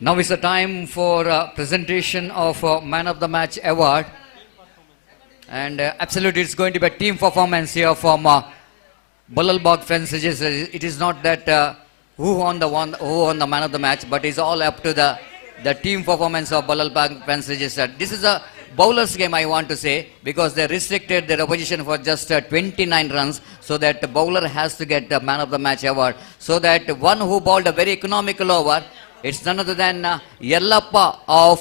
Now is the time for presentation of Man of the Match award, and absolutely it's going to be a team performance here from Bulalbag fans. It is not that who won the Man of the Match, but it's all up to the team performance of Bulalbag fans registered. This is a bowlers game, I want to say, because they restricted their opposition for just 29 runs, so that the bowler has to get the Man of the Match award. So that one who bowled a very economical over, it's none other than Yellappa of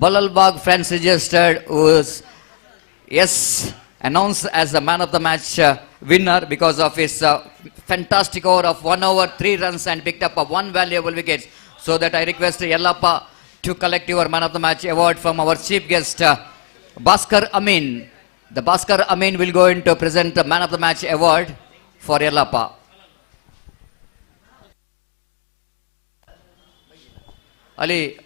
Bulalbag fans registered, who is announced as the Man of the Match winner because of his fantastic over of 1 over 3 runs and picked up one valuable wicket. So that I request Yellappa to collect your Man of the Match award from our chief guest, Bhaskar Amin. The Bhaskar Amin will go in to present the Man of the Match award for Yellappa. Ali.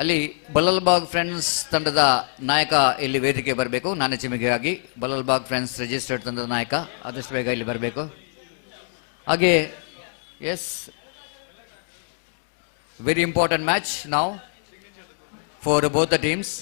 ಅಲ್ಲಿ ಬಲಲ್ಬಾಗ್ friends ತಂಡದ ನಾಯಕ ಇಲ್ಲಿ ವೇದಿಕೆ ಬರಬೇಕು. ನಾನೇ ಚಿಮಿಗೆಯಾಗಿ ಬಲಲ್ಬಾಗ್ friends registered ತಂಡದ ನಾಯಕ ಆದಷ್ಟು ಬೇಗ ಇಲ್ಲಿ ಬರಬೇಕು. ಹಾಗೆ very important match now for both the teams.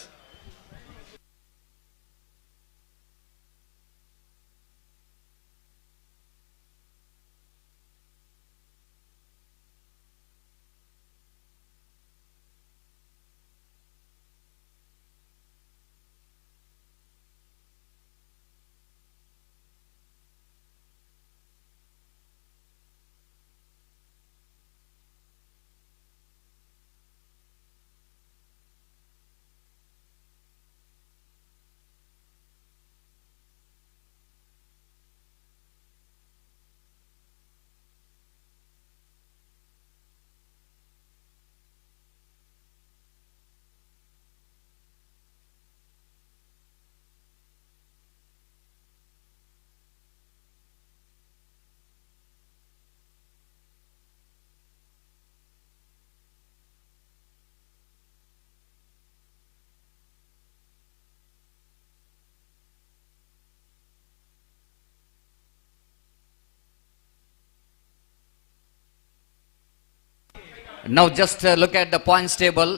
Now just look at the points table.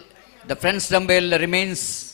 The Friends dumbbell remains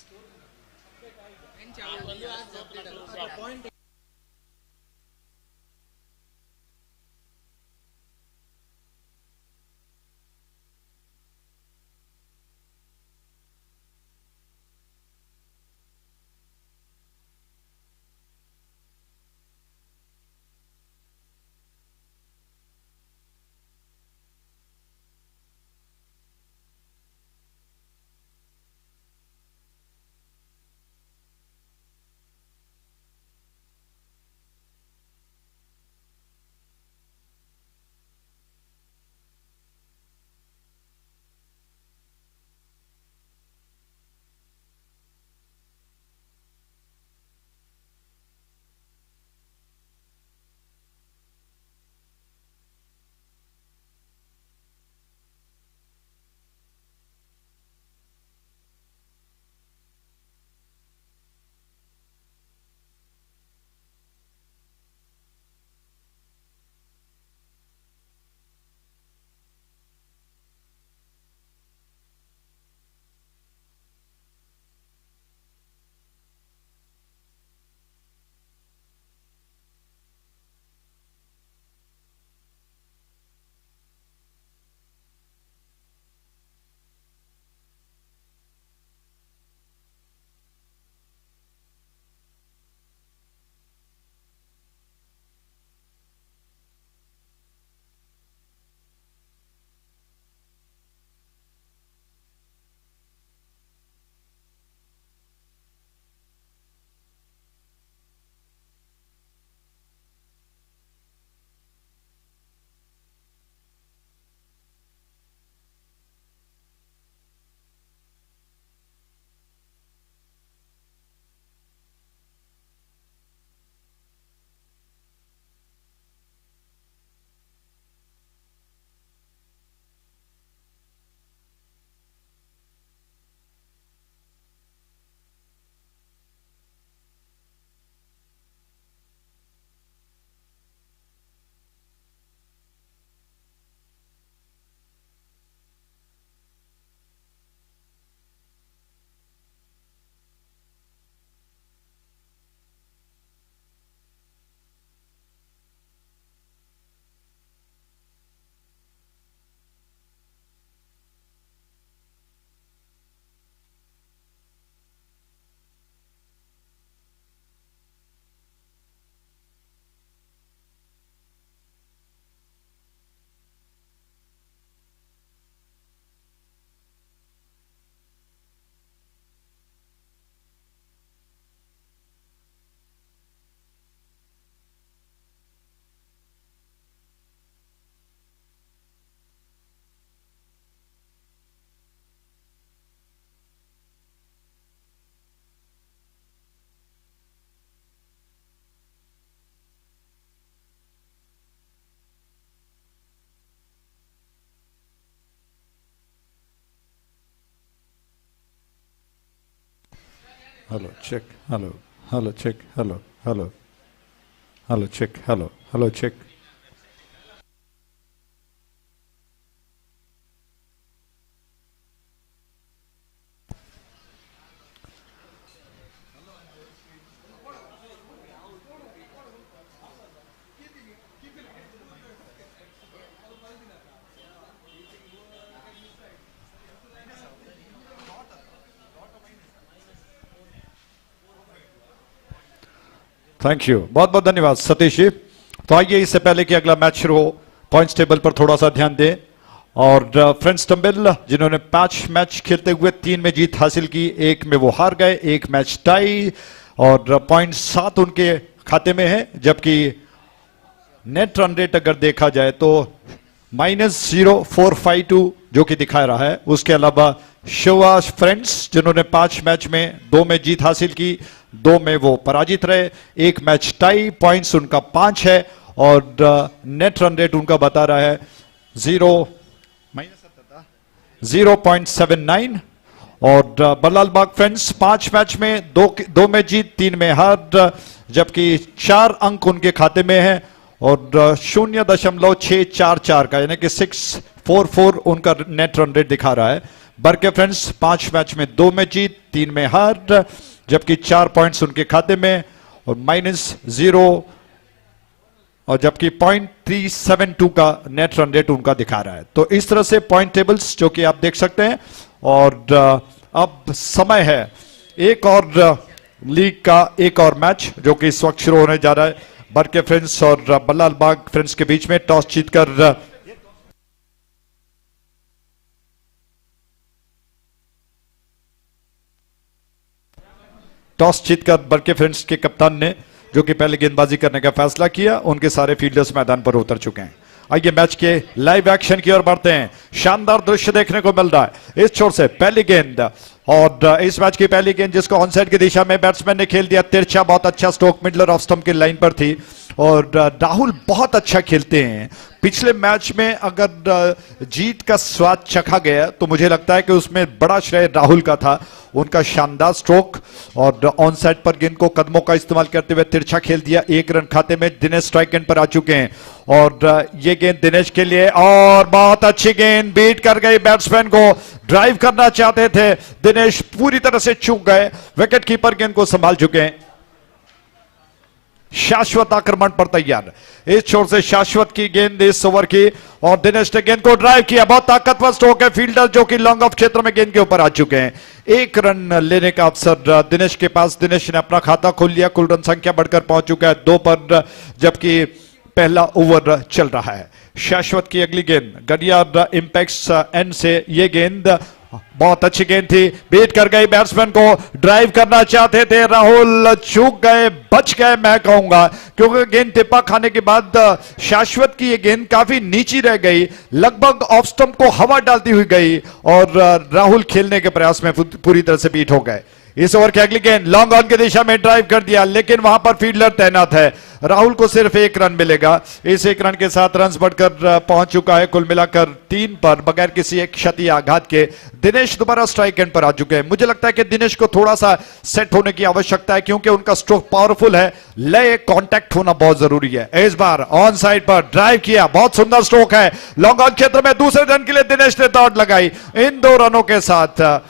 Hello, check. Hello. Hello, check. Hello. Hello. Hello, check. Hello. Hello, check. Thank you, बहुत बहुत धन्यवाद सतीश जी। तो आइए इससे पहले कि अगला match शुरू हो, पॉइंट्स टेबल पर थोड़ा सा ध्यान दें। और फ्रेंड्स टम्बिल जिन्होंने 5 मैच खेलते हुए 3 में जीत हासिल की, 1 में वो हार गए, 1 मैच टाई और पॉइंट 7 उनके खाते में है। जबकि नेट रन रेट अगर देखा जाए तो -0452 जो कि दिखा रहा है। उसके अलावा शिवा फ्रेंड्स जिन्होंने 5 मैच में 2 में जीत हासिल की, 2 में वो पराजित रहे, 1 मैच टाई, पॉइंट्स उनका 5 है और नेट रन रेट उनका बता रहा है 0.79। और बल्लालबाग फ्रेंड्स 5 मैच में 2 में जीत, 3 में हार, जबकि 4 अंक उनके खाते में है और 0.644 का यानी कि 644 उनका नेट रन रेट दिखा रहा है। बरके फ्रेंड्स 5 मैच में 2 में जीत, 3 में हार, जबकि 4 पॉइंट्स उनके खाते में और -0 और जबकि 0.372 का नेट रन रेट उनका दिखा रहा है। तो इस तरह से पॉइंट टेबल्स जो कि आप देख सकते हैं। और अब समय है एक और लीग का एक और मैच जो कि इस वक्त शुरू होने जा रहा है। बरके फ्रेंड्स और बल्लालबाग फ्रेंड्स के बीच में टॉस जीतकर बरके फ्रेंड्स के कप्तान ने जो कि पहले गेंदबाजी करने का फैसला किया, उनके सारे फील्डर्स मैदान पर उतर चुके हैं। आइए मैच के लाइव एक्शन की ओर बढ़ते हैं। शानदार दृश्य देखने को मिल रहा है। इस छोर से पहली गेंद और इस मैच की पहली गेंद जिसको ऑनसाइड की दिशा में बैट्समैन ने खेल दिया, तिरछा, बहुत अच्छा स्ट्रोक मिडलर ऑफ स्टंप की लाइन पर थी। और राहुल बहुत अच्छा खेलते हैं। पिछले मैच में अगर जीत का स्वाद चखा गया तो मुझे लगता है कि उसमें बड़ा श्रेय राहुल का था। उनका शानदार स्ट्रोक और ऑन साइड पर गेंद को कदमों का इस्तेमाल करते हुए तिरछा खेल दिया। 1 रन खाते में। दिनेश स्ट्राइक एंड पर आ चुके हैं और ये गेंद दिनेश के लिए और बहुत अच्छी गेंद बीट कर गई। बैट्समैन को ड्राइव करना चाहते थे, दिनेश पूरी तरह से चूक गए। विकेट कीपर गेंद को संभाल चुके हैं। शाश्वत आक्रमण पर तैयार। इस छोर से शाश्वत की गेंद इस ओवर की और दिनेश ने गेंद को ड्राइव किया। बहुत ताकतवर स्ट्रोक है। फील्डर जो कि लॉन्ग ऑफ क्षेत्र में गेंद के ऊपर आ चुके हैं। 1 रन लेने का अवसर दिनेश के पास। दिनेश ने अपना खाता खोल लिया। कुल रन संख्या बढ़कर पहुंच चुका है 2 पर, जबकि पहला ओवर चल रहा है। शाश्वत की अगली गेंद गडिया इंपैक्ट्स एंड से ये गेंद बहुत अच्छी गेंद थी, बीट कर गई। बैट्समैन को ड्राइव करना चाहते थे, राहुल चूक गए, बच गए मैं कहूंगा, क्योंकि गेंद टिप्पा खाने के बाद शाश्वत की ये गेंद काफी नीची रह गई, लगभग ऑफ स्टंप को हवा डालती हुई गई और राहुल खेलने के प्रयास में पूरी तरह से बीट हो गए। इस ओवर की अगली गेंद लॉन्ग ऑन की दिशा में ड्राइव कर दिया, लेकिन वहां पर फील्डर तैनात है। राहुल को सिर्फ 1 रन मिलेगा। इस 1 रन के साथ रन बढ़कर पहुंच चुका है कुल मिलाकर 3 पर, बगैर किसी एक क्षति आघात के। दिनेश दोबारा स्ट्राइक एंड पर आ चुके हैं। मुझे लगता है कि दिनेश को थोड़ा सा सेट होने की आवश्यकता है, क्योंकि उनका स्ट्रोक पावरफुल है। लय कांटेक्ट होना बहुत जरूरी है। इस बार ऑन साइड पर ड्राइव किया, बहुत सुंदर स्ट्रोक है। लॉन्ग ऑन क्षेत्र में दूसरे रन के लिए दिनेश ने दौड़ लगाई। इन 2 रनों के साथ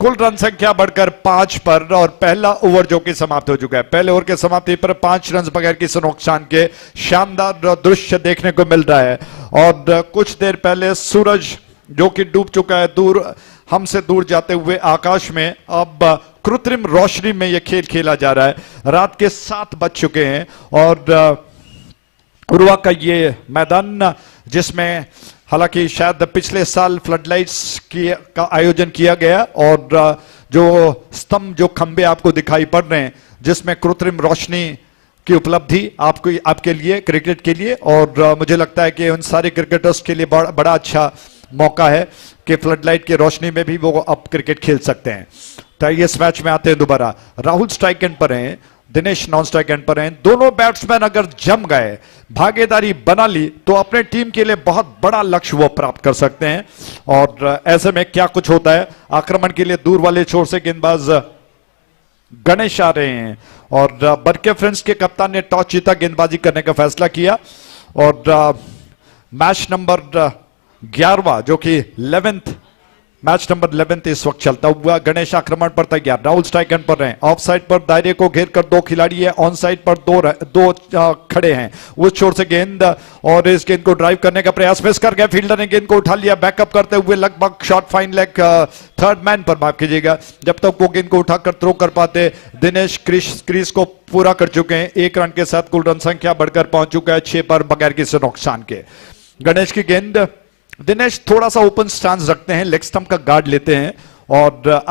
कुल रन संख्या बढ़कर 5 पर और पहला ओवर जो कि समाप्त हो चुका है। पहले ओवर के समाप्ति पर 5 रन बगैर किसी नुकसान के शानदार दृश्य देखने को मिल रहा है। और कुछ देर पहले सूरज जो कि डूब चुका है दूर, हमसे दूर जाते हुए आकाश में, अब कृत्रिम रोशनी में यह खेल खेला जा रहा है। रात के 7 बज चुके हैं और उर्वा का ये मैदान, जिसमें हालांकि शायद पिछले साल फ्लडलाइट्स का आयोजन किया गया और जो स्तंभ, जो खंबे आपको दिखाई पड़ रहे हैं, जिसमें कृत्रिम रोशनी की उपलब्धि आपको, आपके लिए, क्रिकेट के लिए, और मुझे लगता है कि उन सारे क्रिकेटर्स के लिए बड़ा अच्छा मौका है कि फ्लडलाइट की रोशनी में भी वो अब क्रिकेट खेल सकते हैं। तो इस मैच में आते हैं दोबारा। राहुल स्ट्राइक एंड पर हैं, दिनेश नॉन स्ट्राइक एंड पर हैं। दोनों बैट्समैन अगर जम गए, भागीदारी बना ली, तो अपने टीम के लिए बहुत बड़ा लक्ष्य वो प्राप्त कर सकते हैं। और ऐसे में क्या कुछ होता है, आक्रमण के लिए दूर वाले छोर से गेंदबाज गणेश आ रहे हैं और बरके फ्रेंड्स के कप्तान ने टॉस जीता, गेंदबाजी करने का फैसला किया और मैच नंबर 11वां जो कि 11th मैच नंबर 11 इस वक्त चलता हुआ। गणेश आक्रमण पर तैयार, राहुल स्ट्राइक एंड पर रहे, ऑफ साइड पर दायरे को घेर कर दो खिलाड़ी है, ऑन साइड पर दो खड़े हैं। उस छोर से गेंद और इस गेंद को ड्राइव करने का प्रयास मिस कर गया, फील्डर ने गेंद को उठा लिया, बैकअप करते हुए लगभग short fine leg third man पर, माफ कीजिएगा, जब तक वो गेंद को उठाकर थ्रो कर पाते। दिनेश क्रीज को पूरा कर चुके हैं, 1 रन के साथ कुल रन संख्या बढ़कर पहुंच चुका है 6 पर बगैर किसी नुकसान के। गणेश की गेंद, दिनेश थोड़ा सा ओपन स्टांस रखते हैं, लेग स्टंप का गार्ड लेते हैं और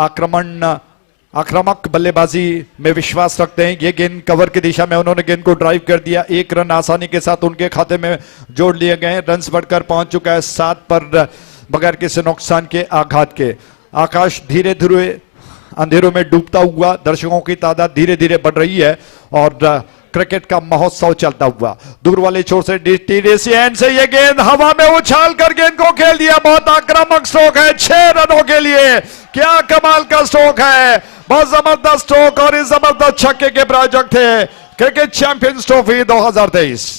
आक्रामक बल्लेबाजी में विश्वास रखते हैं। ये गेंद कवर की दिशा में उन्होंने गेंद को ड्राइव कर दिया, 1 रन आसानी के साथ उनके खाते में जोड़ लिए गए। रन्स बढ़कर पहुंच चुका है 7 पर बगैर किसी नुकसान के आघात के। आकाश धीरे धीरे अंधेरों में डूबता हुआ, दर्शकों की तादाद धीरे धीरे बढ़ रही है और क्रिकेट का महोत्सव चलता हुआ। दूर वाले छोर से टीडीसी एंड से ये गेंद हवा में उछाल कर गेंद को खेल दिया, बहुत आक्रामक स्ट्रोक है 6 रनों के लिए। क्या कमाल का स्ट्रोक है, बहुत जबरदस्त स्ट्रोक और इस जबरदस्त छक्के के प्रायोजक थे क्रिकेट चैंपियंस ट्रॉफी 2023।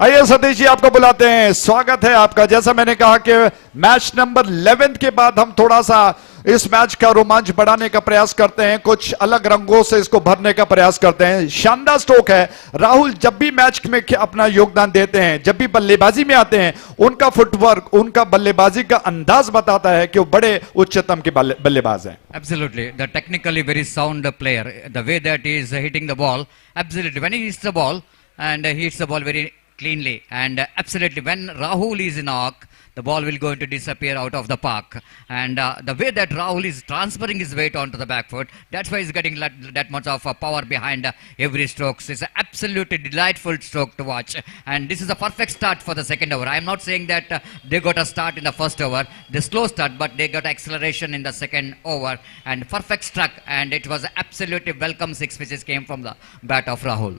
आइए सतीश जी आपको बुलाते हैं, स्वागत है आपका। जैसा मैंने कहा कि मैच नंबर 11 के बाद हम थोड़ा सा इस मैच का रोमांच बढ़ाने का प्रयास करते हैं, कुछ अलग रंगों से इसको भरने का प्रयास करते हैं। शानदार स्ट्रोक है, राहुल जब भी मैच में अपना योगदान देते हैं, जब भी बल्लेबाजी में आते हैं, उनका फुटवर्क, उनका बल्लेबाजी का अंदाज बताता है कि वो बड़े उच्चतम के बल्लेबाज हैं। Absolutely, the technically very sound player, the way that he is hitting the ball, absolutely when he hits the ball and he hits the ball very cleanly, and absolutely when Rahul is in arc, the ball will going to disappear out of the park, and the way that Rahul is transferring his weight onto the back foot, that's why he's getting that much of power behind every stroke. It's an absolutely delightful stroke to watch, and this is a perfect start for the second over. I'm not saying that they got a start in the first over, the slow start, but they got acceleration in the second over, and perfect struck, and it was absolutely welcome 6 pitches came from the bat of Rahul.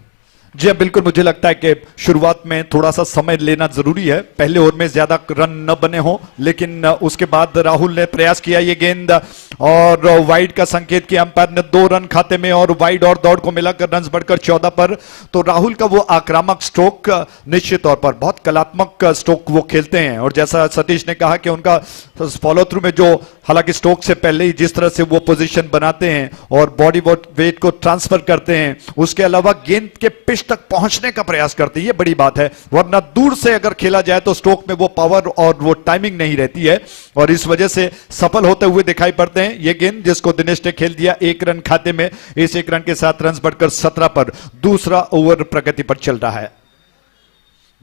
जी बिल्कुल, मुझे लगता है कि शुरुआत में थोड़ा सा समय लेना जरूरी है, पहले ओवर में ज्यादा रन न बने हो, लेकिन उसके बाद राहुल ने प्रयास किया ये गेंद और वाइड का संकेत किया अंपायर ने, 2 रन खाते में और वाइड और दौड़ को मिलाकर रन बढ़कर 14 पर। तो राहुल का वो आक्रामक स्ट्रोक निश्चित तौर पर बहुत कलात्मक स्ट्रोक वो खेलते हैं, और जैसा सतीश ने कहा कि उनका फॉलो थ्रू में जो, हालांकि स्ट्रोक से पहले ही जिस तरह से वो पोजीशन बनाते हैं और बॉडी वेट को ट्रांसफर करते हैं, उसके अलावा गेंद के पिच तक पहुंचने का प्रयास करते हैं, ये बड़ी बात है। वरना दूर से अगर खेला जाए तो स्ट्रोक में वो पावर और वो टाइमिंग नहीं रहती है, और इस वजह से सफल होते हुए दिखाई पड़ते हैं। ये गेंद जिसको दिनेश ने खेल दिया 1 रन खाते में, इस 1 रन के साथ रन बढ़कर 17 पर दूसरा ओवर प्रगति पर चल रहा है।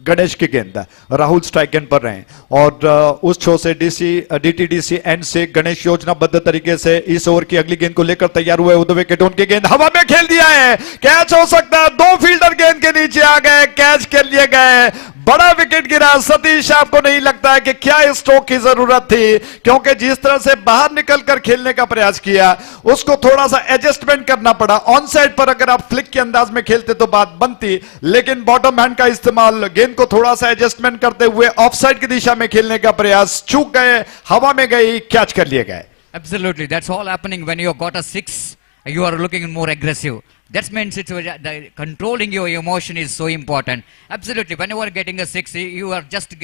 गणेश की गेंद, राहुल स्ट्राइक एंड पर रहे और उस छोर से डीटीडीसी एंड से गणेश योजनाबद्ध तरीके से इस ओवर की अगली गेंद को लेकर तैयार हुए। उद विकेट उनकी गेंद हवा में खेल दिया है, कैच हो सकता है, 2 फील्डर गेंद के नीचे आ गए, कैच कर लिए गए, बड़ा विकेट गिरा। सतीश आपको नहीं लगता है कि क्या इस स्ट्रोक की जरूरत थी, क्योंकि जिस तरह से बाहर निकलकर खेलने का प्रयास किया उसको थोड़ा सा एडजस्टमेंट करना पड़ा। ऑन साइड पर अगर आप फ्लिक के अंदाज में खेलते तो बात बनती, लेकिन बॉटम हैंड का इस्तेमाल, गेंद को थोड़ा सा एडजस्टमेंट करते हुए ऑफ साइड की दिशा में खेलने का प्रयास, चूक गए, हवा में गई, कैच कर लिए गए। Absolutely, that's all happening when you got a 6. You are looking more aggressive. That means controlling your emotion is so important. Absolutely, when you are getting a 6, you are just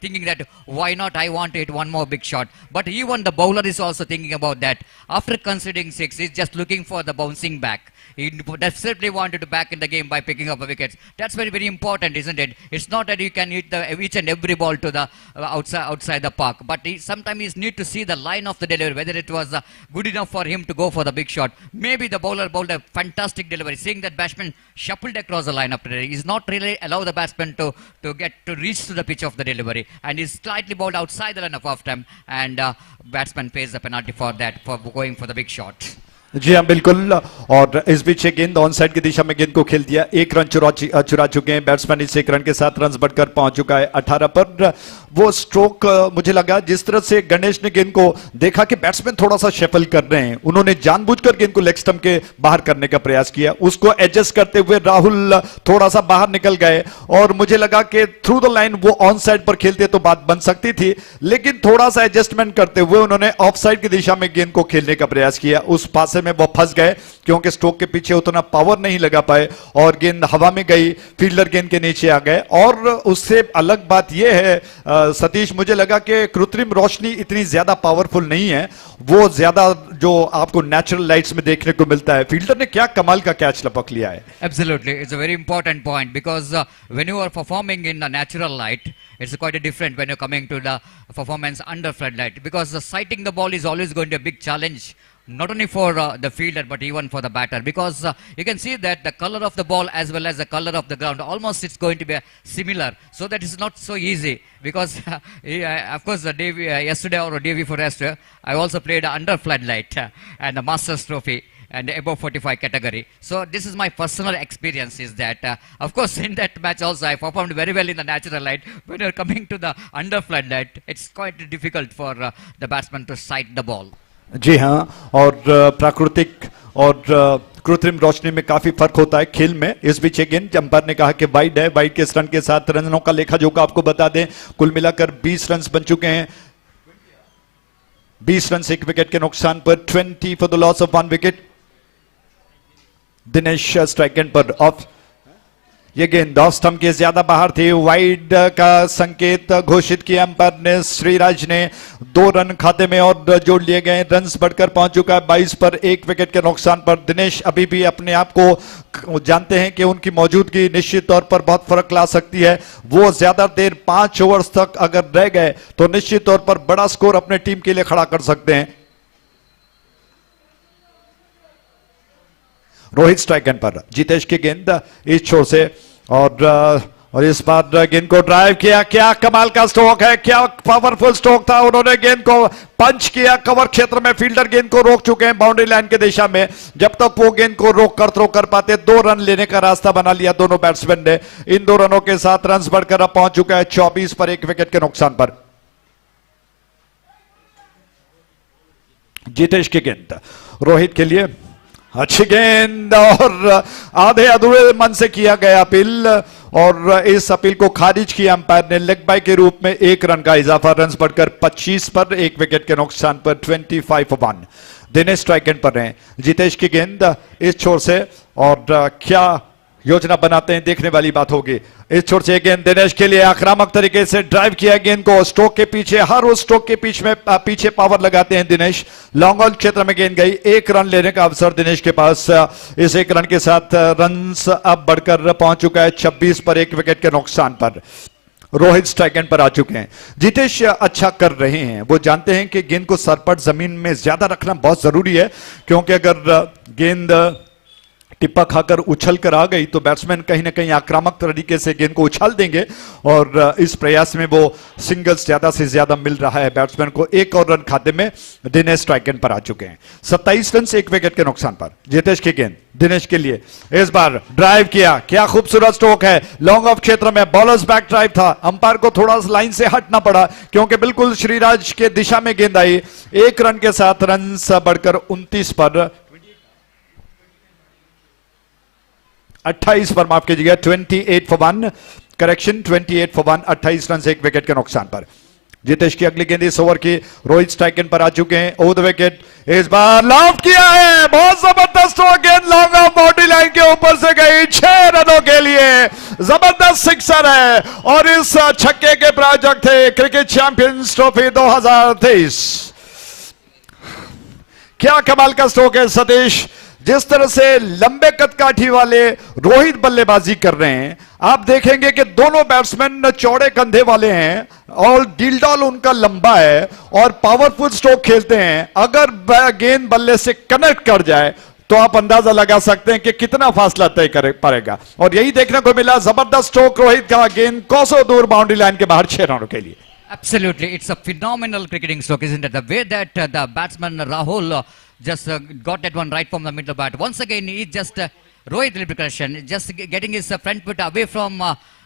thinking that why not? I want to hit one more big shot. But even the bowler is also thinking about that. After considering 6, he's just looking for the bouncing back. He desperately wanted to back in the game by picking up a wicket. That's very, very important, isn't it? It's not that you can hit each and every ball to the outside the park, but sometimes you need to see the line of the delivery, whether it was good enough for him to go for the big shot. Maybe the bowler bowled a fantastic delivery, seeing that batsman shuffled across the line of delivery. He's not really allow the batsman to reach to the pitch of the delivery, and he's slightly bowled outside the line of off time, and batsman pays the penalty for that, for going for the big shot. जी हाँ बिल्कुल, और इस बीच गेंद on side की दिशा में गेंद को खेल दिया, 1 रन चुरा चुके हैं बैट्समैन, इस 1 रन के साथ रन बढ़कर पहुंच चुका है 18 पर। वो स्ट्रोक मुझे लगा जिस तरह से गणेश ने गेंद को देखा कि बैट्समैन थोड़ा सा शफल कर रहे हैं, उन्होंने जानबूझकर गेंद को लेग स्टंप के बाहर करने का प्रयास किया, उसको एडजस्ट करते हुए राहुल थोड़ा सा बाहर निकल गए, और मुझे लगा कि थ्रू द लाइन वो ऑन साइड पर खेलते तो बात बन सकती थी, लेकिन थोड़ा सा एडजस्टमेंट करते हुए उन्होंने ऑफ साइड की दिशा में गेंद को खेलने का प्रयास किया। उस पास ऐसे में वो फंस गए क्योंकि स्ट्रोक के पीछे उतना पावर नहीं लगा पाए और गेंद हवा में गई, फील्डर गेंद के नीचे आ गए। और उससे अलग बात यह है सतीश, मुझे लगा कि कृत्रिम रोशनी इतनी ज्यादा पावरफुल नहीं है, वो ज्यादा जो आपको नेचुरल लाइट्स में देखने को मिलता है। फील्डर ने क्या कमाल का कैच लपक लिया है। Absolutely, it's a very important point because when you are performing in the natural light, it's quite a different when you're coming to the performance under floodlight, because sighting the ball is always going to be a big challenge, not only for the fielder but even for the batter, because you can see that the color of the ball as well as the color of the ground almost it's going to be similar, so that is not so easy. Because of course the day yesterday or day before yesterday I also played under floodlight and the Masters Trophy and above 45 category. So this is my personal experience is that of course in that match also I performed very well in the natural light. When you're coming to the under floodlight, it's quite difficult for the batsman to sight the ball. जी हाँ, और प्राकृतिक और कृत्रिम रोशनी में काफी फर्क होता है खेल में। इस बीच गेंद अंपायर ने कहा कि वाइड है, वाइड के इस रन के साथ रनों का लेखा जोखा आपको बता दें, कुल मिलाकर 20 रन बन चुके हैं। 20 रन एक विकेट के नुकसान पर, 20 for the loss of 1 wicket. Dinesh strike and पर ऑफ, ये गेंद ऑफ स्टंप के ज्यादा बाहर थी, वाइड का संकेत घोषित किया अंपायर ने। श्रीराज ने 2 रन खाते में और जोड़ लिए गए, रन बढ़कर पहुंच चुका है 22 पर 1 विकेट के नुकसान पर। दिनेश अभी भी अपने आप को जानते हैं कि उनकी मौजूदगी निश्चित तौर पर बहुत फर्क ला सकती है। वो ज्यादा देर 5 ओवर्स तक अगर रह गए तो निश्चित तौर पर बड़ा स्कोर अपने टीम के लिए खड़ा कर सकते हैं। रोहित स्ट्राइक एंड पर, जितेश की गेंद इस छोर से और इस बार गेंद को ड्राइव किया। क्या कमाल का स्ट्रोक है, क्या पावरफुल स्ट्रोक था। उन्होंने गेंद को पंच किया कवर क्षेत्र में, फील्डर गेंद को रोक चुके हैं बाउंड्री लाइन के दिशा में। जब तक वो गेंद को रोक कर थ्रो कर पाते, 2 रन लेने का रास्ता बना लिया दोनों बैट्समैन ने। इन 2 रनों के साथ रन बढ़कर अब पहुंच चुका है 24 पर 1 विकेट के नुकसान पर। जितेश की गेंद रोहित के लिए, अच्छी गेंद और आधे अधूरे मन से किया गया अपील, और इस अपील को खारिज किया अंपायर ने। लेग बाय के रूप में 1 रन का इजाफा, रन बढ़कर 25 पर 1 विकेट के नुकसान पर, 25 for 1। दिनेश स्ट्राइक एंड पर हैं। जितेश की गेंद इस छोर से, और क्या योजना बनाते हैं देखने वाली बात होगी। इस छोर से गेंद दिनेश के लिए, आक्रामक तरीके से ड्राइव किया गेंद को स्ट्रोक के पीछे, हर उस स्ट्रोक के पीछे पावर लगाते हैं दिनेश। लॉन्ग ऑन क्षेत्र में गेंद गई, 1 रन लेने का अवसर दिनेश के पास। इस 1 रन के साथ रन्स अब बढ़कर पहुंच चुका है 26 पर 1 विकेट के नुकसान पर। रोहित स्ट्राइक एंड पर आ चुके हैं। जितेश अच्छा कर रहे हैं, वो जानते हैं कि गेंद को सरपट जमीन में ज्यादा रखना बहुत जरूरी है, क्योंकि अगर गेंद टिप्पा खाकर उछल कर आ गई तो बैट्समैन कहीं ना कहीं आक्रामक तरीके से गेंद को उछाल देंगे, और इस प्रयास में वो सिंगल्स ज्यादा से ज्यादा मिल रहा है बैट्समैन को। 1 और रन खाते में दिनेश स्ट्राइक एंड पर आ चुके हैं। 27 रन 1 विकेट के नुकसान पर। जितेश की गेंद दिनेश के लिए, इस बार ड्राइव किया, क्या खूबसूरत स्ट्रोक है, लॉन्ग ऑफ क्षेत्र में, बॉलर्स बैक ड्राइव था। अंपायर को थोड़ा लाइन से हटना पड़ा क्योंकि बिल्कुल श्रीराज के दिशा में गेंद आई। 1 रन के साथ रन बढ़कर 29 पर 28 पर, माफ कीजिएगा, 28 for 1, correction 28 for 1, 28 run 1 wicket के नुकसान पर। जितेश की अगली गेंद इस ओवर की, रोहित स्ट्राइक एंड पर आ चुके हैं। ओवर द विकेट, इस बार लॉफ्ट किया है, बहुत जबरदस्त गेंद लॉन्ग ऑफ बाउंड्री लाइन के ऊपर से गई, 6 रनों के लिए जबरदस्त सिक्सर है। और इस छक्के के प्रायोजक थे क्रिकेट चैंपियंस ट्रॉफी 2023। क्या कमाल का स्ट्रोक है सतीश। जिस तरह से लंबे कदकाठी वाले रोहित बल्लेबाजी कर रहे हैं, आप देखेंगे कि दोनों बैट्समैन चौड़े कंधे वाले हैं और डीलडॉल उनका लंबा है और पावरफुल स्ट्रोक खेलते हैं। अगर गेंद बल्ले से कनेक्ट कर जाए तो आप अंदाजा लगा सकते हैं कि कितना फासला तय कर पाएगा, और यही देखने को मिला। जबरदस्त स्ट्रोक रोहित का, गेंद कोसों दूर बाउंड्री लाइन के बाहर 6 रनों के लिए। Absolutely, it's a phenomenal cricketing stroke, isn't it? The way that the batsman Rahul just got that one right from the middle bat. Once again, he just Rohit repercussion, just getting his front foot away from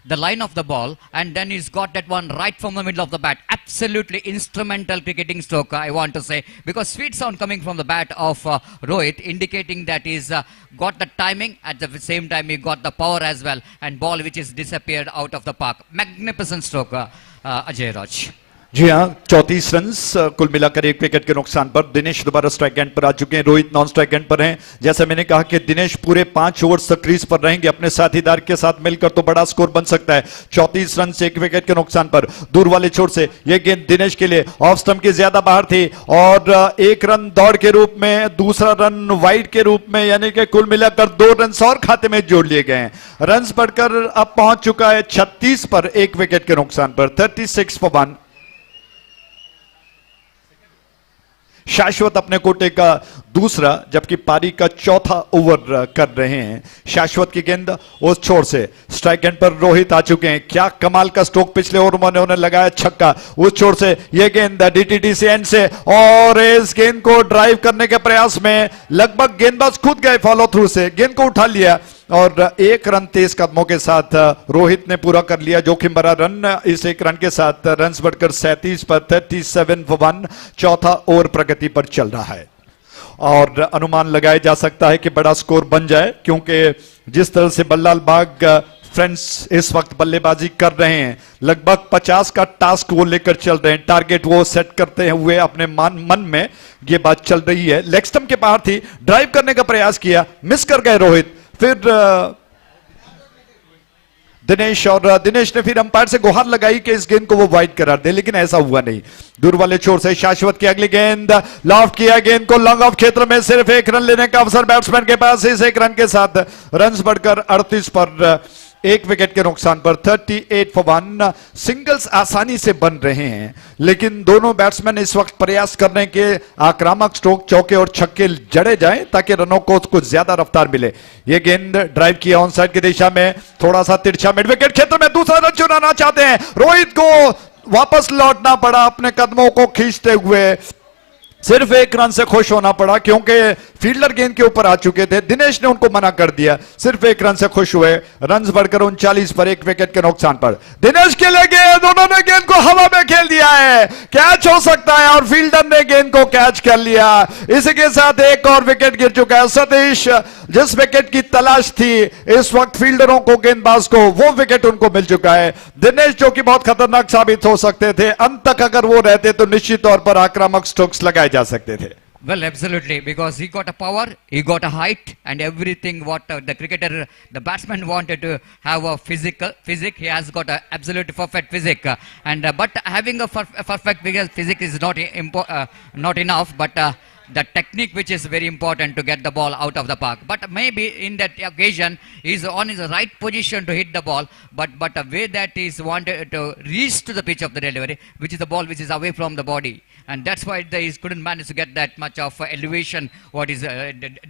the line of the ball, and then he's got that one right from the middle of the bat. Absolutely instrumental cricketing stroke, I want to say, because sweet sound coming from the bat of Rohit, indicating that he's got the timing, at the same time he got the power as well, and ball which is disappeared out of the park. Magnificent stroke, Ajay Raj. जी हाँ, 34 run कुल मिलाकर 1 wicket के नुकसान पर दिनेश दोबारा strike and पर आ चुके हैं, रोहित नॉन स्ट्राइक एंड पर हैं। जैसे मैंने कहा कि दिनेश पूरे 5 ओवर क्रीज पर रहेंगे अपने साथीदार के साथ मिलकर तो बड़ा स्कोर बन सकता है। 34 रन से 1 विकेट के नुकसान पर दूर वाले छोर से यह गेंद दिनेश के लिए ऑफ स्टंप की ज्यादा बाहर थी और 1 रन दौड़ के रूप में, दूसरा रन वाइड के रूप में, यानी कि कुल मिलाकर 2 रन और खाते में जोड़ लिए गए हैं। रन बढ़कर अब पहुंच चुका है 36 पर 1 विकेट के नुकसान पर, 36 for 1। शाश्वत अपने कोटे का दूसरा जबकि पारी का चौथा ओवर कर रहे हैं। शाश्वत की गेंद उस छोर से स्ट्राइक एंड पर रोहित आ चुके हैं। क्या कमाल का स्ट्रोक पिछले ओवर में उन्होंने लगाया, छक्का। उस छोर से यह गेंद डीटीटी से एंड से और इस गेंद को ड्राइव करने के प्रयास में लगभग गेंदबाज खुद गए फॉलो थ्रू से, गेंद को उठा लिया और 1 रन तेज कदमों के साथ रोहित ने पूरा कर लिया। जोखिम भरा रन इस 1 रन के साथ, रन बढ़कर 37 पर, 37 for 1। चौथा ओवर प्रगति पर चल रहा है और अनुमान लगाया जा सकता है कि बड़ा स्कोर बन जाए, क्योंकि जिस तरह से बल्लाल बाग फ्रेंड्स इस वक्त बल्लेबाजी कर रहे हैं, लगभग 50 का टास्क वो लेकर चल रहे हैं, टारगेट वो सेट करते हुए अपने मन में ये बात चल रही है। लेग स्टंप के बाहर थी, ड्राइव करने का प्रयास किया, मिस कर गए रोहित। फिर दिनेश और दिनेश ने फिर अंपायर से गुहार लगाई कि इस गेंद को वो वाइड करार दे, लेकिन ऐसा हुआ नहीं। दूर वाले छोर से शाश्वत की अगली गेंद, लॉफ्ट किया गेंद को लॉन्ग ऑफ क्षेत्र में, सिर्फ 1 रन लेने का अवसर बैट्समैन के पास। इस 1 रन के साथ रन बढ़कर 38 पर 1 विकेट के नुकसान पर, 38 for 1। सिंगल्स आसानी से बन रहे हैं, लेकिन दोनों बैट्समैन इस वक्त प्रयास कर रहे हैं कि आक्रामक स्ट्रोक, चौके और छक्के जड़े जाएं ताकि रनों को कुछ ज्यादा रफ्तार मिले। यह गेंद ड्राइव किया ऑन साइड की दिशा में, थोड़ा सा तिरछा मिड विकेट क्षेत्र में, दूसरा रन चुनाना चाहते हैं, रोहित को वापस लौटना पड़ा अपने कदमों को खींचते हुए। सिर्फ 1 रन से खुश होना पड़ा क्योंकि फील्डर गेंद के ऊपर आ चुके थे, दिनेश ने उनको मना कर दिया। सिर्फ 1 रन से खुश हुए, रन बढ़कर 39 पर 1 विकेट के नुकसान पर। दिनेश के लिए गेंद, उन्होंने गेंद को हवा में खेल दिया है, कैच हो सकता है और फील्डर ने गेंद को कैच कर लिया। इसी के साथ एक और विकेट गिर चुका है। सतीश जिस विकेट की तलाश थी इस वक्त फील्डरों को, गेंदबाज को, वो विकेट उनको मिल चुका है। दिनेश जो कि बहुत खतरनाक साबित हो सकते थे, अंत तक अगर वो रहते तो निश्चित तौर पर आक्रामक स्ट्रोक्स लगाए जा सकते थे। Well, absolutely, because he got a power, he got a height, and everything what the cricketer, the batsman wanted to have a physique. He has got a absolutely perfect physique, and but having a perfect physique is not enough. But the technique, which is very important to get the ball out of the park. But maybe in that occasion, he's on his right position to hit the ball, but the way that he's wanted to reach to the pitch of the delivery, which is the ball which is away from the body. And that's why he couldn't manage to get that much of elevation, what is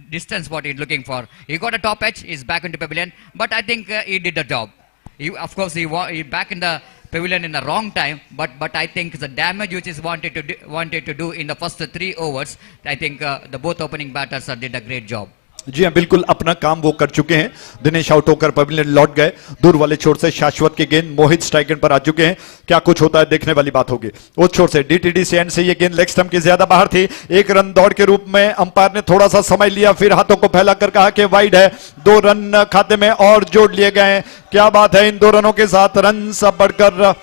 distance, what he's looking for. He got a top edge, he's back into pavilion, but I think he did the job. Of course, he back in the pavilion in the wrong time, but I think the damage which is wanted to do in the first 3 overs, I think the both opening batters did a great job. जी हाँ, बिल्कुल अपना काम वो कर चुके हैं। Dinesh out होकर pavilion लौट गए। दूर वाले छोर से शाश्वत की गेंद, मोहित स्ट्राइक एंड पर आ चुके हैं। क्या कुछ होता है देखने वाली बात होगी। उस छोर से डीटीडी से एंड से ये गेंद लेग स्टंप की ज्यादा बाहर थी, 1 रन दौड़ के रूप में। अंपायर ने थोड़ा सा समय लिया, फिर हाथों को फैलाकर कहा कि वाइड है। 2 रन खाते में और जोड़ लिए गए। क्या बात है, इन 2 रनों के साथ रन सब बढ़कर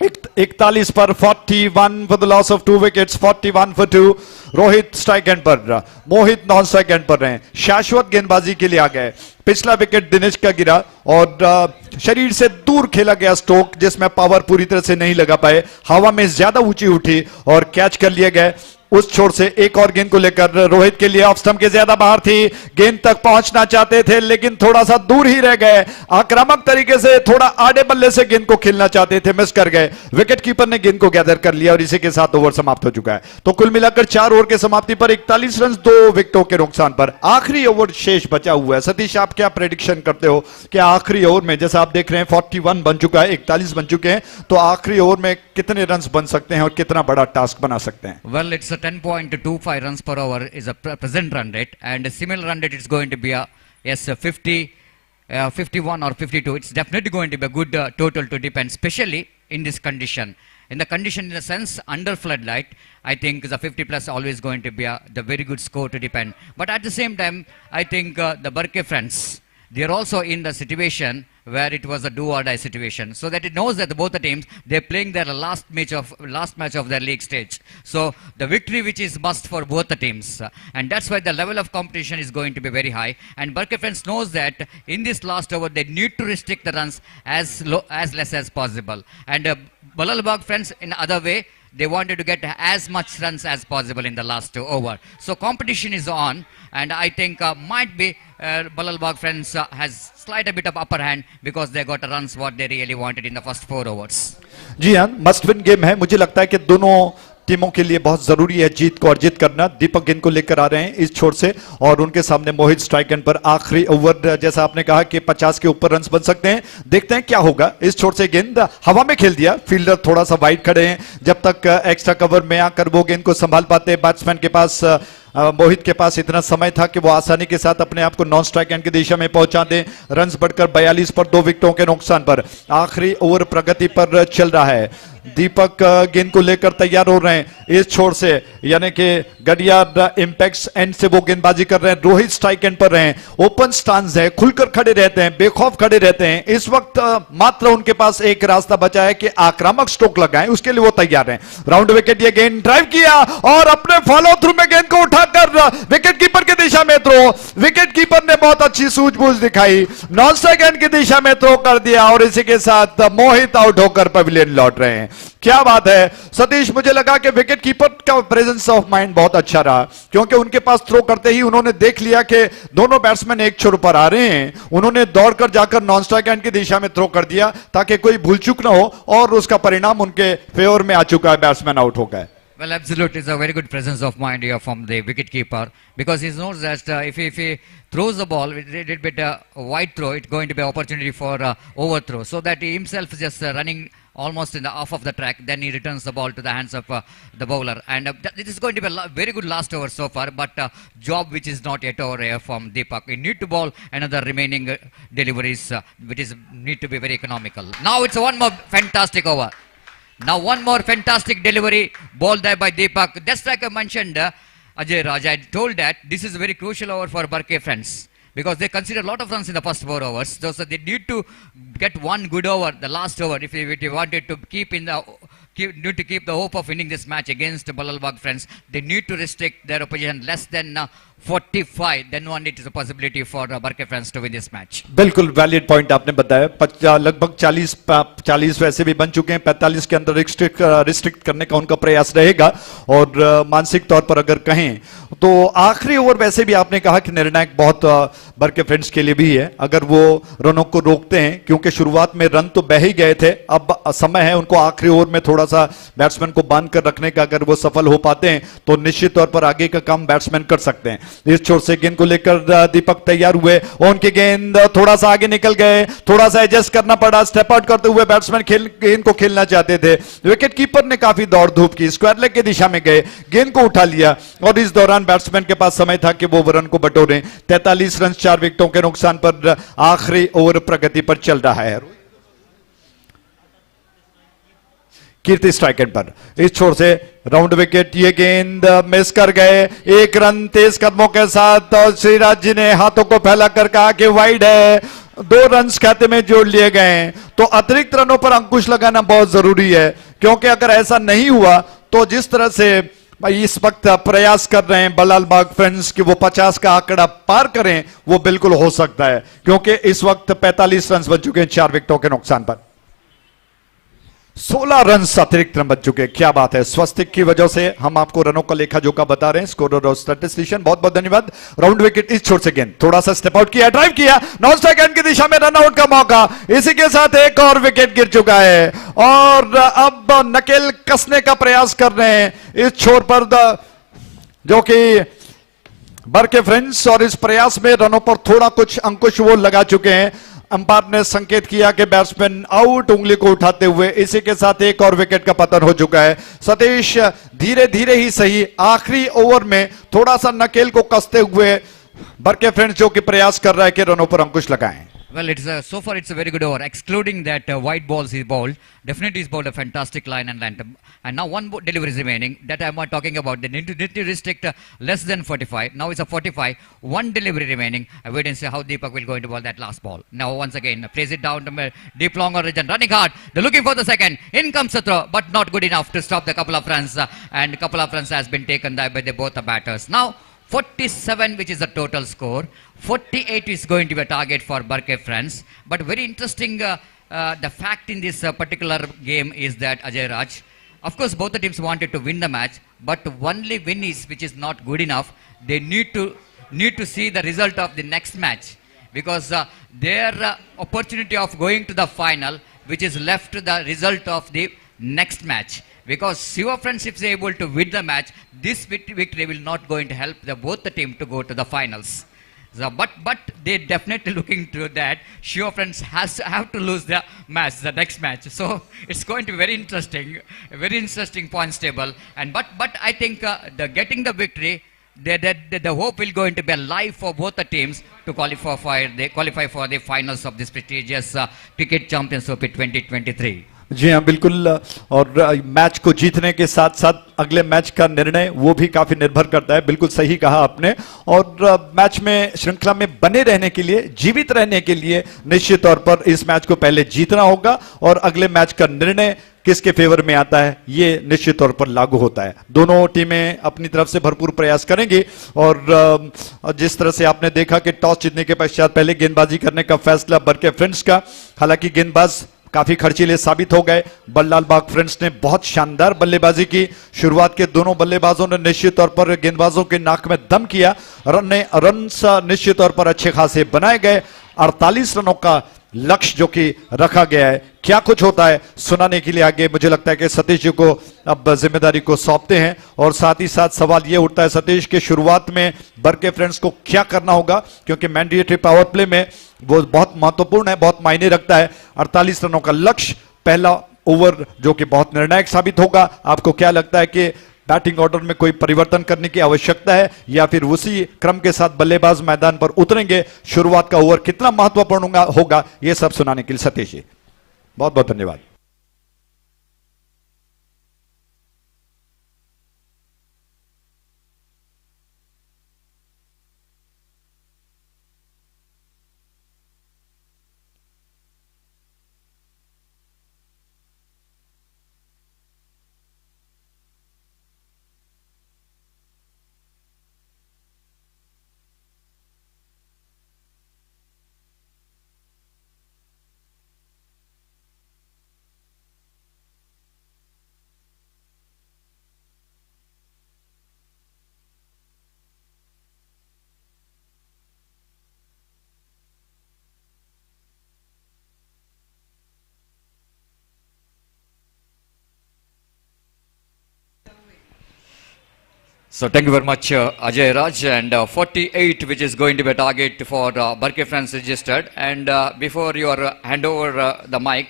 41 पर, 41 for the loss of 2 wickets, 41 for 2। Rohit strike and पर, मोहित नॉन स्ट्राइक एंड पर रहे। शाश्वत गेंदबाजी के लिए आ गए। पिछला विकेट दिनेश का गिरा और शरीर से दूर खेला गया स्ट्रोक जिसमें पावर पूरी तरह से नहीं लगा पाए, हवा में ज्यादा ऊंची उठी और कैच कर लिए गए। उस छोर से एक और गेंद को लेकर रोहित के लिए ऑफ स्टंप के ज्यादा बाहर थी, गेंद तक पहुंचना चाहते थे लेकिन थोड़ा सा दूर ही रह गए। आक्रामक तरीके से थोड़ा आड़े बल्ले से गेंद को खेलना चाहते थे, मिस कर गए। विकेट कीपर ने गेंद को गैदर कर लिया और इसी के साथ ओवर समाप्त हो चुका है। तो कुल मिलाकर 4 ओवर के समाप्ति पर 41 रन 2 विकेटों के नुकसान पर आखिरी ओवर शेष बचा हुआ है। सतीश, आप क्या प्रेडिक्शन करते हो कि आखिरी ओवर में, जैसा आप देख रहे हैं 41 बन चुका है, 41 बन चुके हैं, तो आखिरी ओवर में कितने रन बन सकते हैं और कितना बड़ा टास्क बना सकते हैं? Well, it's a 10.25 runs per hour is a present run rate, and a similar run rate is going to be a 50, 51 or 52. It's definitely going to be a good total to depend, especially in this condition. In the condition, in the sense, under floodlight, I think the 50 plus always going to be the very good score to depend. But at the same time, I think the Burke friends, they are also in the situation where it was a do or die situation, so that it knows that both the teams, they're playing their last match of their league stage. So the victory which is must for both the teams, and that's why the level of competition is going to be very high. And Barke Friends knows that in this last over they need to restrict the runs as less as possible. And Balalbag Friends in other way, they wanted to get as much runs as possible in the last over. So competition is on, and I think might be Balalbag Friends has slight a bit of upper hand because they got runs what they really wanted in the first 4 overs. जी हाँ, must win game है। मुझे लगता है कि दोनों टीमों के लिए बहुत जरूरी है जीत को अर्जित करना। दीपक गेंद को लेकर आ रहे हैं इस छोर से और उनके सामने मोहित स्ट्राइक एंड पर। आखिरी ओवर जैसा आपने कहा कि 50 के ऊपर रन्स बन सकते हैं। देखते हैं क्या होगा। इस छोर से गेंद हवा में खेल दिया, फील्डर थोड़ा सा वाइड खड़े हैं, जब तक एक्स्ट्रा कवर में आकर वो गेंद को संभाल पाते। बैट्समैन के पास मोहित के पास इतना समय था कि वो आसानी के साथ अपने आप को नॉन स्ट्राइक एंड की दिशा में पहुंचा दें। रन्स बढ़कर 42 पर 2 विकेटों के नुकसान पर। आखिरी ओवर प्रगति पर चल रहा है। दीपक गेंद को लेकर तैयार हो रहे हैं इस छोर से, यानी कि गडियार इंपैक्ट्स एंड से वो गेंदबाजी कर रहे हैं। रोहित स्ट्राइक एंड पर रहे हैं, ओपन स्टांस है, खुलकर खड़े रहते हैं, बेखौफ खड़े रहते हैं। इस वक्त मात्र उनके पास एक रास्ता बचा है कि आक्रामक स्ट्रोक लगाएं, उसके लिए वो तैयार हैं। राउंड विकेट, ये गेंद ड्राइव किया और अपने फॉलो थ्रू में गेंद को उठाकर विकेट कीपर की दिशा में थ्रो। विकेट कीपर ने बहुत अच्छी सूझबूझ दिखाई, नॉन स्ट्राइक एंड की दिशा में थ्रो कर दिया और इसी के साथ मोहित आउट होकर पवेलियन लौट रहे हैं। क्या बात है सतीश, मुझे लगा कि विकेट कीपर का प्रेजेंस ऑफ माइंड बहुत अच्छा रहा, क्योंकि उनके पास थ्रो करते ही उन्होंने देख लिया कि दोनों बैट्समैन एक छोर पर आ रहे हैं। उन्होंने दौड़कर जाकर नॉन स्ट्राइक एंड की दिशा में थ्रो कर दिया ताकि कोई भूल चूक ना हो और उसका परिणाम उनके फेवर में आ चुका है, बैट्समैन आउट हो गए। Well, absolutely, it's a very good presence of mind here from the wicketkeeper, because he knows that if he throws the ball with a little bit wide throw, it's going to be an opportunity for overthrow. So that he himself is just running almost in the off of the track, then he returns the ball to the hands of the bowler. And this is going to be a very good last over so far, but job which is not yet over here from Deepak. We need to bowl another remaining deliveries, which is need to be very economical. Now it's one more fantastic over. Now one more fantastic delivery bowled there by Deepak. Just like I mentioned, Ajay Raj, I told that this is a very crucial over for Barke Friends, because they consider a lot of runs in the first 4 overs. So they need to get one good over, the last over, if they wanted to need to keep the hope of winning this match against Balalbag Friends. They need to restrict their opposition less than 45, then only it is a possibility for Barke Friends to win this match. बिल्कुल valid point आपने बताया। लगभग 40 वैसे भी बन चुके हैं, 45 के अंदर रिस्ट्रिक्ट करने का उनका प्रयास रहेगा। और मानसिक तौर पर अगर कहें तो आखिरी ओवर वैसे भी आपने कहा कि निर्णायक बहुत बरके फ्रेंड्स के लिए भी है। अगर वो रनों को रोकते हैं, क्योंकि शुरुआत में रन तो बह ही गए थे, अब समय है उनको आखिरी ओवर में थोड़ा सा बैट्समैन को बांध कर रखने का। अगर वो सफल हो पाते हैं तो निश्चित तौर पर आगे का काम बैट्समैन कर सकते हैं। इस छोर से गेंद को लेकर दीपक तैयार हुए और उनकी गेंद थोड़ा सा आगे निकल गए, थोड़ा सा एडजस्ट करना पड़ा। स्टेप आउट करते हुए बैट्समैन गेंद को खेलना चाहते थे, विकेट कीपर ने काफी दौड़ धूप की, स्क्वायर लेग की दिशा में गए, गेंद को उठा लिया और इस दौरान बैट्समैन के पास समय था कि वो रन को बटोरें। 43 रन 4 विकेटों के नुकसान पर आखिरी ओवर प्रगति पर चल रहा है। कीर्ति स्ट्राइक एंड पर इस छोर से राउंड विकेट, ये गेंद मिस कर गए। 1 रन तेज कदमों के साथ और श्रीराज जी ने हाथों को फैलाकर कहा कि वाइड है। 2 रन खाते में जोड़ लिए गए, तो अतिरिक्त रनों पर अंकुश लगाना बहुत जरूरी है, क्योंकि अगर ऐसा नहीं हुआ तो जिस तरह से इस वक्त प्रयास कर रहे हैं बलालबाग फ्रेंड्स कि वो 50 का आंकड़ा पार करें, वो बिल्कुल हो सकता है, क्योंकि इस वक्त 45 रन बन चुके हैं 4 विकेटों के नुकसान पर। 16 रन अतिरिक्त रन बच चुके। क्या बात है, स्वस्तिक की वजह से हम आपको रनों का लेखा जोखा बता रहे हैं, स्कोरर और स्टैटिस्टिशियन, बहुत बहुत धन्यवाद। राउंड विकेट, इस छोर से गेंद थोड़ा सा स्टेप आउट किया, ड्राइव किया, नॉन स्ट्राइक एंड की दिशा में रन आउट का मौका। इसी के साथ एक और विकेट गिर चुका है और अब नकेल कसने का प्रयास कर रहे हैं इस छोर पर जो कि बरके फ्रेंड्स, और इस प्रयास में रनों पर थोड़ा कुछ अंकुश वो लगा चुके हैं। अंपायर ने संकेत किया कि बैट्समैन आउट, उंगली को उठाते हुए। इसी के साथ एक और विकेट का पतन हो चुका है। सतीश, धीरे धीरे ही सही, आखिरी ओवर में थोड़ा सा नकेल को कसते हुए बरके फ्रेंड्स जो कि प्रयास कर रहा है कि रनों पर अंकुश लगाएं। Well, it's so far it's a very good over. Excluding that white balls he bowled, definitely he's bowled a fantastic line and length. And now one delivery is remaining. That I'm not talking about. They need to restrict less than 45. Now it's a 45. One delivery remaining. I wait and see how Deepak will go into ball that last ball. Now once again plays it down to deep long origin, running hard. They're looking for the second. In comes the throw, but not good enough to stop the couple of runs. And a couple of runs has been taken there by both the batters. Now 47, which is the total score. 48 is going to be a target for Barke friends. But very interesting, the fact in this particular game is that Ajay Raj, of course, both the teams wanted to win the match, but only win is which is not good enough. They need to see the result of the next match, because their opportunity of going to the final, which is left to the result of the next match. Because Shiva friends, if they are able to win the match, this victory will not going to help both the team to go to the finals. So, but they definitely looking to that. Shiva friends have to lose the match, the next match. So it's going to be very interesting points table. And but I think the getting the victory, the hope will going to be alive for both the teams to qualify for the finals of this prestigious cricket championship 2023. जी हाँ बिल्कुल। और match को जीतने के साथ साथ अगले match का निर्णय वो भी काफी निर्भर करता है। बिल्कुल सही कहा आपने। और मैच में श्रृंखला में बने रहने के लिए, जीवित रहने के लिए निश्चित तौर पर इस मैच को पहले जीतना होगा और अगले मैच का निर्णय किसके फेवर में आता है ये निश्चित तौर पर लागू होता है। दोनों टीमें अपनी तरफ से भरपूर प्रयास करेंगी। और जिस तरह से आपने देखा कि टॉस जीतने के पश्चात पहले गेंदबाजी करने का फैसला बरके फ्रेंड्स का, हालांकि गेंदबाज काफी खर्चीले साबित हो गए। बल्लाल बाग फ्रेंड्स ने बहुत शानदार बल्लेबाजी की। शुरुआत के दोनों बल्लेबाजों ने निश्चित तौर पर गेंदबाजों के नाक में दम किया। रन निश्चित तौर पर अच्छे खासे बनाए गए। 48 रनों का लक्ष्य जो कि रखा गया है, क्या कुछ होता है सुनाने के लिए आगे मुझे लगता है कि सतीश जी को अब जिम्मेदारी को सौंपते हैं। और साथ ही साथ सवाल यह उठता है सतीश के शुरुआत में बरके फ्रेंड्स को क्या करना होगा, क्योंकि मैंडेटरी पावर प्ले में वो बहुत महत्वपूर्ण है, बहुत मायने रखता है। 48 रनों का लक्ष्य, पहला ओवर जो कि बहुत निर्णायक साबित होगा। आपको क्या लगता है कि बैटिंग ऑर्डर में कोई परिवर्तन करने की आवश्यकता है या फिर उसी क्रम के साथ बल्लेबाज मैदान पर उतरेंगे? शुरुआत का ओवर कितना महत्वपूर्ण होगा यह सब सुनाने के लिए सतीश जी बहुत बहुत धन्यवाद। So thank you very much, Ajay Raj. And 48, which is going to be a target for Barke friends registered. And before you hand over the mic,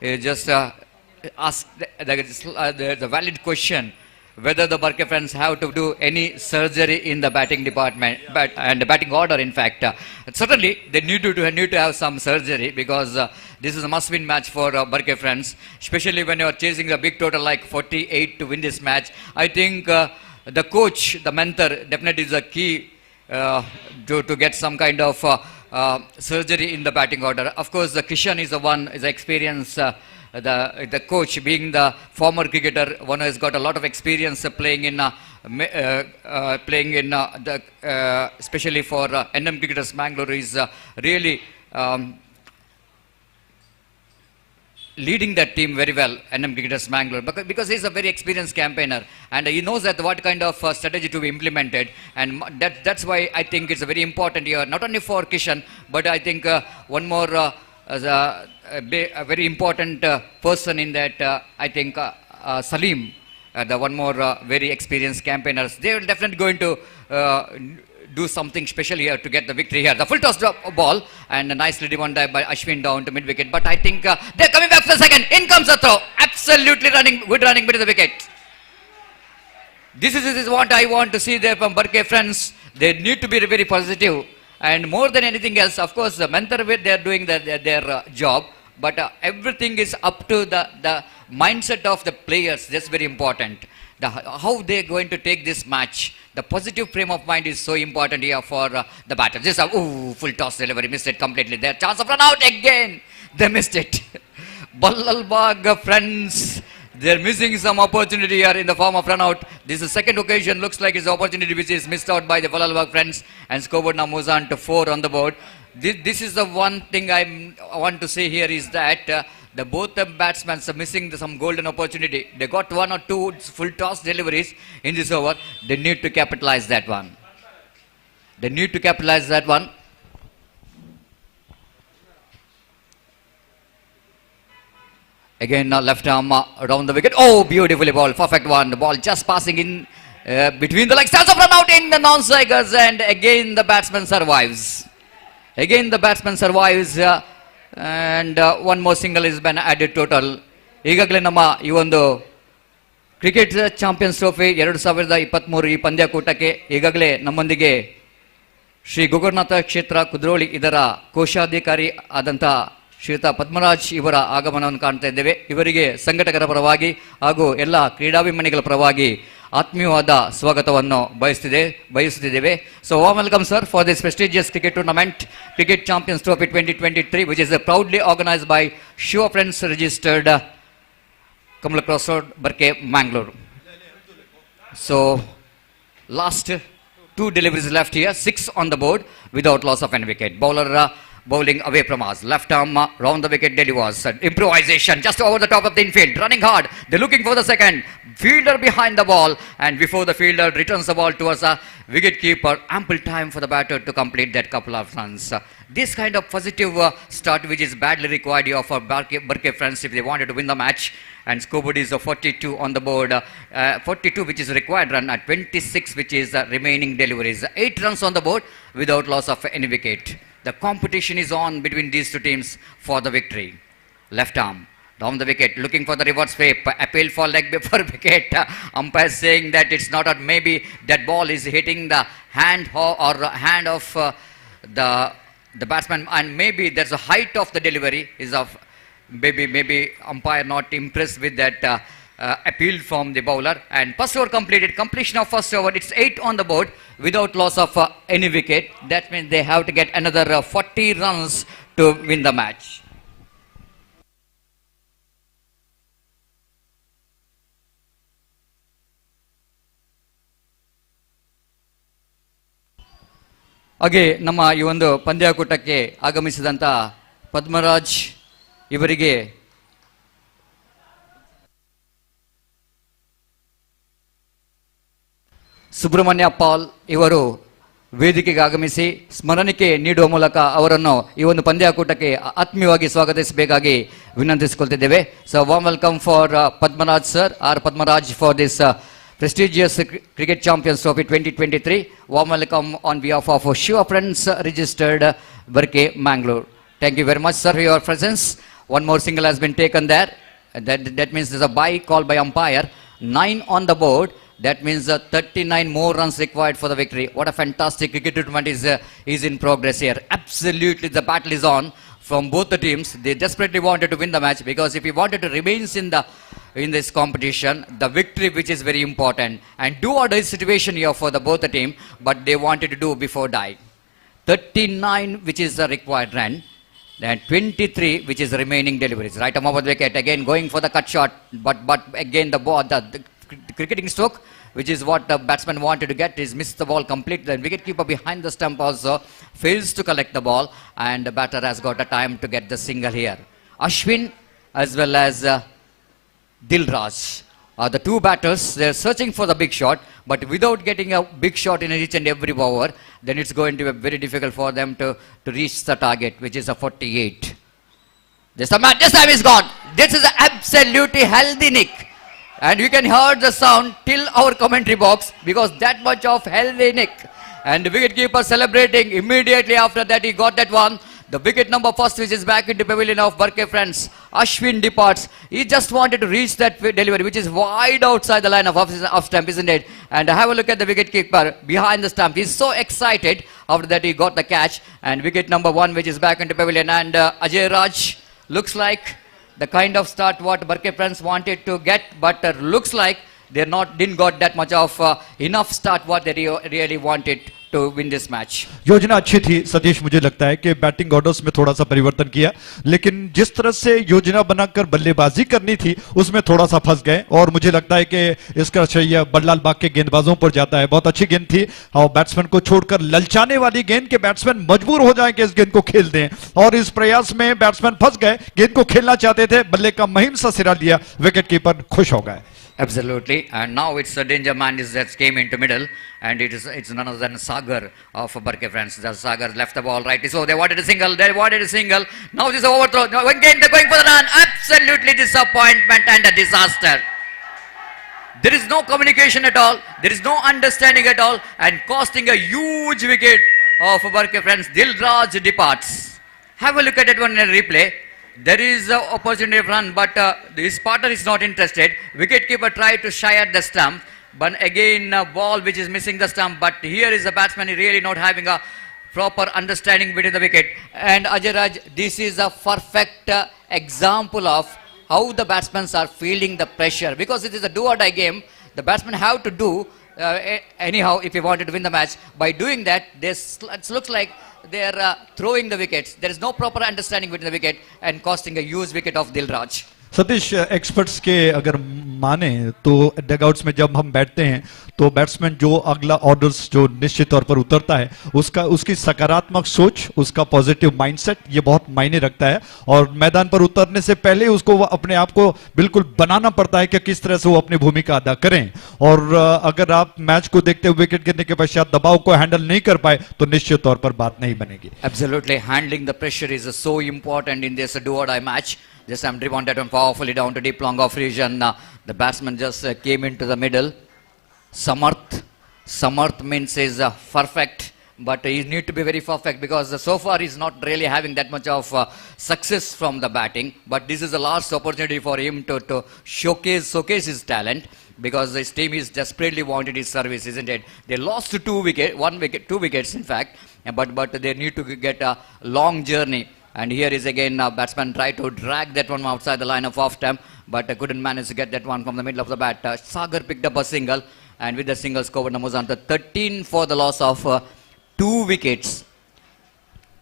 just ask the valid question whether the Barke friends have to do any surgery in the batting department and the batting order. In fact, certainly they need to have some surgery, because this is a must-win match for Barke friends, especially when you are chasing a big total like 48 to win this match. I think the coach, the mentor, definitely is a key to get some kind of surgery in the batting order. Of course, Kishan is the one, is the experience. The coach, being the former cricketer, one who has got a lot of experience playing in especially for NM Cricketers Mangalore, is really leading that team very well, NM Cricketers Mangalore, because he's a very experienced campaigner and he knows that what kind of strategy to be implemented, and that's why I think it's a very important year, not only for Kishan, but I think one more as a very important person in that, I think Salim, the one more very experienced campaigners. They are definitely going to do something special here to get the victory here. The full toss ball and nicely driven by Ashwin down to mid wicket. But I think they're coming back for the second. In comes the throw. Absolutely good running mid of the wicket. This is what I want to see there from Barke friends. They need to be very positive. And more than anything else, of course, the mentor they are doing their job, but everything is up to the mindset of the players. That's very important. How they're going to take this match. The positive frame of mind is so important here for the batter. This full toss delivery, missed it completely. Their chance of run out again. They missed it. Ballalbagh friends, they're missing some opportunity here in the form of run out. This is the second occasion. Looks like it's an opportunity which is missed out by the Ballalbagh friends. And scoreboard now moves on to 4 on the board. This is the one thing I want to say here is that both the batsmen are missing some golden opportunity. They got 1 or 2 full toss deliveries in this over. They need to capitalize that one. They need to capitalize that one. Again, left arm around the wicket. Oh, beautifully ball. Perfect one. The ball just passing in between the legs. Chance of run out in the non-strikers. And again, the batsman survives. Again, the batsman survives. And one more single is been added total. ಈಗಾಗಲೇ ನಮ್ಮ ಈ ಒಂದು cricket champions trophy 2023 ಈ ಪಂದ್ಯಕೂಟಕ್ಕೆ ಈಗಾಗಲೇ ನಮ್ಮೊಂದಿಗೆ ಶ್ರೀ ಗುಗರ್ನಾಥ ಕ್ಷೇತ್ರ ಕುದ್ರೋಳಿ ಇದರ ಕೋಶಾಧಿಕಾರಿ ಆದಂಥ ಶ್ರೀಯುತ ಪದ್ಮರಾಜ್ ಇವರ ಆಗಮನವನ್ನು ಕಾಣ್ತಾ ಇದ್ದೇವೆ. ಇವರಿಗೆ ಸಂಘಟಕರ ಪರವಾಗಿ ಹಾಗೂ ಎಲ್ಲ ಕ್ರೀಡಾಭಿಮಾನಿಗಳ ಪರವಾಗಿ ಆತ್ಮೀಯವಾದ ಸ್ವಾಗತವನ್ನು ಬಯಸುತ್ತಿದ್ದೇವೆ. So warm welcome sir for this prestigious cricket tournament, cricket champions trophy 2023, which is proudly organized by Shiva Friends registered Kamala Cross Road, Barke, Mangalore. So last 2 deliveries left here, 6 on the board without loss of any wicket. Bowler bowling away from us. Left arm round the wicket delivers. Improvisation just over the top of the infield. Running hard. They're looking for the second. Fielder behind the ball. And before the fielder returns the ball towards a wicket keeper, ample time for the batter to complete that couple of runs. This kind of positive start which is badly required here for Barke friends if they wanted to win the match. And scoreboard is 42 on the board. 42 which is required run at 26 which is remaining deliveries. 8 runs on the board without loss of any wicket. The competition is on between these two teams for the victory. Left arm down the wicket, looking for the reverse sweep. Appeal for leg before wicket. Umpire saying that it's not out. Maybe that ball is hitting the hand or hand of the batsman, and maybe there's a height of the delivery is of maybe umpire not impressed with that appeal from the bowler. And first over completed. Completion of first over. It's 8 on the board without loss of any wicket. That means they have to get another 40 runs to win the match. ಹಾಗೆ ನಮ್ಮ ಈ ಒಂದು ಪಂದ್ಯಾಕೂಟಕ್ಕೆ ಆಗಮಿಸಿದಂಥ ಪದ್ಮರಾಜ್ ಇವರಿಗೆ ಸುಬ್ರಹ್ಮಣ್ಯ ಪಾಲ್ ಇವರು ವೇದಿಕೆಗೆ ಆಗಮಿಸಿ ಸ್ಮರಣಿಕೆ ನೀಡುವ ಮೂಲಕ ಅವರನ್ನು ಈ ಒಂದು ಪಂದ್ಯಾಕೂಟಕ್ಕೆ ಆತ್ಮೀಯವಾಗಿ ಸ್ವಾಗತಿಸಬೇಕಾಗಿ ವಿನಂತಿಸಿಕೊಳ್ತಿದ್ದೇವೆ. So warm welcome for Padmaraj sir R Padmaraj for this prestigious cricket champions trophy 2023. Warm welcome on behalf of Shiva Friends registered Barke, Mangalore. Thank you very much sir for your presence. One more single has been taken there. That means there's a bye called by umpire. 9 on the board. That means 39 more runs required for the victory. What a fantastic cricket tournament is in progress here. Absolutely the battle is on from both the teams. They desperately wanted to win the match because if he wanted to remain in this competition, the victory which is very important, and do or die situation here for both the team, but they wanted to do before die. 39 which is the required run, then 23 which is remaining deliveries. Right arm over the wicket, again going for the cut shot, but again the ball, the cricketing stroke which is what the batsman wanted to get is missed the ball completely. The wicketkeeper behind the stump also fails to collect the ball, and the batter has got a time to get the single here. Ashwin as well as Dilraj are the two batters. They're searching for the big shot, but without getting a big shot in each and every over, then it's going to be very difficult for them to reach the target, which is a 48. This time is gone. This is absolutely healthy nick. And you can hear the sound till our commentary box because that much of healthy nick. And the wicketkeeper celebrating immediately after that he got that one. The wicket number first which is back into pavilion of Barke friends. Ashwin departs. He just wanted to reach that delivery which is wide outside the line of stump, isn't it? And have a look at the wicketkeeper behind the stump. He's so excited After that, he got the catch and wicket number 1, which is back into pavilion. And Ajay Raj looks like the kind of start what Barke Friends wanted to get, but looks like they didn't got that much of enough start what they really wanted to win this match. योजना अच्छी थी सतीश, मुझे लगता है कि batting orders में थोड़ा सा परिवर्तन किया, लेकिन जिस तरह से योजना बनाकर बल्लेबाजी करनी थी उसमें थोड़ा सा फंस गए और मुझे लगता है कि इसका श्रेय बल्लाल बाग के गेंदबाजों पर जाता है। बहुत अच्छी गेंद थी और बैट्समैन को छोड़कर ललचाने वाली गेंद के बैट्समैन मजबूर हो जाएं कि इस गेंद को खेल दें, और इस प्रयास में बैट्समैन फंस गए। गेंद को खेलना चाहते थे, बल्ले का महीन सा सिरा लिया, विकेट कीपर खुश हो गए। Absolutely, and now it's a danger man that came into middle, and it's none other than Sagar of Barke Friends. The Sagar left the ball right, so they wanted a single. Now this overthrow. Now again they're going for the run. Absolutely disappointment and a disaster. There is no communication at all. There is no understanding at all, and costing a huge wicket of Barke Friends. Dilraj departs. Have a look at that one in a replay. There is an opportunity to run, but his partner is not interested. Wicketkeeper tried to shy at the stump, but again a ball which is missing the stump. But here is the batsman really not having a proper understanding between the wicket. And Ajay Raj, this is a perfect example of how the batsmen are feeling the pressure, because it is a do-or-die game. The batsmen have to do anyhow if he wanted to win the match. By doing that, it looks like they are throwing the wickets. There is no proper understanding between the wicket and costing a huge wicket of Dilraj. Satish, experts के अगर माने तो डगआउट्स में जब हम बैठते हैं तो बैट्समैन जो अगला ऑर्डर्स जो निश्चित तौर पर उतरता है उसकी सकारात्मक सोच, उसका पॉजिटिव माइंडसेट, ये बहुत मायने रखता है, और मैदान पर उतरने से पहले उसको अपने आप को बिल्कुल बनाना पड़ता है कि किस तरह से वो अपनी भूमिका अदा करें। और अगर आप मैच को देखते हुए विकेट गिरने के पश्चात दबाव को हैंडल नहीं कर पाए तो निश्चित तौर पर बात नहीं बनेगी। Absolutely, handling the pressure is so important in this do-or-die match. Just I'm driven that one powerfully down to deep long off region. The batsman just came into the middle. Samarth means is perfect, but he need to be very perfect because so far he's not really having that much of success from the batting. But this is the last opportunity for him to showcase his talent, because his team is desperately wanted his service, isn't it? They lost to 2 wickets in fact, but they need to get a long journey. And here is again batsman tried to drag that one outside the line of off stump, but couldn't manage to get that one from the middle of the bat. Sagar picked up a single, and with the single scored numbers on to 13 for the loss of 2 wickets.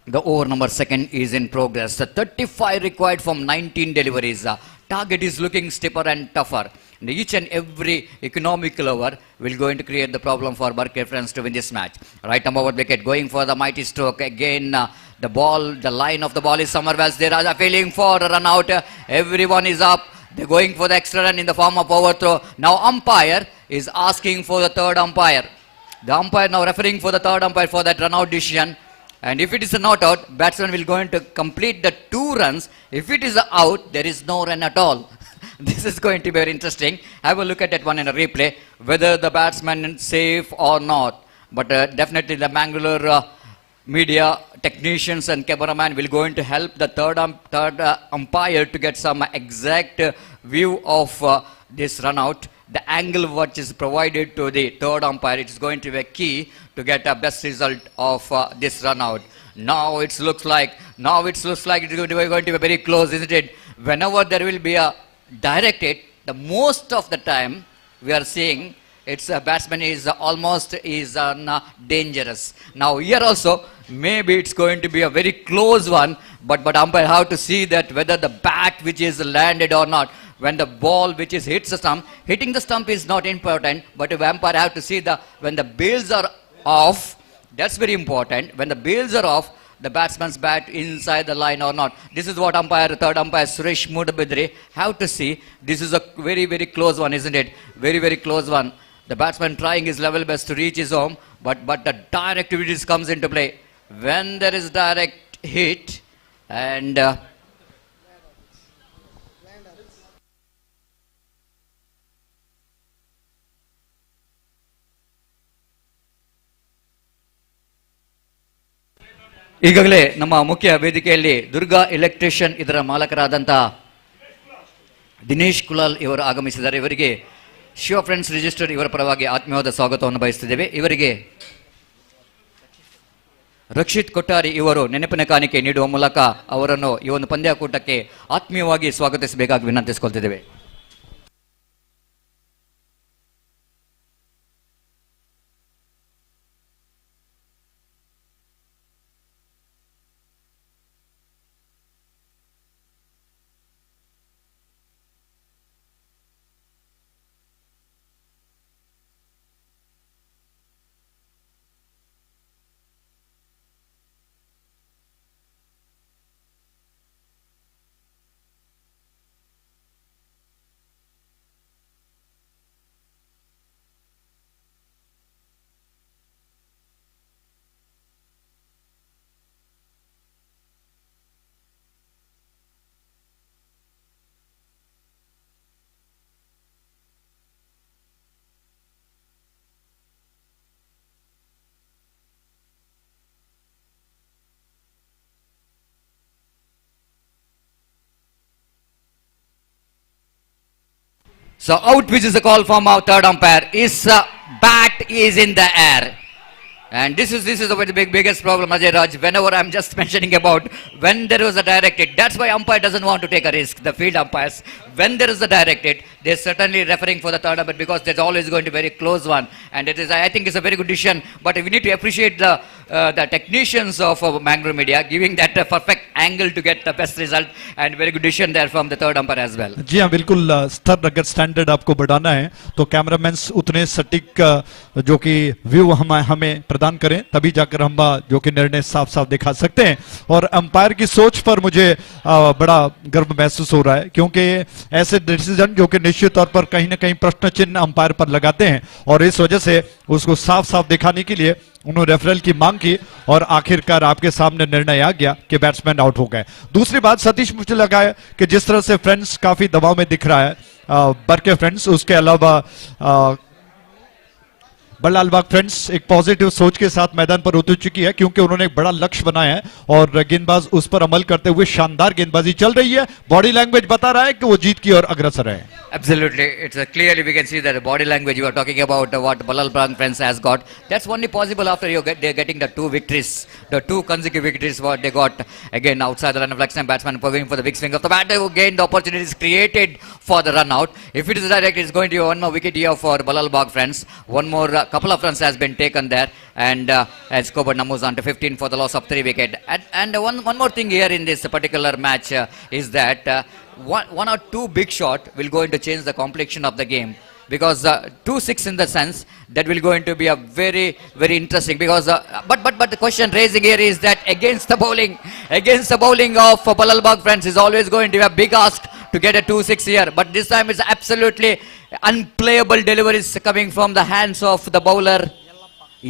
The over number 2 is in progress. 35 required from 19 deliveries. Target is looking stiffer and tougher. And each and every economical over will going to create the problem for Barke Friends to win this match. Right number 1 wicket, going for the mighty stroke. Again, the line of the ball is somewhere else. They are feeling for a run out. Everyone is up. They're going for the extra run in the form of overthrow. Now umpire is asking for the third umpire. The umpire now referring for the third umpire for that run out decision. And if it is a not out, batsman will going to complete the 2 runs. If it is a out, there is no run at all. This is going to be very interesting. Have a look at that one in a replay, whether the batsman is safe or not. But definitely the Mangalore media technicians and cameraman will going to help the third umpire to get some exact view of this run out. The angle which is provided to the third umpire, it is going to be a key to get a best result of this run out. Now it looks like it's going to be very close, isn't it? Whenever there will be a direct hit, the most of the time we are seeing it's a batsman is almost dangerous. Now here also maybe it's going to be a very close one, but umpire have to see that whether the bat which is landed or not. When the ball which is hits the stump, hitting the stump is not important, but the umpire have to see when the bails are off. That's very important. When the bails are off, the batsman's bat inside the line or not. This is what third umpire Suresh Mudabidri have to see. This is a very, very close one, isn't it? Very, very close one. The batsman trying his level best to reach his home, but the direct hit comes into play. When there is direct hit and ಈಗಾಗಲೇ ನಮ್ಮ ಮುಖ್ಯ ವೇದಿಕೆಯಲ್ಲಿ Durga electrician ಇದರ ಮಾಲಕರಾದಂಥ ದಿನೇಶ್ ಕುಲಾಲ್ ಇವರು ಆಗಮಿಸಿದ್ದಾರೆ. ಇವರಿಗೆ Shiva friends register ಇವರ ಪರವಾಗಿ ಆತ್ಮೀಯವಾದ ಸ್ವಾಗತವನ್ನು ಬಯಸುತ್ತಿದ್ದೇವೆ. ಇವರಿಗೆ ರಕ್ಷಿತ್ ಕೊಟ್ಟಾರಿ ಇವರು ನೆನಪಿನ ಕಾಣಿಕೆ ನೀಡುವ ಮೂಲಕ ಅವರನ್ನು ಈ ಒಂದು ಪಂದ್ಯಾಕೂಟಕ್ಕೆ ಆತ್ಮೀಯವಾಗಿ ಸ್ವಾಗತಿಸಬೇಕಾಗಿ ವಿನಂತಿಸಿಕೊಳ್ತಿದ್ದೇವೆ. So out, which is the call from our third umpire. His bat is in the air. And this is the biggest problem, Ajay Raj. Whenever I'm just mentioning about when there was a direct hit, that's why umpire doesn't want to take a risk. The field umpires, when there is a direct hit, they're certainly referring for the third umpire because there's always going to be a very close one. And it is, I think, it's a very good decision. But we need to appreciate the technicians of Mangalore Media giving that perfect angle to get the best result, and very good decision there from the third umpire as well. जी हाँ बिल्कुल स्तर अगर standard आपको बढ़ाना है तो cameraman उतने सटीक जो कि व्यू हमें प्रदान करें तभी जाकर हम जो कि निर्णय साफ साफ दिखा सकते हैं. और अंपायर की सोच पर मुझे बड़ा गर्व महसूस हो रहा है क्योंकि ऐसे डिसीजन जो कि निश्चित तौर पर कहीं ना कहीं प्रश्न चिन्ह अंपायर पर लगाते हैं और इस वजह से उसको साफ साफ दिखाने के लिए उन्होंने रेफरल की मांग की और आखिरकार आपके सामने निर्णय आ गया कि बैट्समैन आउट हो गए. दूसरी बात सतीश मुझे लगा है कि जिस तरह से फ्रेंड्स काफी दबाव में दिख रहा है बरके फ्रेंड्स, उसके अलावा बल्लालबाग फ्रेंड्स एक पॉजिटिव सोच के साथ मैदान पर उतर चुकी है क्योंकि उन्होंने एक बड़ा लक्ष्य बनाया है और गेंदबाज उस पर अमल करते हुए शानदार गेंदबाजी चल रही है. बॉडी लैंग्वेज बता रहा है कि वो जीत की ओर अग्रसर है. Absolutely, it's clearly we can see that the body language you are talking about what Ballal friends has got. That's only possible after they're getting the two victories, the two consecutive victories what they got again outside the line of left-hand batsman going for the big swing of the bat. Again, the opportunity is created for the run out. If it is direct, it's going to be one more wicket here for Ballal friends. One more couple of runs has been taken there, and as Coburn moves on to 15 for the loss of 3 wickets. And one more thing here in this particular match is that one or two big shot will go into change the complexion of the game, because 2-6 in the sense that will going to be a very interesting, because but the question raising here is that against the bowling of Balalbag friends is always going to be a big ask to get a 2-6 here, but this time it's absolutely unplayable deliveries coming from the hands of the bowler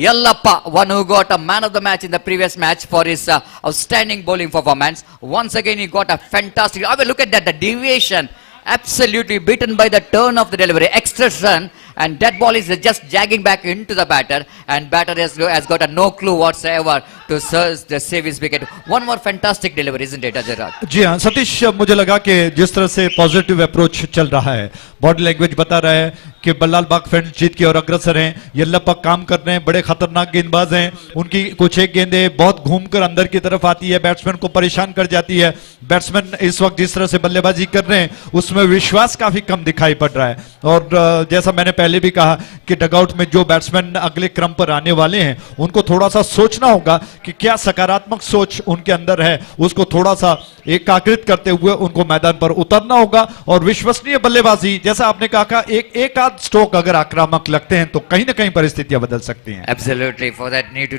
Yellappa, one who got a man of the match in the previous match for his outstanding bowling performance. Once again, he got a fantastic. I will look at that, the deviation, absolutely beaten by the turn of the delivery, extra turn, and that ball is just jagging back into the batter, and batter has got a no clue whatsoever to save his wicket. One more fantastic delivery, isn't it, Ajay Raj? जी हाँ सतीश, मुझे लगा कि जिस तरह से positive approach चल रहा है, बॉडी लैंग्वेज बता रहा है कि बल्लालबाग फ्रेंड्स जीत की ओर अग्रसर हैं. यल्लप्पा काम कर रहे हैं, बड़े खतरनाक गेंदबाज हैं. उनकी कुछ एक गेंदें बहुत घूमकर अंदर की तरफ आती है, बैट्समैन को परेशान कर जाती है. बैट्समैन इस वक्त जिस तरह से बल्लेबाजी कर रहे हैं उसमें विश्वास काफी कम दिखाई पड़ रहा है. और जैसा मैंने पहले भी कहा कि डगआउट में जो बैट्समैन अगले क्रम पर आने वाले हैं उनको थोड़ा सा सोचना होगा कि क्या सकारात्मक सोच उनके अंदर है, उसको थोड़ा सा एकाग्रित करते हुए उनको मैदान पर उतरना होगा. और विश्वसनीय बल्लेबाजी, जैसा आपने कहा, एक आध स्ट्रोक अगर आक्रामक लगते हैं तो कहीं ना कहीं परिस्थितियां बदल सकती हैं. Absolutely, for that need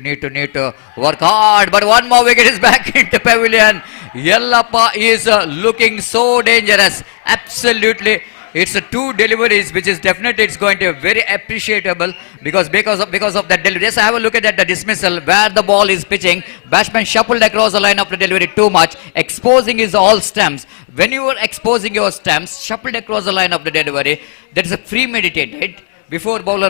to work hard, but one more wicket is back into pavilion. Yellappa is looking so dangerous. Absolutely, it's two deliveries which is definitely it's going to be very appreciable because of that delivery. Just have a look at that, the dismissal where the ball is pitching. Batsman shuffled across the line of the delivery too much, exposing his all stumps. When you are exposing your stumps, shuffled across the line of the delivery, that is a premeditated. Before bowler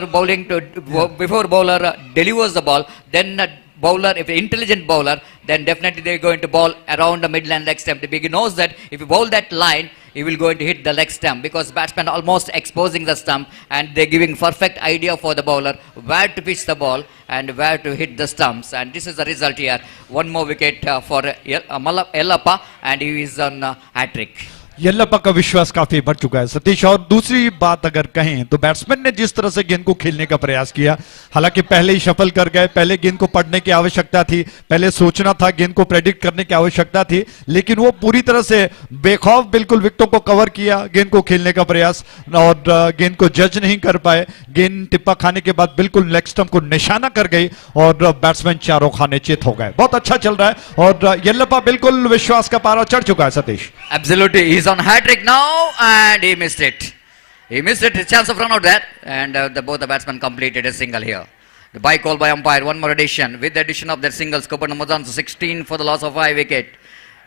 delivers the ball, then bowler, if an intelligent bowler, then definitely they're going to bowl around the midland leg stump. The big knows that if you bowl that line, he will going to hit the leg stump because batsman almost exposing the stump, and they're giving perfect idea for the bowler where to pitch the ball and where to hit the stumps. And this is the result here. One more wicket for Yellappa, and he is on hat-trick. येल्लप्पा का विश्वास काफी बढ़ चुका है सतीश। और दूसरी बात अगर कहें तो बैट्समैन ने जिस तरह से गेंद को खेलने का प्रयास किया, हालांकि पहले ही शफल कर गए, पहले गेंद को पढ़ने की आवश्यकता थी, पहले सोचना था, गेंद को प्रेडिक्ट करने की आवश्यकता थी, लेकिन वो पूरी तरह से बेखौफ बिल्कुल विकेटों को कवर किया, गेंद को खेलने का प्रयास, और गेंद को जज नहीं कर पाए। गेंद टिप्पा खाने के बाद बिल्कुल लेग स्टंप को निशाना कर गई और बैट्समैन चारों खाने चित हो गए। बहुत अच्छा चल रहा है और येल्लप्पा बिल्कुल विश्वास का पारा चढ़ चुका है Satish. Absolutely, he's on hat-trick now, and he missed it. He missed it, chance of run out there, and both the batsmen completed a single here. The bye call by umpire, one more addition. With the addition of their singles, Kopan Ramazan 16 for the loss of 5 wicket.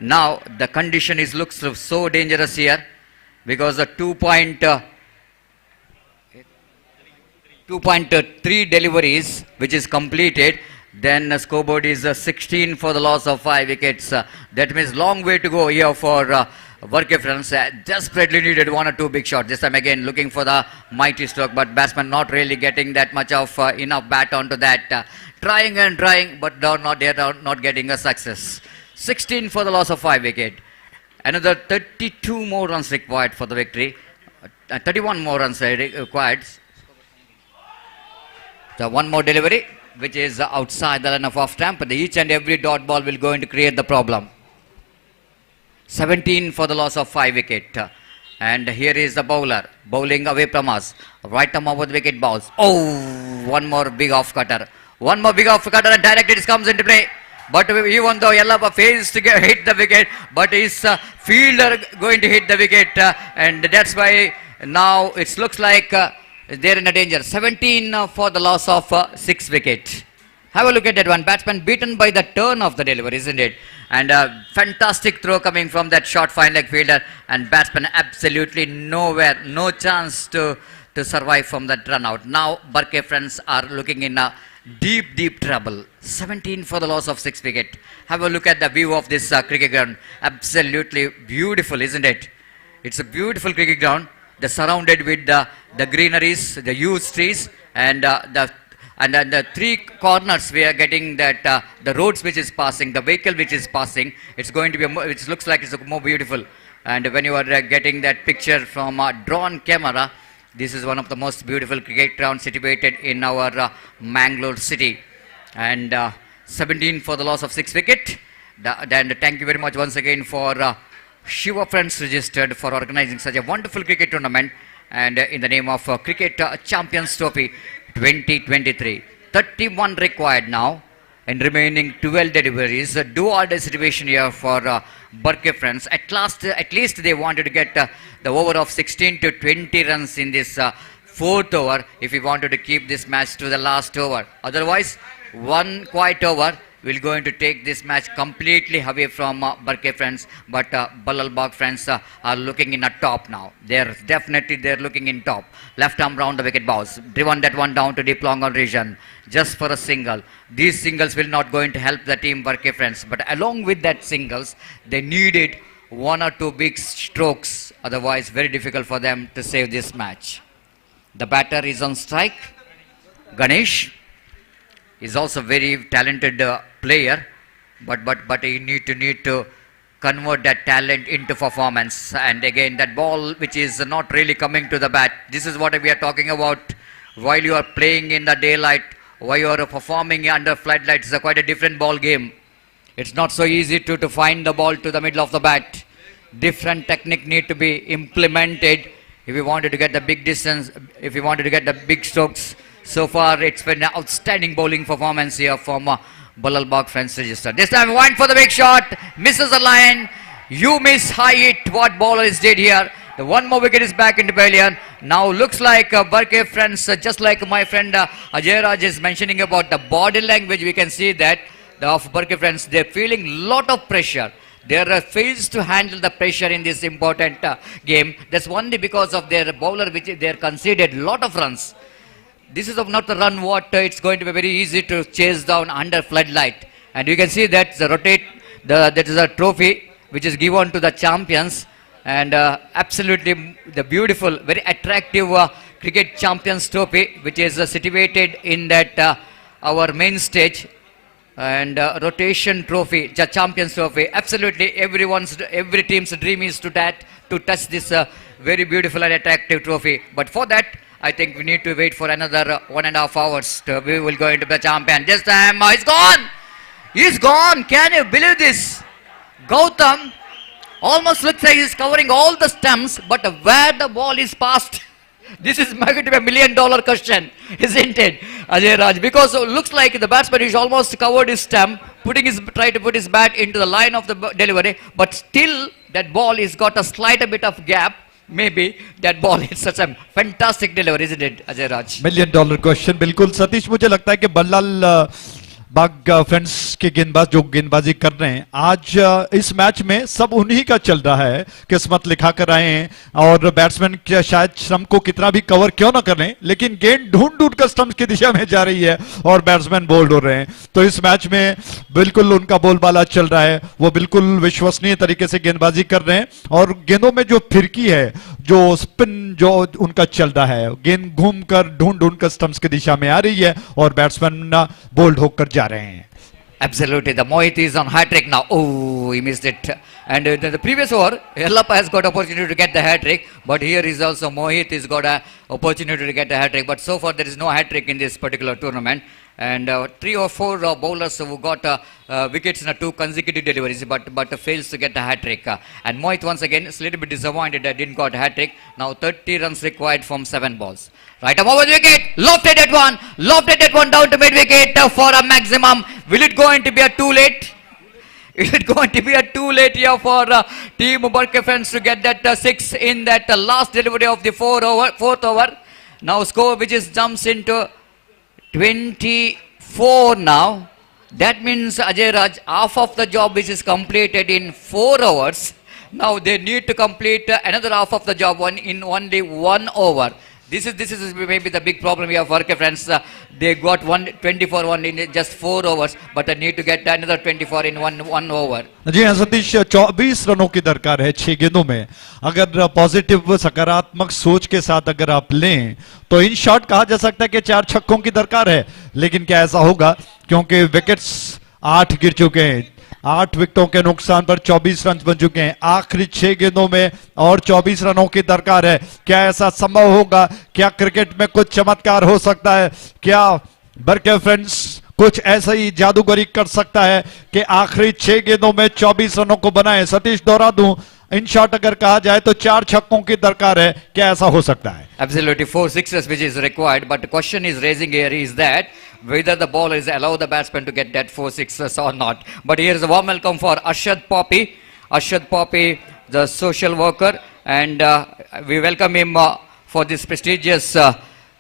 Now, the condition looks so dangerous here, because the 2.3 deliveries, which is completed, then scoreboard is 16 for the loss of 5 wickets. That means long way to go here for Burke friends. Desperately needed one or two big shots. This time again looking for the mighty stroke, but batsman not really getting that much of enough bat onto that. Trying and trying, but not getting a success. 16 for the loss of 5 wicket. Another 32 more runs required for the victory. 31 more runs required. So one more delivery, which is outside the line of off stump, but each and every dot ball will going to create the problem. 17 for the loss of 5 wicket. And here is the bowler, bowling away from us. Right arm over the wicket balls. Oh, one more big off cutter. One more big off cutter, and directly it comes into play. But even though Yellappa fails to hit the wicket, but his fielder going to hit the wicket. And that's why now it looks like they're in a danger. 17 for the loss of 6 wicket. Have a look at that one. Batsman beaten by the turn of the delivery, isn't it? And a fantastic throw coming from that short fine leg fielder. And batsman absolutely nowhere, no chance to survive from that run out. Now Burke friends are looking in a deep trouble. 17 for the loss of 6 wicket. Have a look at the view of this cricket ground. Absolutely beautiful, isn't it? It's a beautiful cricket ground. They're surrounded with the greeneries, the huge trees, and the three corners we are getting that the roads which is passing, the vehicle which is passing, it's going to be which looks like it's more beautiful. And when you are getting that picture from a drone camera, this is one of the most beautiful cricket grounds situated in our Mangalore city. And 17 for the loss of 6 wicket. Then thank you very much once again for Shiva friends registered for organizing such a wonderful cricket tournament, and in the name of Cricket Champions Trophy 2023. 31 required now, and remaining 12 deliveries. Do-or-die situation here for Burke friends. At least they wanted to get the over of 16 to 20 runs in this fourth over if we wanted to keep this match to the last over. Otherwise, one quiet over will going to take this match completely away from Burke friends, but Balalbag friends are looking in a top now. They're looking in top. Left arm round the wicket bounce, driven that one down to deep long on region, just for a single. These singles will not going to help the team Burke friends, but along with that singles, they needed one or two big strokes, otherwise very difficult for them to save this match. The batter is on strike. Ganesh is also very talented player, but he need to convert that talent into performance. And again, that ball which is not really coming to the bat. This is what we are talking about. While you are playing in the daylight, while you are performing under floodlights, it's quite a different ball game. It's not so easy to find the ball to the middle of the bat. Different technique need to be implemented if you wanted to get the big distance, if you wanted to get the big strokes. So far, it's been an outstanding bowling performance here from Balalbag friends register. This time, one for the big shot, misses the line. You miss high hit, what bowlers did here. The one more wicket is back into pavilion. Now looks like Burke friends, just like my friend Ajay Raj is mentioning about the body language, we can see that of Burke friends, they're feeling lot of pressure. They fails to handle the pressure in this important game. That's only because of their bowler, which they conceded lot of runs. This is not the run what it's going to be very easy to chase down under floodlight. And you can see that that is a trophy which is given to the champions. And absolutely the beautiful, very attractive cricket champions trophy, which is situated in that our main stage and rotation trophy, the champions trophy. Absolutely, every team's dream is to touch this very beautiful and attractive trophy. But for that, I think we need to wait for another 1.5 hours. We will go into the champion. This time, he's gone. He's gone. Can you believe this? Gautam almost looks like he's covering all the stumps, but where the ball is passed. This is going to be $1 million question, isn't it, Ajay Raj? Because it looks like the batsman is almost covered his stump, try to put his bat into the line of the delivery, but still that ball has got a slight bit of gap. Maybe that ball is such a fantastic delivery, isn't it, Ajay Raj? $1 million question बिल्कुल सतीश, मुझे लगता है कि बल्लाल बाग friends के गेंदबाज जो गेंदबाजी कर रहे हैं आज इस मैच में सब उन्हीं का चल रहा है, किस्मत लिखा कर आए हैं और बैट्समैन शायद स्टंप को कितना भी कवर क्यों ना करें, लेकिन गेंद ढूंढ ढूंढ कर स्टंप की दिशा में जा रही है और बैट्समैन बोल्ड हो रहे हैं। तो इस मैच में बिल्कुल उनका बोलबाला चल रहा है, वो बिल्कुल विश्वसनीय तरीके से गेंदबाजी कर रहे हैं और गेंदों में जो फिरकी है, जो स्पिन जो उनका चल रहा है, गेंद घूम कर ढूंढ ढूंढ कर स्टंप्स की दिशा में आ रही है और बैट्समैन बोल्ड होकर जा रहे हैं। Absolutely, the Mohit is on hat trick now. Oh, he missed it. And the previous over, Yellappa has got opportunity to get the hat trick, but here is also Mohit has got a opportunity to get the hat trick. But so far there is no hat trick in this particular tournament. And 3 or 4 bowlers who got wickets in 2 consecutive deliveries, but fails to get a hat trick. And Mohit once again is a little bit disappointed that didn't got a hat trick. Now 30 runs required from 7 balls. Right arm over the wicket, lofted that one down to mid wicket for a maximum. Will it going to be a too late? Is it going to be a too late here for Team Burke friends to get that 6 in that last delivery of the 4th over? Now score which is jumps into 24 now. That means Ajay Raj, half of the job which is completed in 4 hours. Now they need to complete another half of the job in only 1 over. This is maybe the big problem here for friends. They got 24 in just 4 overs, but they need to get another 24 in one over. जी हाँ सतीश, 24 रनों की दरकार है 6 गेंदों में। अगर positive सकारात्मक सोच के साथ अगर आप लें तो इन शॉट कहा जा सकता है कि 4 छक्कों की दरकार है, लेकिन क्या ऐसा होगा? क्योंकि विकेट्स 8 गिर चुके हैं, 8 विकेटों के नुकसान पर 24 रन बन चुके हैं। आखिरी 6 गेंदों में और 24 रनों की दरकार है। क्या ऐसा संभव होगा? क्या क्रिकेट में कुछ चमत्कार हो सकता है? क्या बर्के फ्रेंड्स कुछ ऐसा ही जादूगरी कर सकता है कि आखिरी 6 गेंदों में 24 रनों को बनाए? सतीश दोहरा दूं, इन शॉट अगर कहा जाए तो 4 छक्कों की दरकार है, क्या ऐसा हो सकता है? Absolutely, 4 sixes which is required, but the question is raising here is that whether the bowlers allow the batsman to get that 4 sixes or not. But here is a warm welcome for Arshad Poppy, the social worker, and we welcome him for this prestigious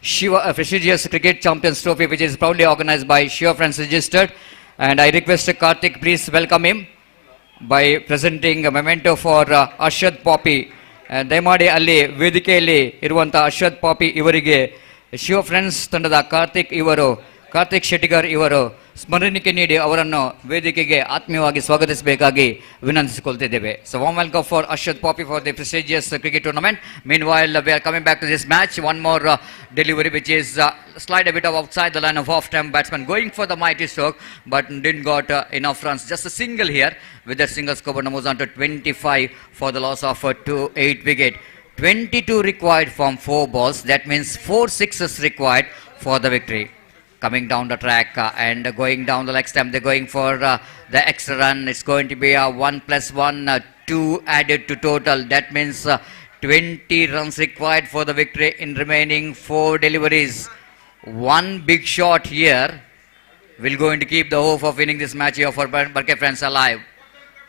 Shiva, prestigious cricket champions trophy, which is proudly organized by Shiva Friends Registered. And I request Karthik, please welcome him by presenting a memento for Arshad Poppy. ದಯಮಾಡಿ ಅಲ್ಲಿ ವೇದಿಕೆಯಲ್ಲಿ ಇರುವಂಥ ಅರ್ಷದ್ ಪಾಪಿ ಇವರಿಗೆ Shiva friends ತಂಡದ ಕಾರ್ತಿಕ್ ಶೆಟ್ಟಿಗರ್ ಇವರು ಸ್ಮರಣಿಕೆ ನೀಡಿ ಅವರನ್ನು ವೇದಿಕೆಗೆ ಆತ್ಮೀಯವಾಗಿ ಸ್ವಾಗತಿಸಬೇಕಾಗಿ ವಿನಂತಿಸಿಕೊಳ್ತಿದ್ದೇವೆ. So warm welcome for Arshad Poppy for the prestigious cricket tournament. Meanwhile, we are coming back to this match. One more delivery which is slide a bit of outside the line of off-stump batsman going for the mighty stroke, but didn't got enough runs. Just a single here. With that single score, moves on to 25 for the loss of 8 wicket. 22 required from 4 balls. That means 4 sixes required for the victory. Coming down the track and going down the leg stump, they're going for the extra run. It's going to be a 1 + 1, 2 added to total. That means 20 runs required for the victory in remaining 4 deliveries. One big shot here will going to keep the hope of winning this match here for Burke Friends alive.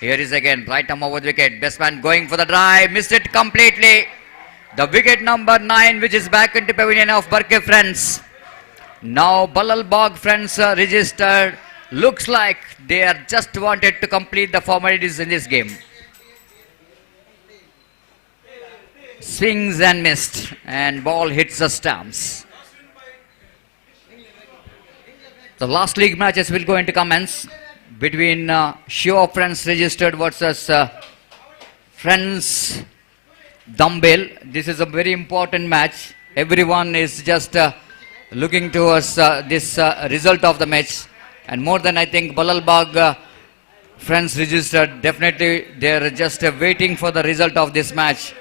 Here is again, right arm over the wicket. Best man going for the drive, missed it completely. The wicket number 9, which is back into pavilion of Burke Friends. Now Balal Bog Friends registered. Looks like they are just wanted to complete the formalities in this game. Swings and missed, and ball hits the stumps. The last league matches will go into commence between Shiva Friends registered versus Friends Dumbbell. This is a very important match. Everyone is just looking towards this result of the match. And more than I think Balalbag friends registered, definitely they're just waiting for the result of this match.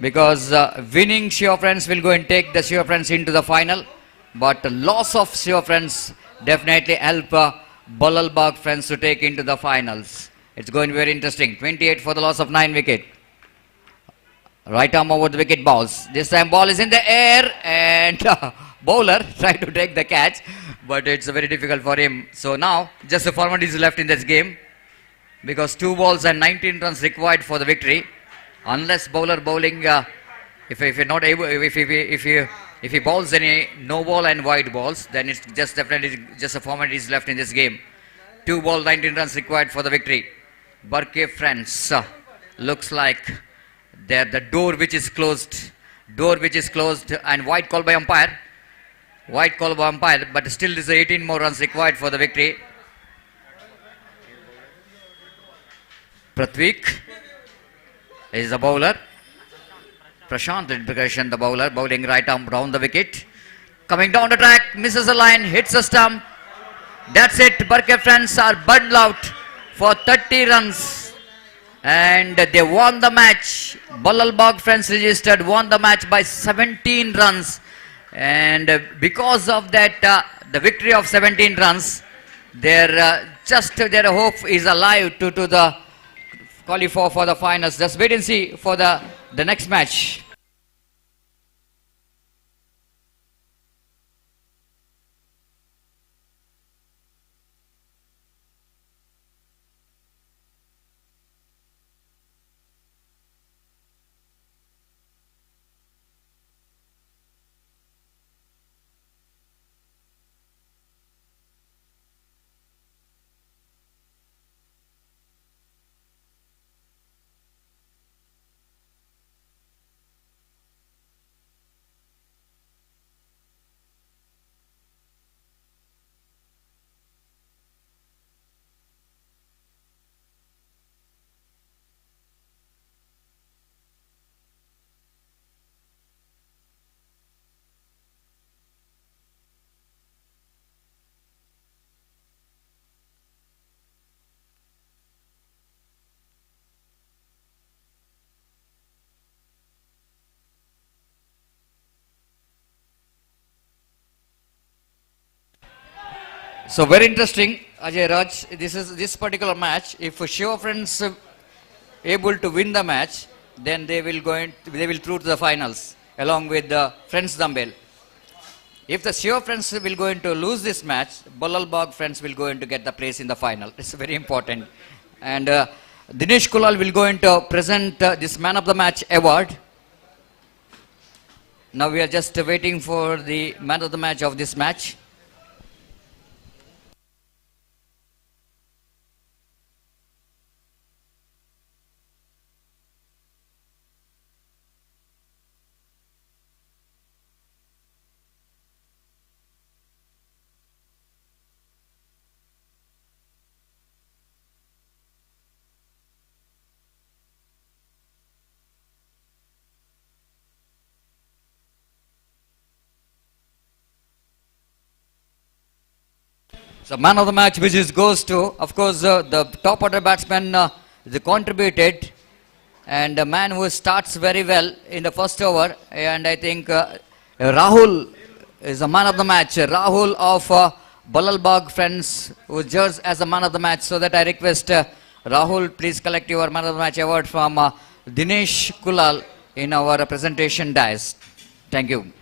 Because winning Shiva Friends will go and take the Shiva Friends into the final, but loss of Shiva Friends definitely help Balalbag Friends to take into the finals. It's going to be very interesting. 28 for the loss of 9 wicket. Right arm over the wicket balls. This time ball is in the air and bowler tried to take the catch, but it's very difficult for him. So now just a format is left in this game because 2 balls and 19 runs required for the victory. Unless bowler bowling, if you're not able, if he bowls any no ball and wide balls, then it's just definitely just a format is left in this game. 2 balls, 19 runs required for the victory. Barke Friends looks like there the door which is closed, and white call by umpire. White call by umpire, but still there's 18 more runs required for the victory. Pratvik is the bowler. Prashant Lidbhakashan, the bowler, bowling right arm round the wicket. Coming down the track, misses the line, hits the stump. That's it. Barke Friends are bundled out for 30 runs. And they won the match. Balalbag Friends registered, won the match by 17 runs. And because of that, the victory of 17 runs, their hope is alive to the qualify for the finals. Just wait and see for the next match. So very interesting, Ajay Raj. This particular match. If Shiva Friends able to win the match, then they will through to the finals along with the Friends Dumbbell. If the Shiva Friends will going to lose this match, Balalbag Friends will going to get the place in the final. It's very important. And Dinesh Kulal will going to present this Man of the Match award. Now we are just waiting for the Man of the Match of this match. So man of the match which goes to, of course, the top order batsman contributed, and a man who starts very well in the first over, and I think Rahul is the man of the match. Rahul of Balalbag Friends who judged as the man of the match. So that I request Rahul, please collect your man of the match award from Dinesh Kulal in our presentation dais. Thank you.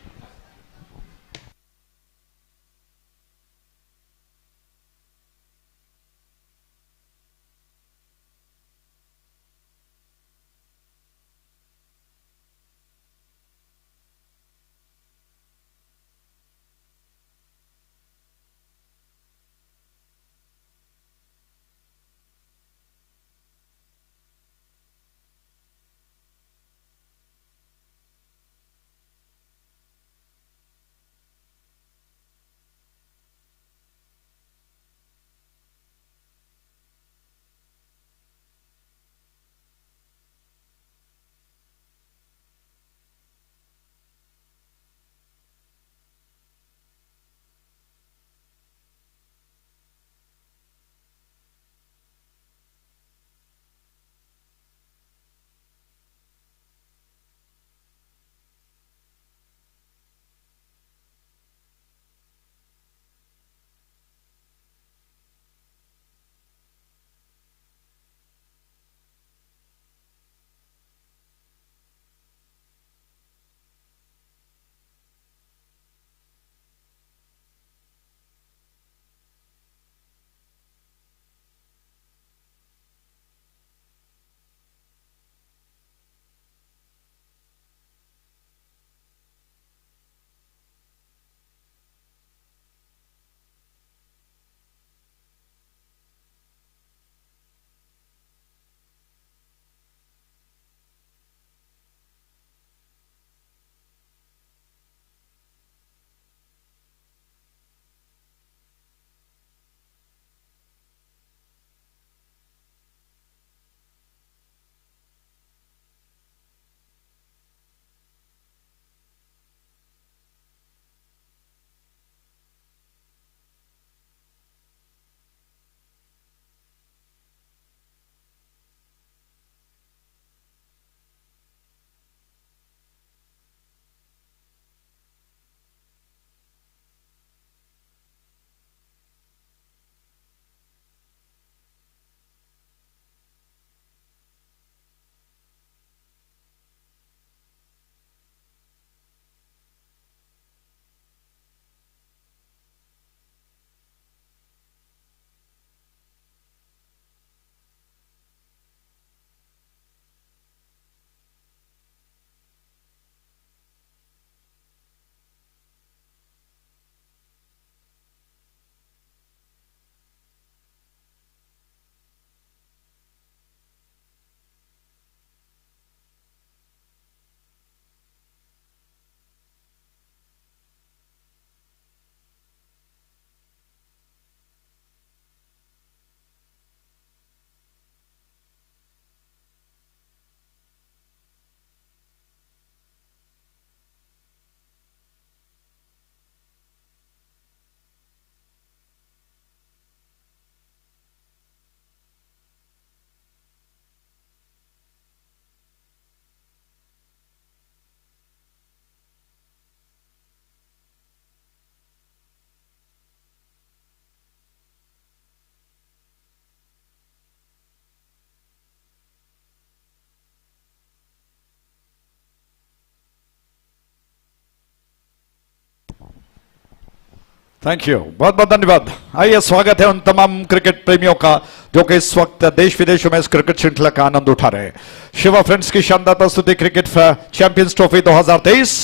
Thank you, बहुत बहुत धन्यवाद। आइए, स्वागत है उन तमाम cricket प्रेमियों का जो कि इस वक्त देश विदेशों में इस क्रिकेट श्रृंखला का आनंद उठा रहे हैं। शिवा फ्रेंड्स की शानदार प्रस्तुति क्रिकेट चैंपियंस ट्रॉफी 2023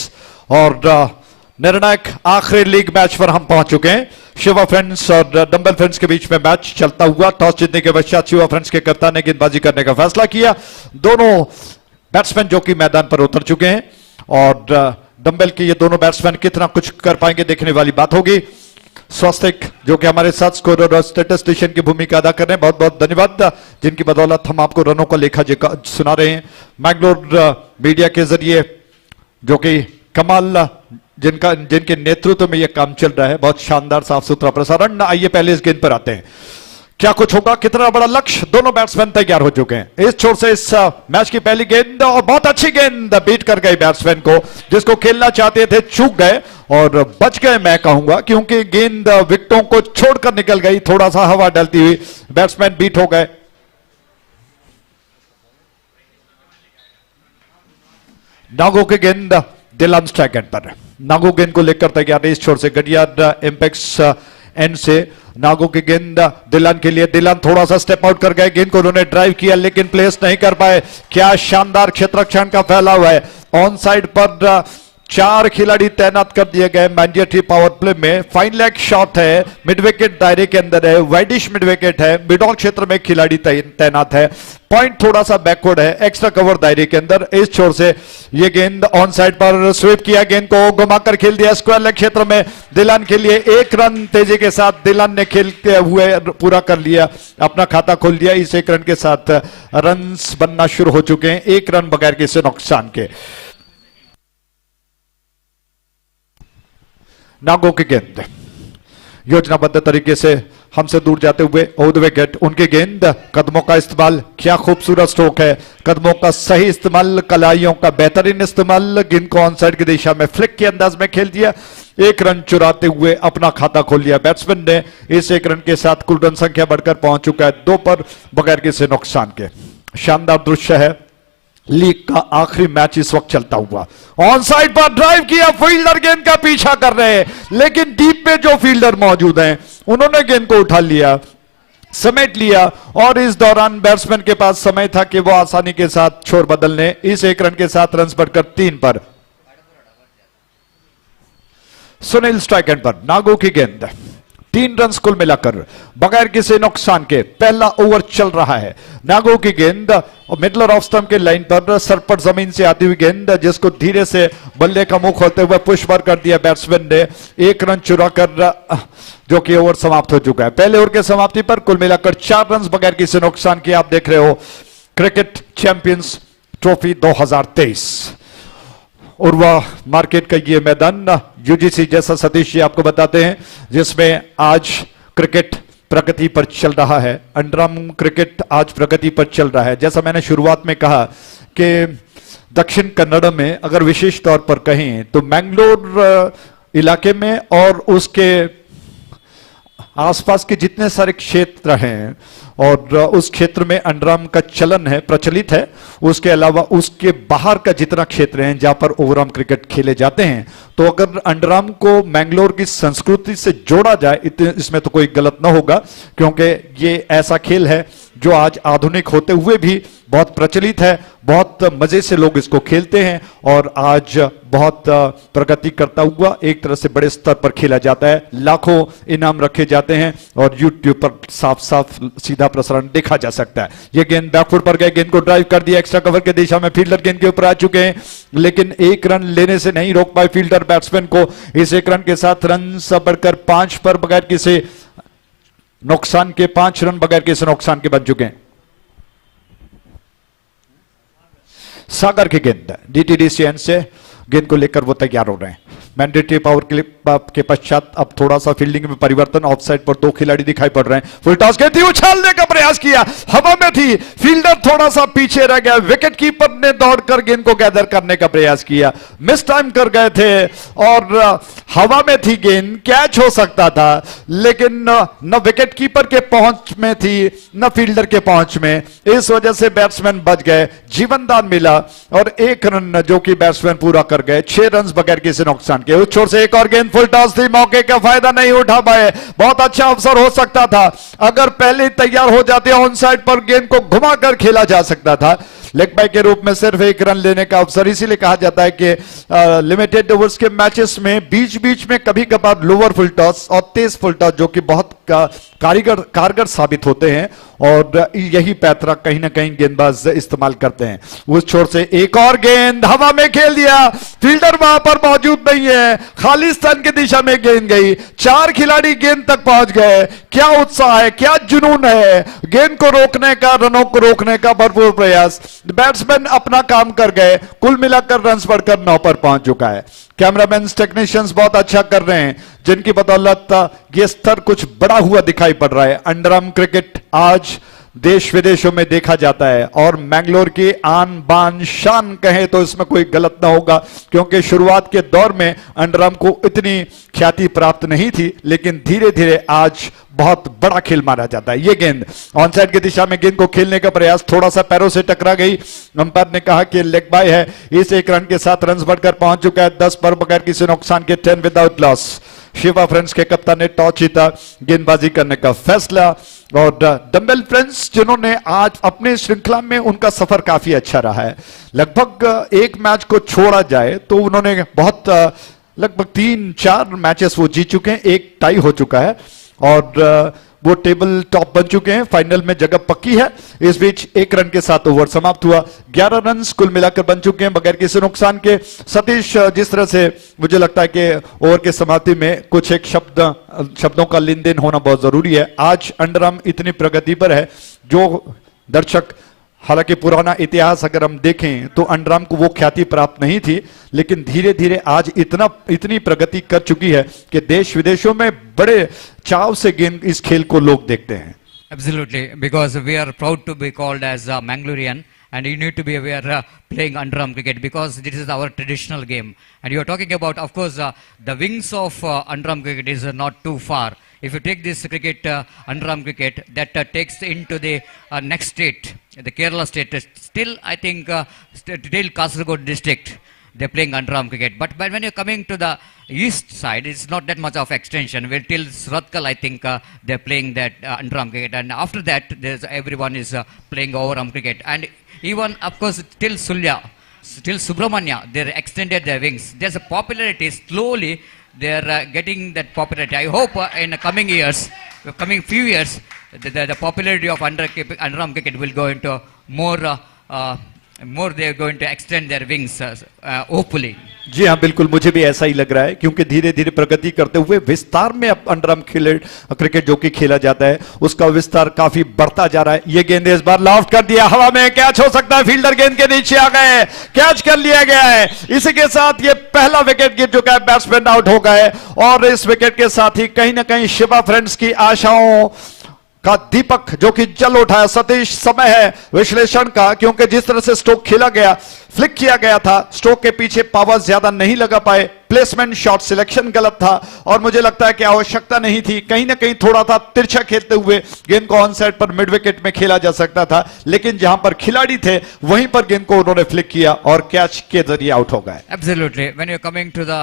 और निर्णायक आखिरी लीग मैच पर हम पहुंच चुके हैं। शिवा फ्रेंड्स और डंबल फ्रेंड्स के बीच में मैच चलता हुआ टॉस जीतने के पश्चात शिवा फ्रेंड्स के कप्तान ने गेंदबाजी करने का फैसला किया। दोनों बैट्समैन जो कि मैदान पर उतर चुके हैं और डंबल के ये दोनों बैट्समैन कितना कुछ कर पाएंगे देखने वाली बात होगी। स्वास्तिक जो कि हमारे साथ स्कोरर और स्टैटिस्टिशियन की भूमिका अदा कर रहे हैं, बहुत बहुत धन्यवाद, जिनकी बदौलत हम आपको रनों का लेखा जोखा सुना रहे हैं। मैंगलोर मीडिया के जरिए जो कि कमाल जिनके नेतृत्व में यह काम चल रहा है, बहुत शानदार साफ सुथरा प्रसारण। आइए पहले इस गेंद पर आते हैं, क्या कुछ होगा, कितना बड़ा लक्ष्य। दोनों बैट्समैन तैयार हो चुके हैं। इस छोर से इस मैच की पहली गेंद और बहुत अच्छी गेंद बीट कर गई बैट्समैन को, जिसको खेलना चाहते थे, चूक गए और बच गए मैं कहूंगा, क्योंकि गेंद विकेटों को छोड़कर निकल गई। थोड़ा सा हवा डालती हुई बैट्समैन बीट हो गए। नागो की गेंद दिलान स्ट्राइक एंड पर, नागो गेंद को लेकर तैयार है। इस छोर से गडियाड एम्पेक्स एंड से नागो की गेंद दिलान के लिए। दिलान थोड़ा सा स्टेप आउट कर गए, गेंद को उन्होंने ड्राइव किया लेकिन प्लेस नहीं कर पाए। क्या शानदार क्षेत्ररक्षण का फैला हुआ है। ऑन साइड पर 4 खिलाड़ी तैनात कर दिए गए मैंडेटरी पावर प्ले में। फाइन लेग शॉट है, मिड विकेट दायरे के अंदर है, वाइडिश मिड विकेट है, मिड ऑन क्षेत्र में खिलाड़ी तैनात है। पॉइंट थोड़ा सा बैकवर्ड है, एक्स्ट्रा कवर दायरे के अंदर। इस छोर से ये गेंद ऑन साइड पर स्वीप किया, गेंद को घुमाकर खेल दिया स्क्वायर लेग क्षेत्र में। दिलान के लिए 1 रन तेजी के साथ दिलान ने खेलते हुए पूरा कर लिया, अपना खाता खोल दिया। इस 1 रन के साथ रन्स बनना शुरू हो चुके हैं, 1 रन बगैर किसी नुकसान के। नागो की गेंद योजनाबद्ध तरीके से हमसे दूर जाते हुए ऑन द विकेट। उनकी गेंद, कदमों का इस्तेमाल, क्या खूबसूरत स्ट्रोक है। कदमों का सही इस्तेमाल, कलाइयों का बेहतरीन इस्तेमाल। गेंद को ऑन साइड की दिशा में फ्लिक के अंदाज में खेल दिया, 1 रन चुराते हुए अपना खाता खोल लिया बैट्समैन ने। इस 1 रन के साथ कुल रन संख्या बढ़कर पहुंच चुका है 2 पर बगैर किसी नुकसान के। शानदार दृश्य है, लीग का आखिरी मैच इस वक्त चलता हुआ। ऑन साइड पर ड्राइव किया, फील्डर गेंद का पीछा कर रहे हैं, लेकिन डीप में जो फील्डर मौजूद हैं उन्होंने गेंद को उठा लिया, समेट लिया और इस दौरान बैट्समैन के पास समय था कि वो आसानी के साथ छोर बदल लें। इस 1 रन के साथ रन बढ़कर 3 पर। सुनील स्ट्राइक एंड पर, नागो की गेंद, 3 रन कुल मिलाकर बगैर किसी नुकसान के। पहला ओवर चल रहा है। नागो की गेंद और मिडलर ऑफ स्टंप के लाइन पर सरपट जमीन से आती हुई गेंद, जिसको धीरे से बल्ले का मुंह खोलते हुए पुश पर कर दिया बैट्समैन ने। 1 रन चुराकर जो कि ओवर समाप्त हो चुका है। पहले ओवर के समाप्ति पर कुल मिलाकर 4 रन बगैर किसी नुकसान के। आप देख रहे हो क्रिकेट चैंपियंस ट्रॉफी 2023 उर्वा मार्केट का ये मैदान यूजीसी, जैसा सतीश जी आपको बताते हैं, जिसमें आज क्रिकेट प्रगति पर चल रहा है। अंडरआर्म क्रिकेट आज प्रगति पर चल रहा है। जैसा मैंने शुरुआत में कहा कि दक्षिण कन्नड़ में अगर विशेष तौर पर कहें तो मैंगलोर इलाके में और उसके आसपास के जितने सारे क्षेत्र हैं और उस क्षेत्र में अंडरआर्म का चलन है, प्रचलित है। उसके अलावा उसके बाहर का जितना क्षेत्र है जहां पर ओवरआर्म क्रिकेट खेले जाते हैं, तो अगर अंडरआर्म को मैंगलोर की संस्कृति से जोड़ा जाए इसमें तो कोई गलत ना होगा, क्योंकि ये ऐसा खेल है जो आज आधुनिक होते हुए भी बहुत प्रचलित है। बहुत मजे से लोग इसको खेलते हैं और आज बहुत प्रगति करता हुआ एक तरह से बड़े स्तर पर खेला जाता है। लाखों इनाम रखे जाते हैं और यूट्यूब पर साफ साफ सीधा प्रसारण देखा जा सकता है। ये गेंद बैकफुट पर गए, गेंद को ड्राइव कर दिया एक्स्ट्रा कवर के दिशा में। फील्डर गेंद के ऊपर आ चुके हैं, लेकिन 1 रन लेने से नहीं रोक पाए फील्डर बैट्समैन को। इस 1 रन के साथ रन बढ़कर 5 पर बगैर किसी नुकसान के, 5 रन बगैर किसी नुकसान के बन चुके हैं। सागर की गेंद, डीटीडीसी से गेंद को लेकर वो तैयार हो रहे हैं। मैंडेटरी पावर क्लिप के पश्चात अब थोड़ा सा फील्डिंग में परिवर्तन। ऑफ साइड पर 2 खिलाड़ी दिखाई पड़ रहे हैं। फुल टॉस गेंद थी, उछालने का प्रयास किया, हवा में थी, फील्डर थोड़ा सा पीछे रह गया। विकेट कीपर ने दौड़कर गेंद को गैदर करने का प्रयास किया, मिस टाइम कर गए थे और हवा में थी गेंद, कैच हो सकता था, लेकिन न विकेट कीपर के पहुंच में थी न फील्डर के पहुंच में। इस वजह से बैट्समैन बच गए, जीवनदान मिला और 1 रन जो कि बैट्समैन पूरा कर गए 6 रन बगैर किसी नुकसान के। उस छोर से एक और गेंद फुल टॉस थी, मौके का फायदा नहीं उठा पाए। बहुत अच्छा अवसर हो सकता था, अगर पहले तैयार हो जाते ऑन साइड पर गेंद को घुमाकर खेला जा सकता था। लेग बाय के रूप में सिर्फ 1 रन लेने का अवसर, इसीलिए कहा जाता है कि लिमिटेड ओवर्स के मैचेस में बीच बीच में कभी कभार लोअर फुल टॉस और तेज फुल टॉस जो कि बहुत कारगर साबित होते हैं, और यही पैतरा कहीं ना कहीं गेंदबाज इस्तेमाल करते हैं। उस छोर से एक और गेंद हवा में खेल दिया, फील्डर वहां पर मौजूद नहीं है, खालिस्तान की दिशा में गेंद गई, 4 खिलाड़ी गेंद तक पहुंच गए। क्या उत्साह है, क्या जुनून है, गेंद को रोकने का, रनों को रोकने का भरपूर प्रयास। बैट्समैन अपना काम कर गए, कुल मिलाकर रन बढ़कर 9 पर पहुंच चुका है। कैमरामैन टेक्नीशियंस बहुत अच्छा कर रहे हैं, जिनकी बदौलत ये स्तर कुछ बड़ा हुआ दिखाई पड़ रहा है। अंडरआर्म क्रिकेट आज देश विदेशों में देखा जाता है, और मैंगलोर की आन बान शान कहें तो इसमें कोई गलत ना होगा, क्योंकि शुरुआत के दौर में अंडरआर्म को इतनी ख्याति प्राप्त नहीं थी, लेकिन धीरे धीरे आज बहुत बड़ा खेल माना जाता है। ये गेंद ऑन साइड की दिशा में गेंद को खेलने का प्रयास, थोड़ा सा पैरों से टकरा गई, अंपायर ने कहा कि लेग बाय है। इस 1 रन के साथ रन बढ़कर पहुंच चुका है 10 पर बगैर किसी नुकसान के, 10 विदाउट लॉस। शिवा फ्रेंड्स के कप्तान ने टॉस जीता, गेंदबाजी करने का फैसला, और डंबेल फ्रेंड्स जिन्होंने आज अपने श्रृंखला में उनका सफर काफी अच्छा रहा है। लगभग एक मैच को छोड़ा जाए तो उन्होंने बहुत लगभग 3-4 मैचेस वो जीत चुके हैं, एक टाई हो चुका है, और वो टेबल टॉप बन चुके हैं, फाइनल में जगह पक्की है। इस बीच 1 रन के साथ ओवर समाप्त हुआ, 11 रन कुल मिलाकर बन चुके हैं बगैर किसी नुकसान के। सतीश, जिस तरह से मुझे लगता है कि ओवर के समाप्ति में कुछ एक शब्दों का लेन देन होना बहुत जरूरी है। आज अंडरआर्म इतनी प्रगति पर है, जो दर्शक, हालांकि पुराना इतिहास अगर हम देखें तो अंडरआर्म को वो ख्याति प्राप्त नहीं थी, लेकिन धीरे धीरे आज इतनी प्रगति कर चुकी है कि देश विदेशों में बड़े चाव से गेंद इस खेल को लोग देखते हैं। Absolutely, because we are proud to be called as Mangalorean, and you need to be aware playing underarm cricket, because this is our traditional game. And you are talking about, of course, the wings of underarm cricket is not too far. If you take this cricket, underarm cricket, that takes into the next state, the Kerala state, still I think till Kasaragod district, they're playing underarm cricket. But when you're coming to the east side, it's not that much of extension. Well, till Suratkal, I think they're playing that underarm cricket. And after that, everyone is playing overarm cricket. And even, of course, till Sulya, till Subramanya, they extended their wings. There's a popularity, slowly they're getting that popularity. I hope in the coming years, coming few years, the popularity of underarm cricket will go into more they're going to extend their wings, hopefully. जी हाँ, बिल्कुल मुझे भी ऐसा ही लग रहा है, क्योंकि धीरे धीरे प्रगति करते हुए विस्तार में अब अंडरआर्म क्रिकेट जो कि खेला जाता है उसका विस्तार काफी बढ़ता जा रहा है। ये गेंद इस बार लॉफ्ट कर दिया, हवा में कैच हो सकता है, फील्डर गेंद के नीचे आ गए, कैच कर लिया गया है। इसी के साथ ये पहला विकेट गिर चुका है, बैट्समैन आउट हो गए, और इस विकेट के साथ ही कहीं ना कहीं शिवा फ्रेंड्स की आशाओं का दीपक जो कि जल उठा है। सतीश, समय है विश्लेषण का, क्योंकि जिस तरह से स्ट्रोक खेला गया, फ्लिक किया गया था, स्ट्रोक के पीछे पावर ज्यादा नहीं लगा पाए, प्लेसमेंट, शॉट सिलेक्शन गलत था, और मुझे लगता है कि आवश्यकता नहीं थी, कहीं ना कहीं थोड़ा था तिरछा खेलते हुए गेंद को ऑन साइड पर मिड विकेट में खेला जा सकता था, लेकिन जहां पर खिलाड़ी थे वहीं पर गेंद को उन्होंने फ्लिक किया और कैच के जरिए आउट हो गए। Absolutely. When you're coming to the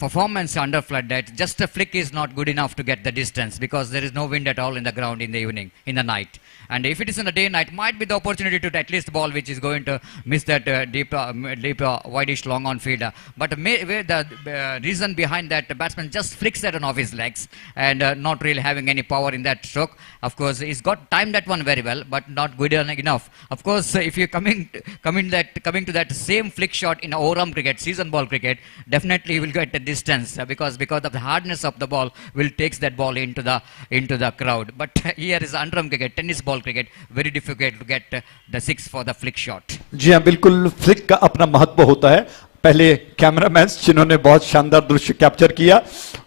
performance under floodlight, just a flick is not good enough to get the distance, because there is no wind at all in the ground in the evening, in the night. And if it is in the day night, might be the opportunity to at least ball which is going to miss that deep wideish long on field. But the reason behind that, the batsman just flicks that on off his legs and not really having any power in that stroke. Of course, he's got timed that one very well, but not good enough. Of course, if you're coming to that same flick shot in overarm cricket, season ball cricket, definitely he will get the distance, because of the hardness of the ball will takes that ball into the crowd. But here is underarm cricket, tennis ball cricket, very difficult to get the 6 for the flick shot. जी हाँ, बिल्कुल flick का अपना महत्व होता है। पहले cameraman जिन्होंने बहुत शानदार दृश्य कैप्चर किया,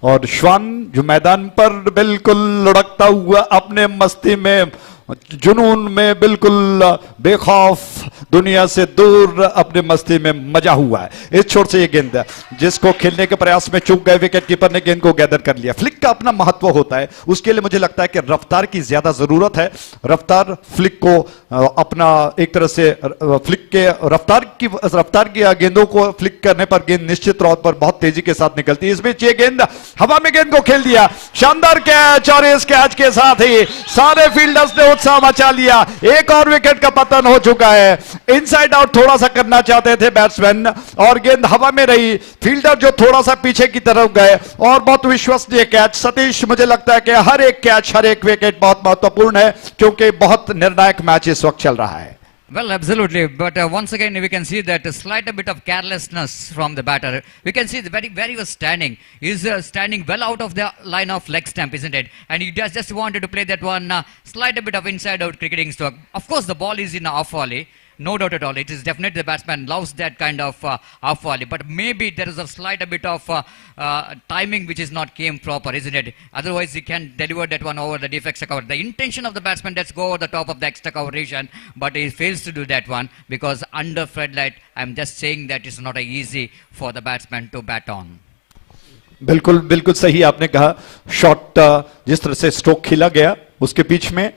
और श्वान जो मैदान पर बिल्कुल लुढ़कता हुआ अपने मस्ती में जुनून में बिल्कुल बेखौफ, दुनिया से दूर अपने मस्ती में मजा हुआ है। इस छोर से ये गेंद जिसको खेलने के प्रयास में चूक गए, विकेट कीपर ने गेंद को गैदर कर लिया। फ्लिक का अपना महत्व होता है, उसके लिए मुझे लगता है कि रफ्तार की ज्यादा जरूरत है। रफ्तार फ्लिक को अपना एक तरह से फ्लिक के रफ्तार की गेंदों को फ्लिक करने पर गेंद निश्चित तौर पर बहुत तेजी के साथ निकलती है। इस बीच ये गेंद हवा में गेंद को खेल दिया, शानदार कैच, और इस कैच के साथ ही सारे फील्डर्स ने उत्साह मचा लिया। एक और विकेट का पतन हो चुका है। इनसाइड आउट थोड़ा सा करना चाहते थे बैट्समैन, और गेंद हवा में रही। फील्डर जो थोड़ा सा पीछे की तरफ गए, और बहुत विश्वसनीय कैच। सतीश, मुझे लगता है कि हर एक कैच, हर एक विकेट बहुत महत्वपूर्ण है, क्योंकि बहुत निर्णायक मैच इस वक्त चल रहा है। Well, absolutely. But once again, we can see that a slight bit of carelessness from the batter. We can see where he was standing. He's standing well out of the line of leg stump, isn't it? And he just wanted to play that one slight bit of inside-out cricketing stroke. Of course, the ball is in off volley. No doubt at all. It is definitely the batsman loves that kind of off volley. But maybe there is a slight bit of timing which is not came proper, isn't it? Otherwise, he can deliver that one over the deep extra cover. The intention of the batsman, let's go over the top of the extra cover region, but he fails to do that one because under floodlight, I'm just saying that it's not easy for the batsman to bat on. बिल्कुल बिल्कुल सही आपने कहा। Shot जिस तरह से stroke खेला गया, उसके बीच में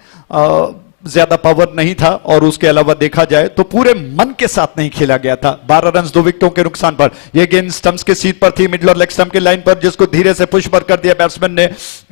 ज्यादा पावर नहीं था, और उसके अलावा देखा जाए तो पूरे मन के साथ नहीं खेला गया था। 12 रन 2 विकेटों के नुकसान पर यह गेंद स्टंप्स के सीट पर थी, मिडल और लेग स्टंप के लाइन पर, जिसको धीरे से पुश पर कर दिया बैट्समैन ने।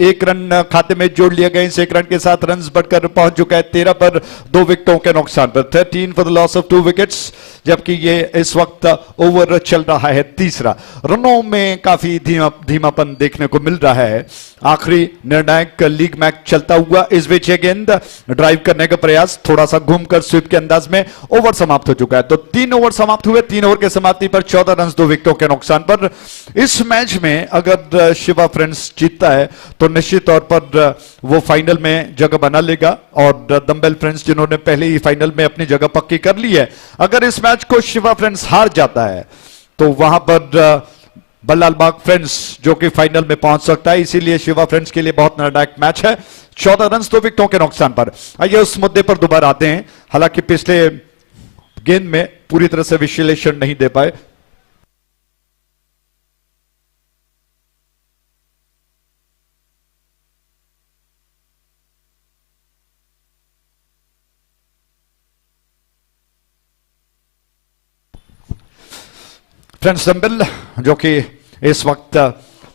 1 रन खाते में जोड़ लिया गया। इस 1 रन के साथ रन बढ़कर पहुंच चुका है 13 पर 2 विकेटों के नुकसान पर। 13 for the loss of 2 wickets, जबकि ये इस वक्त ओवर चल रहा है तीसरा। रनों में काफी धीमापन देखने को मिल रहा है। आखिरी निर्णायक लीग मैच चलता हुआ, इस बीच ये गेंद ड्राइव करने का प्रयास, थोड़ा सा घूमकर स्वीप के अंदाज में। ओवर समाप्त हो चुका है। तो 3 ओवर समाप्त हुए। 3 ओवर के समाप्ति पर 14 रन 2 विकेटों के नुकसान पर। इस मैच में अगर शिवा फ्रेंड्स जीतता है तो निश्चित तौर पर वो फाइनल में जगह बना लेगा, और दंबेल फ्रेंड्स जिन्होंने पहले ही फाइनल में अपनी जगह पक्की कर ली है, अगर इस मैच को शिवा फ्रेंड्स हार जाता है तो वहां पर बल्लाल बाग फ्रेंड्स जो कि फाइनल में पहुंच सकता है। इसीलिए शिवा फ्रेंड्स के लिए बहुत निर्णायक मैच है। 14 रन 2 विकेटों के नुकसान पर। आइए उस मुद्दे पर दोबारा आते हैं। हालांकि पिछले गेंद में पूरी तरह से विश्लेषण नहीं दे पाए। फ्रेंड्स डंबेल जो कि इस वक्त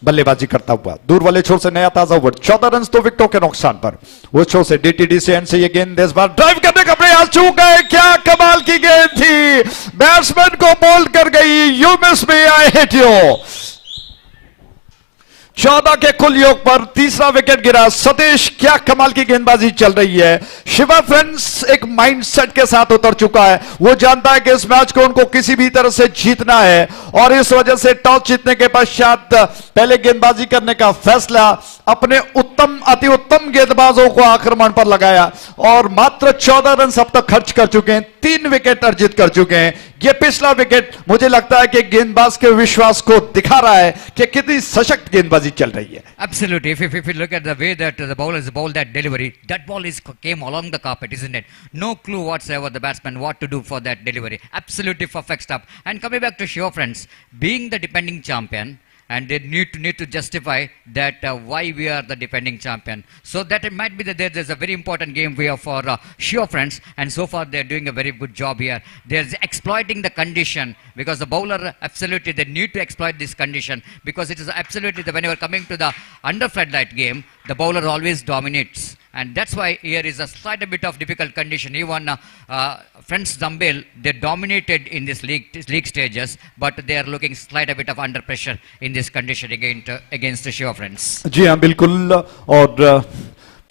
बल्लेबाजी करता हुआ, दूर वाले छोर से नया ताजा ओवर। 14 रन 2 विकेटों के नुकसान पर। वो छोर से डीटीडी से एंड से ये गेंद इस बार ड्राइव करने का प्रयास चूक गए। क्या कमाल की गेंद थी, बैट्समैन को बोल्ड कर गई। You miss me, I hit you. 14 के कुल योग पर तीसरा विकेट गिरा। सतीश, क्या कमाल की गेंदबाजी चल रही है। शिवा फ्रेंड्स एक माइंडसेट के साथ उतर चुका है। वो जानता है कि इस मैच को उनको किसी भी तरह से जीतना है, और इस वजह से टॉस जीतने के पश्चात पहले गेंदबाजी करने का फैसला अपने अति उत्तम गेंदबाजों को आक्रमण पर लगाया, और मात्र 14 रन अब तक खर्च कर चुके हैं। 3 विकेट अर्जित कर चुके हैं। यह पिछला विकेट मुझे लगता है कि गेंदबाज के विश्वास को दिखा रहा है कि कितनी सशक्त गेंदबाजी चल रही है। Absolutely. If you look at the way that the bowlers bowled that delivery, that ball came along the carpet, isn't it? No clue whatsoever the batsman what to do for that delivery. Absolutely perfect stuff. And coming back to Shiva friends, being the defending champion, and they need to justify that why we are the defending champion. So that it might be that there's a very important game here for Shiva friends, and so far they're doing a very good job here. They're exploiting the condition, because the bowler absolutely they need to exploit this condition, because it is absolutely whenever coming to the under floodlight game, the bowler always dominates. And that's why here is a slight bit of difficult condition. Even friends Zambel, they dominated in this league stages, but they are looking slight bit of under pressure in this condition against the Shiva friends. जी हाँ बिल्कुल, और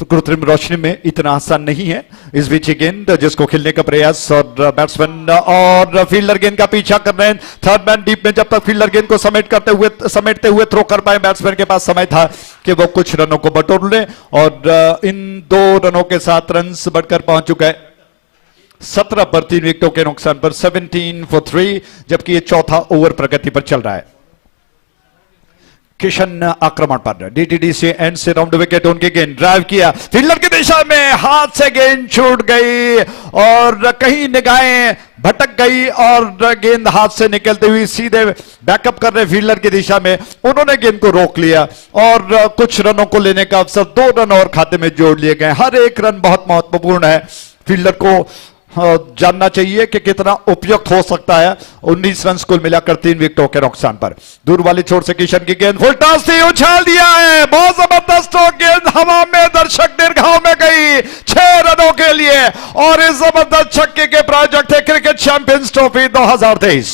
कृत्रिम रोशनी में इतना आसान नहीं है। इस बीच गेंद जिसको खेलने का प्रयास, और बैट्समैन और फील्डर गेंद का पीछा कर रहे हैं। थर्ड मैन डीप में जब तक फील्डर गेंद को समेटते हुए थ्रो कर पाए, बैट्समैन के पास समय था कि वो कुछ रनों को बटोर ले, और इन 2 रनों के साथ रन बढ़कर पहुंच चुका है 17 पर 3 विकेटों के नुकसान पर। 17 for 3, जबकि ये चौथा ओवर प्रगति पर चल रहा है। किशन आक्रमण पर, डीटीडी से एंड से राउंड विकेट, उनके गेंद ड्राइव किया, फील्डर की दिशा में हाथ से गेंद छूट गई और कहीं निगाहें भटक गई और गेंद हाथ से निकलते हुई सीधे बैकअप कर रहे फील्डर की दिशा में, उन्होंने गेंद को रोक लिया और कुछ रनों को लेने का अवसर 2 रन और खाते में जोड़ लिए गए। हर एक रन बहुत महत्वपूर्ण है, फील्डर को जानना चाहिए कि कितना उपयुक्त हो सकता है। 19 रन कुल मिलाकर 3 विकेटों के नुकसान पर। दूर वाली छोर से किशन की गेंद फुल टॉस से उछाल दिया है, बहुत जबरदस्त गेंद हवा में, दर्शक दीर्घाव में गई 6 रनों के लिए और इस जबरदस्त छक्के के प्रायोजक थे क्रिकेट चैंपियंस ट्रॉफी 2023।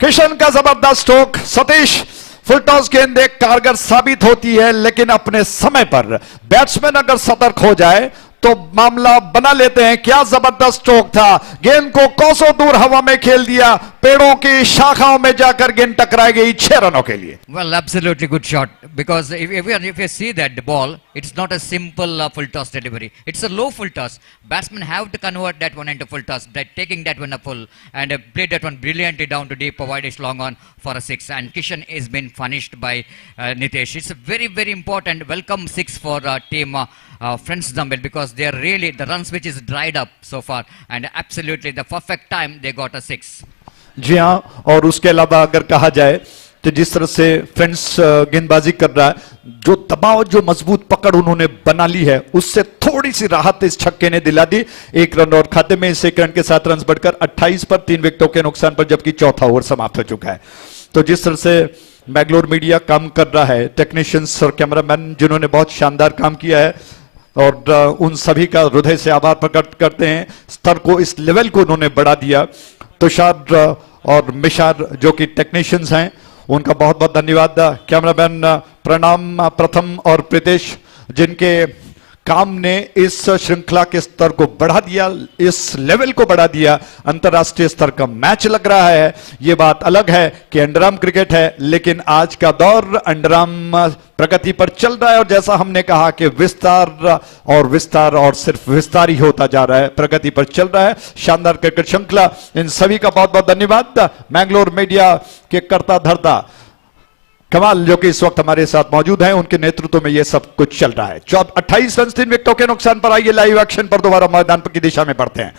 किशन का जबरदस्त स्ट्रोक, सतीश फुल टॉस गेंद एक कारगर साबित होती है, लेकिन अपने समय पर बैट्समैन अगर सतर्क हो जाए तो मामला बना लेते हैं। क्या जबरदस्त स्ट्रोक था, गेंद को कोसों दूर हवा में खेल दिया, पेड़ों की शाखाओं में जाकर गेंद टकराई गई 6 रनों के लिए। Well, absolutely good shot, because if you see that the ball, it's not a simple full toss delivery. It's a low full toss. Batsmen have to convert that one into full toss, taking that one a full and play that one brilliantly down to deep, wide long on for a 6. And Kishan is been punished by Nitesh. It's a very, very important welcome 6 for team Friends Dumbbell, because they are really the runs which is dried up so far, and absolutely the perfect time they got a 6. जी हाँ, और उसके अलावा अगर कहा जाए तो जिस तरह से फ्रेंड्स गेंदबाजी कर रहा है, जो दबाव, जो मजबूत पकड़ उन्होंने बना ली है, उससे थोड़ी सी राहत इस छक्के ने दिला दी। 1 रन और खाते में इस 1 रन के साथ रन बढ़कर 28 पर 3 विकेटों के नुकसान पर, जबकि चौथा ओवर समाप्त हो चुका है। तो जिस तरह से मैंगलोर मीडिया काम कर रहा है, टेक्नीशियंस और कैमरामैन जिन्होंने बहुत शानदार काम किया है, और उन सभी का हृदय से आभार प्रकट करते हैं। स्तर को, इस लेवल को उन्होंने बढ़ा दिया। तुषार और मिशार जो कि टेक्नीशियंस हैं, उनका बहुत बहुत धन्यवाद। कैमरामैन प्रणाम प्रथम और प्रीतेश, जिनके काम ने इस श्रृंखला के स्तर को बढ़ा दिया, इस लेवल को बढ़ा दिया। अंतरराष्ट्रीय स्तर का मैच लग रहा है। यह बात अलग है कि अंडरआर्म क्रिकेट है, लेकिन आज का दौर अंडरआर्म प्रगति पर चल रहा है और जैसा हमने कहा कि विस्तार और सिर्फ विस्तार ही होता जा रहा है, प्रगति पर चल रहा है। शानदार क्रिकेट श्रृंखला, इन सभी का बहुत बहुत धन्यवाद। मैंगलोर मीडिया के कर्ता धर्ता कमाल जो कि इस वक्त हमारे साथ मौजूद हैं, उनके नेतृत्व में यह सब कुछ चल रहा है। 28 रन 3 विकेटों के नुकसान पर। आइए लाइव एक्शन पर दोबारा मैदान की दिशा में बढ़ते हैं।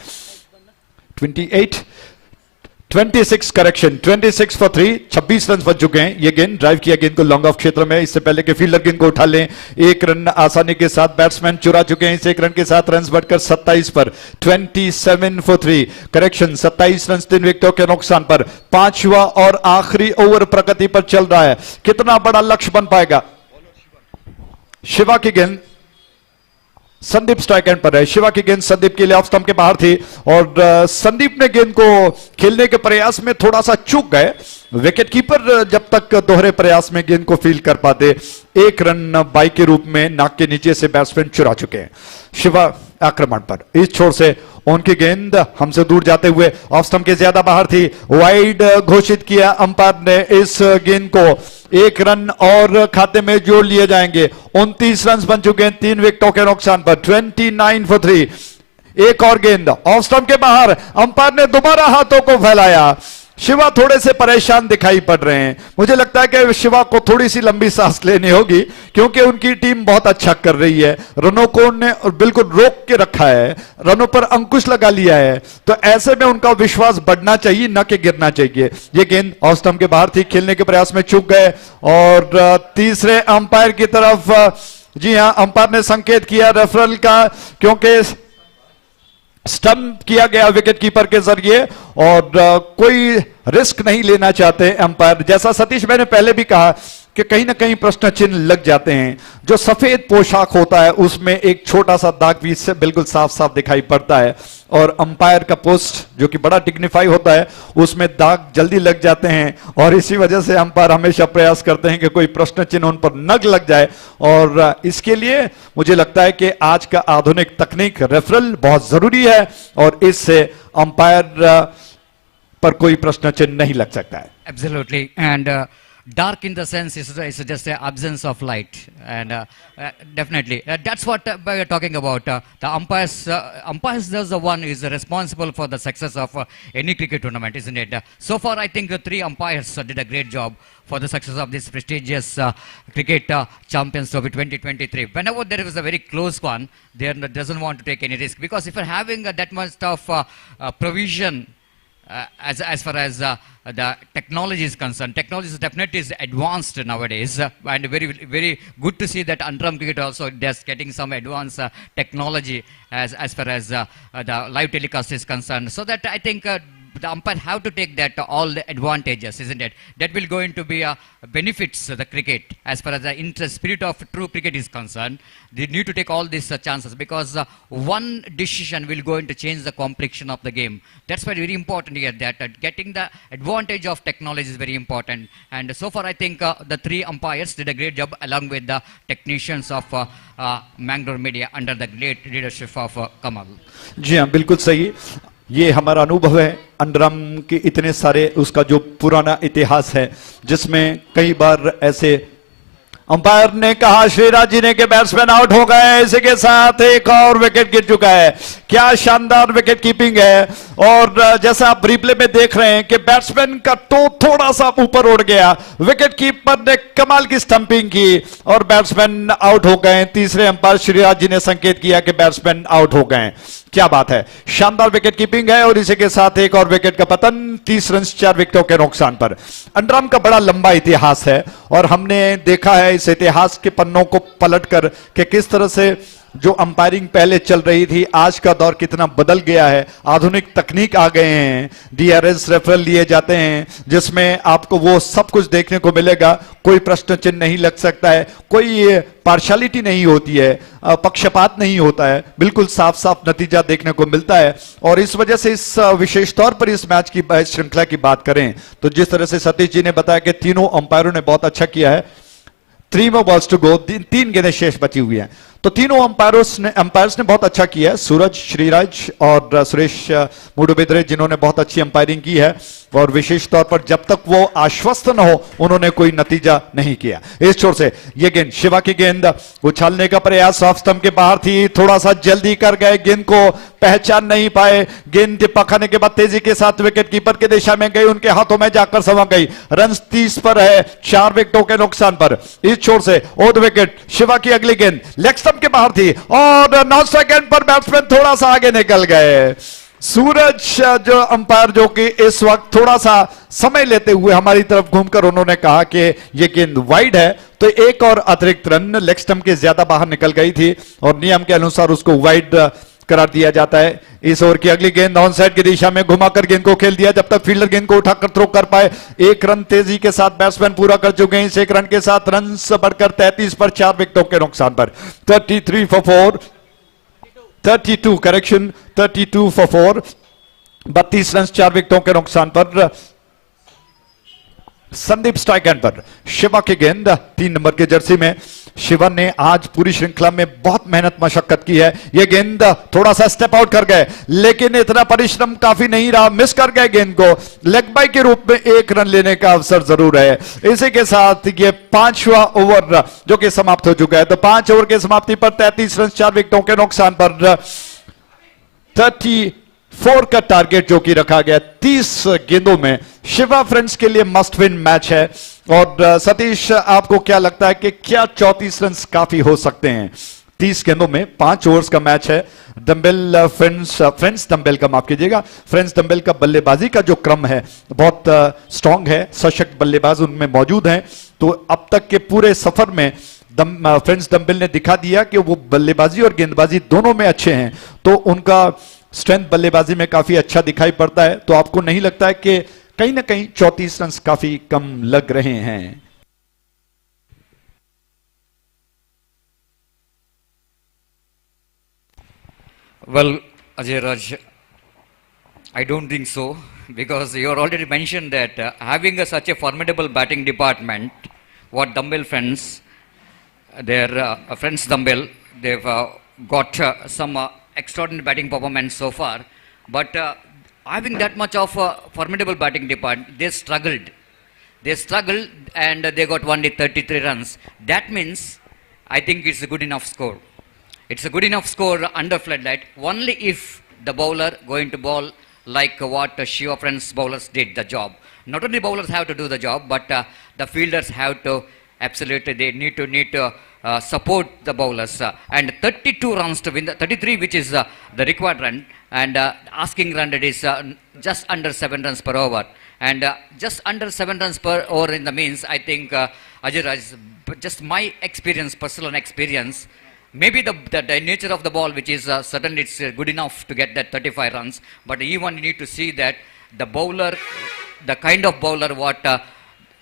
26 करेक्शन, 26 फॉर 3, 26 रन बच चुके हैं। ये गेंद ड्राइव किया, गेंद को लॉन्ग ऑफ क्षेत्र में, इससे पहले कि फील्डर गेंद को उठा लें। 1 रन आसानी के साथ बैट्समैन चुरा चुके हैं। इस 1 रन के साथ रन बढ़कर 27 पर, 27 फॉर 3 करेक्शन, 27 रन 3 विकेटों के नुकसान पर। 5वां और आखिरी ओवर प्रगति पर चल रहा है। कितना बड़ा लक्ष्य बन पाएगा? शिवा की गेंद, संदीप स्ट्राइक एंड पर है। शिवा की गेंद संदीप के लिए ऑफ स्टंप के बाहर थी और संदीप ने गेंद को खेलने के प्रयास में थोड़ा सा चूक गए। विकेट कीपर जब तक दोहरे प्रयास में गेंद को फील्ड कर पाते, 1 रन बाई के रूप में नाक के नीचे से बैट्समैन चुरा चुके हैं। शिवा आक्रमण पर, इस छोर से उनकी गेंद हमसे दूर जाते हुए ऑफ स्टंप के ज्यादा बाहर थी, वाइड घोषित किया अंपायर ने। इस गेंद को 1 रन और खाते में जोड़ लिए जाएंगे। 29 रन बन चुके हैं 3 विकेटों के नुकसान पर। 29 फॉर 3, एक और गेंद ऑफ स्टंप के बाहर। अंपायर ने दोबारा हाथों को फैलाया। शिवा थोड़े से परेशान दिखाई पड़ रहे हैं। मुझे लगता है कि शिवा को थोड़ी सी लंबी सांस लेनी होगी, क्योंकि उनकी टीम बहुत अच्छा कर रही है। रनों को उन्होंने बिल्कुल रोक के रखा है, रनों पर अंकुश लगा लिया है, तो ऐसे में उनका विश्वास बढ़ना चाहिए, न कि गिरना चाहिए। ये गेंद ऑफ स्टंप के बाहर थी, खेलने के प्रयास में चूक गए और तीसरे अंपायर की तरफ, जी हां, अंपायर ने संकेत किया रेफरल का, क्योंकि स्टंप किया गया विकेट कीपर के जरिए और कोई रिस्क नहीं लेना चाहते अंपायर। जैसा सतीश मैंने पहले भी कहा कि कहीं ना कहीं प्रश्न चिन्ह लग जाते हैं। जो सफेद पोशाक होता है उसमें एक छोटा सा दाग भी इससे बिल्कुल साफ साफ दिखाई पड़ता है, और अंपायर का पोस्ट जो कि बड़ा डिग्निफाई होता है उसमें दाग जल्दी लग जाते हैं, और इसी वजह से अंपायर हमेशा प्रयास करते हैं कि कोई प्रश्न चिन्ह उन पर न लग जाए। और इसके लिए मुझे लगता है कि आज का आधुनिक तकनीक रेफरल बहुत जरूरी है, और इससे अंपायर पर कोई प्रश्न चिन्ह नहीं लग सकता है। Absolutely, and dark in the sense is just the absence of light, and definitely that's what we are talking about. The umpires is the one who is responsible for the success of any cricket tournament, isn't it? So far, I think the three umpires did a great job for the success of this prestigious cricket Champions Trophy 2023. Whenever there is a very close one, they doesn't want to take any risk, because if you're having that much of provision as far as the technology is concerned, technology is definitely is advanced nowadays, and very good to see that underarm cricket also just getting some advanced technology as far as the live telecast is concerned. So that I think the umpire have to take that all the advantages, isn't it? That will going to be benefits the cricket as far as the interest spirit of true cricket is concerned. They need to take all these chances, because one decision will going to change the complexion of the game. That's why very important here, that getting the advantage of technology is very important. And so far I think the three umpires did a great job along with the technicians of Mangalore Media under the great leadership of Kamal. जी हाँ, बिल्कुल सही। ये हमारा अनुभव है underarm के इतने सारे उसका जो पुराना इतिहास है, जिसमें कई बार ऐसे अंपायर ने कहा श्रीराज जी ने कि बैट्समैन आउट हो गए। इसी के साथ एक और विकेट गिर चुका है। क्या शानदार विकेट कीपिंग है, और जैसा आप रिप्ले में देख रहे हैं कि बैट्समैन का टो थोड़ा सा ऊपर उड़ गया, विकेट कीपर ने कमाल की स्टंपिंग की और बैट्समैन आउट हो गए। तीसरे अंपायर श्रीराज जी ने संकेत किया कि बैट्समैन आउट हो गए। क्या बात है, शानदार विकेट कीपिंग है। और इसी के साथ एक और विकेट का पतन, 30 रन 4 विकेटों के नुकसान पर। अंडरआर्म का बड़ा लंबा इतिहास है और हमने देखा है इस इतिहास के पन्नों को पलटकर कि किस तरह से जो अंपायरिंग पहले चल रही थी, आज का दौर कितना बदल गया है। आधुनिक तकनीक आ गए हैं, डीआरएस रेफरल लिए जाते हैं, जिसमें आपको वो सब कुछ देखने को मिलेगा। कोई प्रश्न चिन्ह नहीं लग सकता है, कोई पार्शियलिटी नहीं होती है, पक्षपात नहीं होता है, बिल्कुल साफ साफ नतीजा देखने को मिलता है। और इस वजह से इस विशेष तौर पर इस मैच की श्रृंखला की बात करें तो जिस तरह से सतीश जी ने बताया कि तीनों अंपायरों ने बहुत अच्छा किया है। 3 more balls to go, 3 गेंदें शेष बची हुई हैं, तो तीनों अंपायर्स ने बहुत अच्छा किया है। सूरज, श्रीराज और सुरेश मुडुबिद्रे, जिन्होंने बहुत अच्छी अंपायरिंग की है, और विशेष तौर पर जब तक वो आश्वस्त न हो उन्होंने कोई नतीजा नहीं किया। इस छोर से ये गेंद, शिवा की गेंद, उछालने का प्रयास ऑफ स्टंप के बाहर थी, थोड़ा सा जल्दी कर गए, गेंद को पहचान नहीं पाए। गेंद टिप्पा खाने के बाद तेजी के साथ विकेट कीपर की दिशा में गई, उनके हाथों में जाकर समा गई। रन 30 पर है, 4 विकेटों के नुकसान पर। इस छोर से ओड विकेट, शिवा की अगली गेंद लेग स्टंप के बाहर थी और नॉन स्ट्राइक एंड पर बैट्समैन थोड़ा सा आगे निकल गए। सूरज जो अंपायर, जो कि इस वक्त थोड़ा सा समय लेते हुए हमारी तरफ घूमकर उन्होंने कहा कि यह गेंद वाइड है, तो एक और अतिरिक्त रन लेग स्टंप के ज्यादा बाहर निकल गई थी और नियम के अनुसार उसको वाइड करार दिया जाता है। इस ओवर की अगली गेंद ऑन साइड की दिशा में घुमाकर गेंद को खेल दिया, जब तक फील्डर गेंद को उठाकर थ्रो कर पाए। 1 रन तेजी के साथ बैट्समैन पूरा कर चुके हैं। इस 1 रन के साथ रन बढ़कर 33 पर, 4 विकेटों के नुकसान पर। 33 for 4, 32 करेक्शन, 32 for 4, 32 रन 4 विकेटों के नुकसान पर। संदीप स्ट्राइक एंड पर, शिवा की गेंद 3 नंबर के जर्सी में। शिवा ने आज पूरी श्रृंखला में बहुत मेहनत मशक्कत की है। यह गेंद थोड़ा सा स्टेप आउट कर गए, लेकिन इतना परिश्रम काफी नहीं रहा, मिस कर गए गेंद को। लेग बाय के रूप में 1 रन लेने का अवसर जरूर है। इसी के साथ ये 5वां ओवर जो कि समाप्त हो चुका है, तो 5 ओवर की समाप्ति पर 33 रन 4 विकेटों के नुकसान पर 34 का टारगेट जो कि रखा गया 30 गेंदों में। शिवा फ्रेंड्स के लिए मस्ट विन मैच है। और सतीश, आपको क्या लगता है कि क्या 34 रन काफी हो सकते हैं 30 गेंदों में? 5 ओवर्स का मैच है। डंबेल फ्रेंड्स डंबेल का, माफ कीजिएगा, फ्रेंड्स डंबेल का बल्लेबाजी का जो क्रम है बहुत स्ट्रांग है, सशक्त बल्लेबाज उनमें मौजूद हैं। तो अब तक के पूरे सफर में फ्रेंड्स डंबेल ने दिखा दिया कि वो बल्लेबाजी और गेंदबाजी दोनों में अच्छे हैं, तो उनका स्ट्रेंथ बल्लेबाजी में काफी अच्छा दिखाई पड़ता है। तो आपको नहीं लगता है कि कहीं ना कहीं 34 रन काफी कम लग रहे हैं? Well, Ajay Raj, I don't think so, because you already mentioned that having such a formidable batting department, what Dumbbell friends, their friends Dumbbell, they've got some extraordinary batting performance so far, but having that much of a formidable batting department, they struggled. They struggled and they got only 33 runs. That means I think it's a good enough score. It's a good enough score under floodlight only if the bowler going to bowl like what Shiva Friends bowlers did the job. Not only bowlers have to do the job, but the fielders have to absolutely they need to support the bowlers. And 32 runs to win the 33, which is the required run, and asking run rate is just under 7 runs per over. And just under 7 runs per over in the means, I think Ajay Raj, just my experience, personal experience. Maybe the nature of the ball, which is certainly it's good enough to get that 35 runs, but even you need to see that the bowler, the kind of bowler what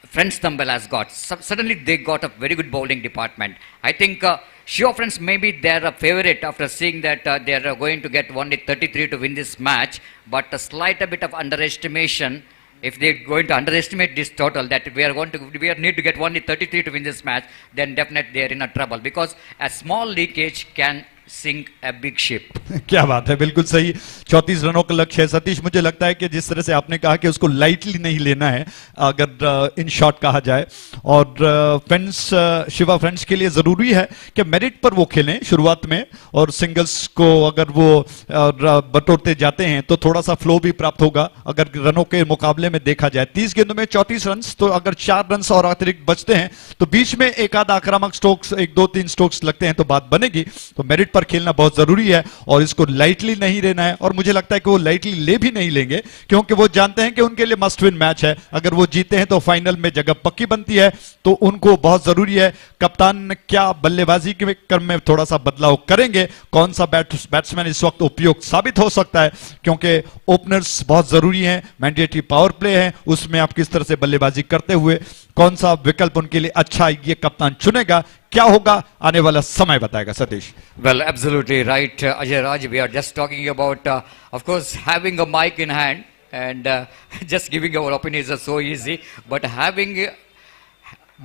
Friends Thumbel has got. Suddenly they got a very good bowling department. I think Shiva Friends maybe they're a favorite after seeing that they are going to get only 33 to win this match, but a slight a bit of underestimation. If they're going to underestimate this total, that we need to get only 33 to win this match, then definitely they are in a trouble because a small leakage can sink a big ship. क्या बात है, बिल्कुल सही। 34 रनों का लक्ष्य है। सतीश, मुझे लगता है कि जिस तरह से आपने कहा कि उसको लाइटली नहीं लेना है अगर इन शॉट कहा जाए, और फ्रेंड्स शिवा फ्रेंड्स के लिए जरूरी है कि मेरिट पर वो खेलें शुरुआत में, और सिंगल्स को अगर वो बटोरते जाते हैं तो थोड़ा सा फ्लो भी प्राप्त होगा। अगर रनों के मुकाबले में देखा जाए 30 गेंदों में 34 रन, तो अगर 4 रन और अतिरिक्त बचते हैं तो बीच में एक आधा आक्रामक स्ट्रोक्स, 1-2-3 स्ट्रोक्स लगते हैं तो बात बनेगी। तो मेरिट पर खेलना बहुत जरूरी है और इसको लाइटली नहीं लेना है, और मुझे लगता है कि वो लाइटली ले भी नहीं लेंगे क्योंकि वो जानते हैं कि उनके लिए मस्ट विन मैच है। अगर वो जीते हैं तो फाइनल में जगह पक्की बनती है, तो उनको बहुत जरूरी है। कप्तान क्या बल्लेबाजी के क्रम में थोड़ा सा बदलाव करेंगे, कौन सा बैट्समैन इस वक्त उपयुक्त साबित हो सकता है, क्योंकि ओपनर्स बहुत जरूरी हैं, मैंडेटरी पावर प्ले है, उसमें आप किस तरह से बल्लेबाजी करते हुए कौन सा विकल्प उनके लिए अच्छा ये कप्तान चुनेगा, क्या होगा आने वाला समय बताएगा। Satish. Well, absolutely right, Ajay Raj. We are just talking about, of course, having a mic in hand and just giving our opinions is so easy, but having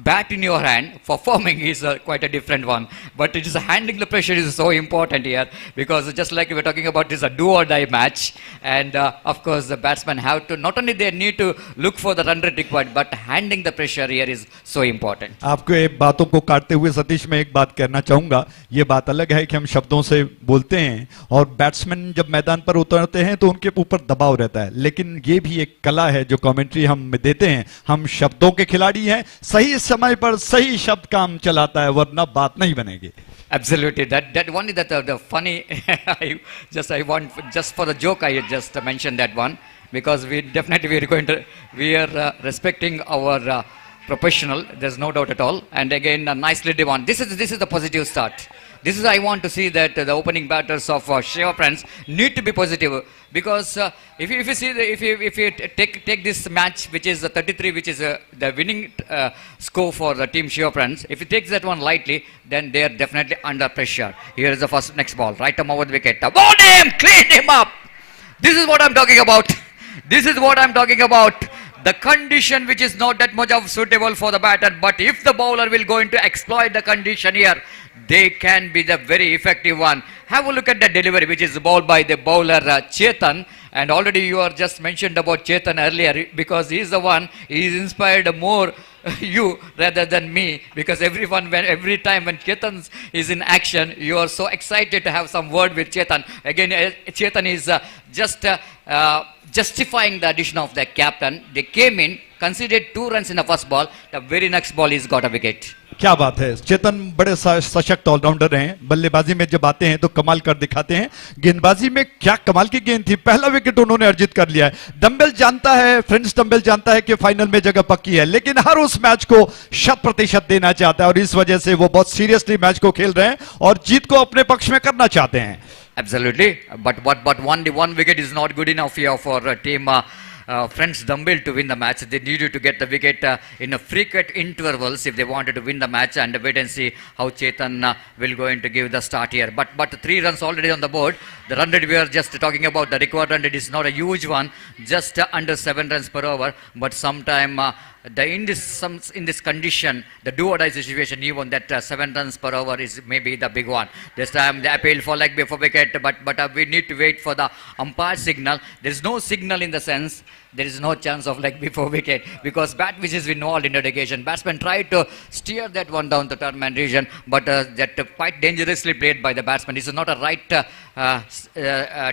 bat in your hand, performing is quite a different one. But it is handling the pressure is so important here, because just like we were talking about, this is a do or die match, and of course the batsmen have to not only they need to look for the run rate required, but handling the pressure here is so important. आपको ये बातों को काटते हुए सतीश मैं एक बात कहना चाहूंगा। ये बात अलग है कि हम शब्दों से बोलते हैं और बैट्समैन जब मैदान पर उतरते हैं तो उनके ऊपर दबाव रहता है, लेकिन ये भी एक कला है जो कमेंट्री हम देते हैं। हम शब्दों के खिलाड़ी हैं, सही समय पर सही शब्द काम चलाता है, वरना बात नहीं बनेगी। Absolutely. That only that the funny. I want just for the joke. I just mentioned that one because we are respecting our professional. There's no doubt at all. And again, nicely done. This is the positive start. This is I want to see that the opening batters of Shiva Friends need to be positive, because if you see if you take this match, which is 33, which is the winning score for the team Shiva Friends, if you take that one lightly, then they are definitely under pressure. Here is the next ball, right arm over the wicket. Bowled him, cleaned him up. This is what I'm talking about. This is what I'm talking about. The condition which is not that much of suitable for the batter, but if the bowler will going to exploit the condition here, they can be the very effective one. Have a look at the delivery which is bowled by the bowler Chetan, and already you are just mentioned about Chetan earlier, because he is the one, he is inspired more you rather than me, because every time when Chetan is in action, you are so excited to have some word with Chetan. Again, Chetan is just justifying the addition of the captain. They came in, conceded 2 runs in the first ball. The very next ball he's got a wicket. क्या बात है, चेतन बड़े सशक्त allrounder हैं। बल्लेबाजी में जब आते हैं तो कमाल कर दिखाते हैं। गेंदबाजी में क्या कमाल की गेंद थी, पहला विकेट उन्होंने अर्जित कर लिया है। डंबेल जानता है, फ्रेंड्स डंबेल जानता है कि फाइनल में जगह पक्की है, लेकिन हर उस मैच को 100% देना चाहता है, और इस वजह से वो बहुत सीरियसली मैच को खेल रहे हैं और जीत को अपने पक्ष में करना चाहते हैं। Absolutely, but one wicket is not good enough here for team Friends Dumbbell to win the match. They needed to get the wicket in a frequent intervals if they wanted to win the match, and wait and see how Chetan will going to give the start here. But 3 runs already on the board. The run rate we are just talking about, the required run rate is not a huge one, just under 7 runs per over. But sometime in this condition, the do or die situation, even that 7 runs per over is maybe the big one. This time the appeal for leg before wicket, but we need to wait for the umpire signal. There is no signal in the sense there is no chance of leg before wicket because bat which is involved in the occasion. Batsman tried to steer that one down the third man region, but that quite dangerously played by the batsman. This is not a right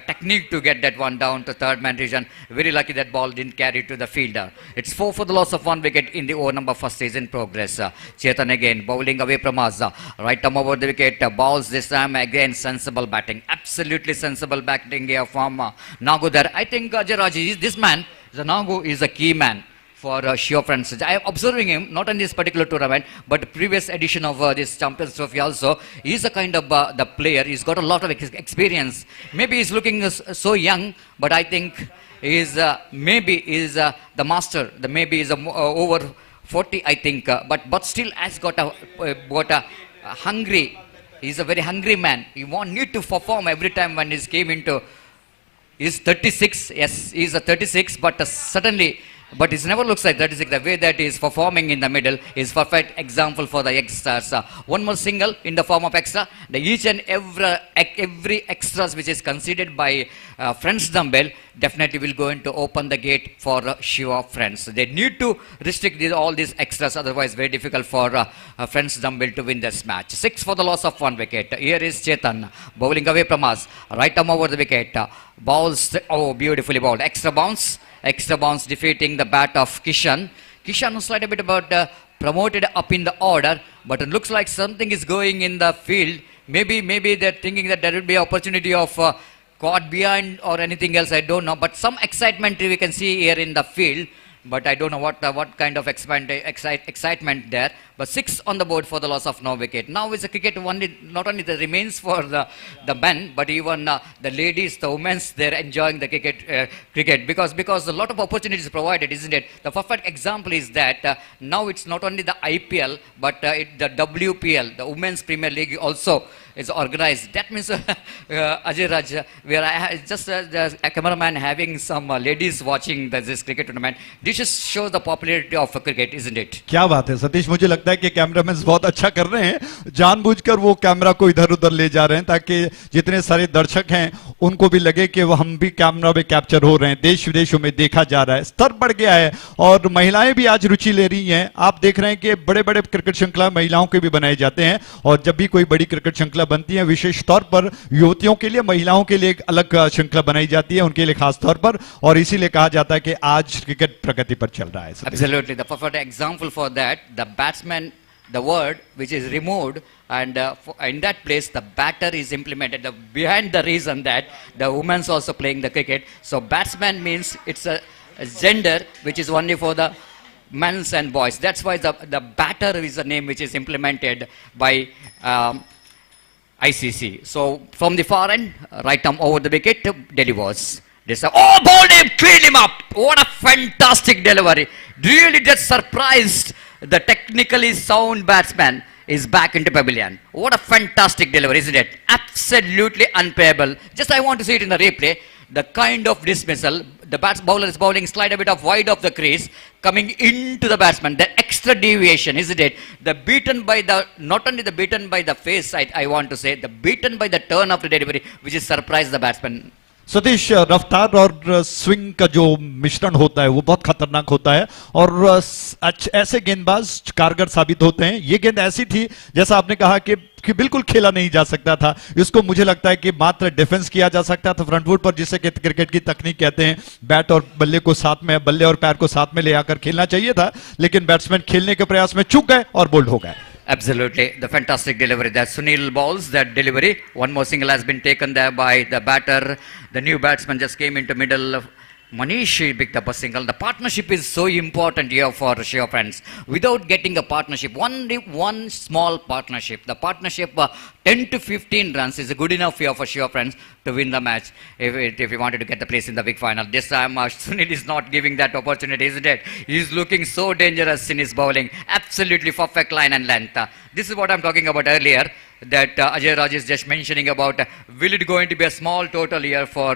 technique to get that one down to third man region. Very lucky that ball didn't carry to the fielder. It's 4 for the loss of 1 wicket in the over number first is in progress. Chetan again bowling away from us. Right arm over the wicket. Balls this time again sensible batting. Absolutely sensible batting here from Nagu there. I think Ajay Raj, this man, the Nagu is a key man for Shiva friends. I am observing him not in this particular tournament, but previous edition of this Champions Trophy also. He's a kind of the player. He's got a lot of experience. Maybe he's looking so young, but I think he's maybe is the master. The maybe is over 40, I think. But still has got a hungry. He's a very hungry man. He need to perform every time when he came into. He's 36. Yes, he's a 36, but certainly. But it never looks like 36. The way that he is performing in the middle is perfect example for the youngsters. One more single in the form of extra. Each and every extras which is conceded by Friends Dumbbell definitely will go into open the gate for Shiva Friends. They need to restrict all these extras, otherwise very difficult for Friends Dumbbell to win this match. 6 for the loss of 1 wicket. Here is Chetan bowling away from us. Right arm over the wicket. Balls, oh, beautifully bowled. Extra bounce defeating the bat of Kishan. Kishan was slightly bit about promoted up in the order, but it looks like something is going in the field. Maybe they're thinking that there will be opportunity of caught behind or anything else. I don't know, but some excitement we can see here in the field. But I don't know what kind of excitement there. But 6 on the board for the loss of no wicket. Now is a cricket not only the remains for the men, but even the ladies, the women's, they're enjoying the cricket because a lot of opportunities provided, isn't it? The perfect example is that now it's not only the IPL, but the WPL, the Women's Premier League also is organized. That means Ajay Raj, where just the cameraman having some ladies watching this cricket tournament. This just shows the popularity of cricket, isn't it? क्या बात है सतीश, मुझे लगता है कि cameraman बहुत अच्छा कर रहे हैं, जानबूझकर वो कैमरा को इधर उधर ले जा रहे हैं ताकि जितने सारे दर्शक हैं उनको भी लगे कि वो हम भी कैमरा में कैप्चर हो रहे हैं, देश विदेशों में देखा जा रहा है, स्तर बढ़ गया है और महिलाएं भी आज रुचि ले रही हैं। आप देख रहे हैं कि बड़े बड़े क्रिकेट श्रृंखला महिलाओं के भी बनाए जाते हैं और जब भी कोई बड़ी क्रिकेट श्रृंखला बनती है विशेष तौर पर युवतियों के लिए, महिलाओं के लिए एक अलग श्रृंखला बनाई जाती है, उनके लिए खास तौर पर, और इसीलिए कहा जाता है कि आज क्रिकेट प्रगति पर चल रहा है। Absolutely, the perfect example for that, the batsman, the word which is removed, and in that place the batter is implemented behind the reason that the women's also playing the cricket. So batsman means it's a gender which is only for the men's and boys. That's why the batter is a name which is implemented by ICC. So from the far end, right arm over the wicket, delivers. Oh, bowled him, cleaned him up. What a fantastic delivery. Really just surprised the technically sound batsman is back into pavilion. What a fantastic delivery, isn't it? Absolutely unplayable. Just I want to see it in the replay. The kind of dismissal, the bowler is bowling slide a bit of wide of the crease, coming into the batsman. The extra deviation, isn't it? The beaten by the, not only the beaten by the face, I want to say, the beaten by the turn of the delivery, which is surprised the batsman. Satish, रफ्तार और swing का जो मिश्रण होता है वो बहुत खतरनाक होता है और ऐसे गेंदबाज कारगर साबित होते हैं। ये गेंद ऐसी थी जैसा आपने कहा कि बिल्कुल खेला नहीं जा सकता था, इसको मुझे लगता है कि मात्र डिफेंस किया जा सकता था फ्रंट फुट पर, जिसे क्रिकेट की तकनीक कहते हैं। बैट और बल्ले को साथ में, बल्ले और पैर को साथ में ले आकर खेलना चाहिए था, लेकिन बैट्समैन खेलने के प्रयास में चूक गए और बोल्ड हो गए। Absolutely, the fantastic delivery. That Sunil balls that delivery. One more single has been taken there by the batter. The new batsman just came into middle. Manish picked up a single. The partnership is so important here for Shiva friends. Without getting a partnership, only one small partnership. The partnership 10 to 15 runs is good enough here for Shiva friends to win the match if you wanted to get the place in the big final. This time Sunil is not giving that opportunity, isn't it? He's looking so dangerous in his bowling. Absolutely perfect line and length. This is what I'm talking about earlier, that Ajay Raj is just mentioning about will it going to be a small total here for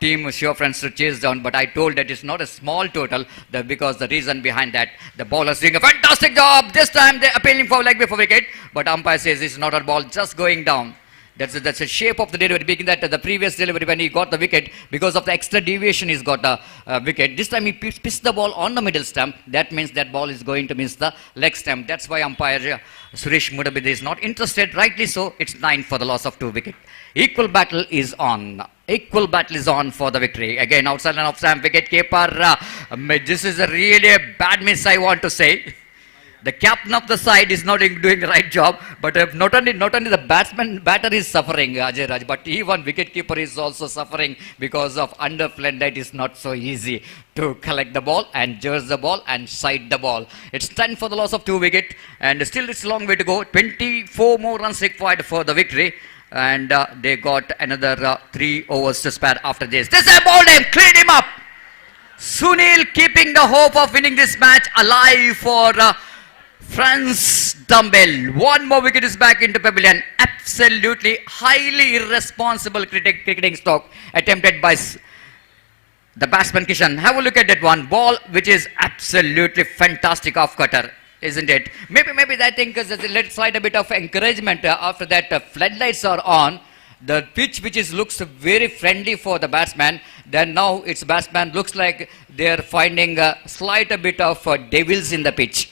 team Shiva friends to chase down, but I told that it's not a small total because the reason behind that, the bowlers doing a fantastic job. This time they're appealing for leg before wicket, but umpire says it's not a ball, just going down. That's the shape of the delivery. Being that the previous delivery when he got the wicket, because of the extra deviation, he's got a wicket. This time he pissed the ball on the middle stump. That means that ball is going to miss the leg stump. That's why umpire Suresh Mudabide is not interested. Rightly so. It's 9 for the loss of 2 wickets. Equal battle is on. Equal battle is on for the victory. Again, outside and off stump wicket keeper. This is a really a bad miss, I want to say. The captain of the side is not doing the right job, but not only the batter is suffering, Ajay Raj, but even wicketkeeper is also suffering because of under floodlight is not so easy to collect the ball and judge the ball and side the ball. It's 10 for the loss of 2 wickets, and still it's a long way to go. 24 more runs required for the victory, and they got another 3 overs to spare after this. This is a ball him, clean him up. Sunil keeping the hope of winning this match alive for France Dumbbell. One more wicket is back into pavilion. Absolutely highly irresponsible cricketing stroke attempted by the batsman Kishan. Have a look at that one. Ball which is absolutely fantastic off cutter, isn't it? Maybe I think let's slide a bit of encouragement after that floodlights are on. The pitch which looks very friendly for the batsman, then now its batsman looks like they are finding a slight a bit of devils in the pitch.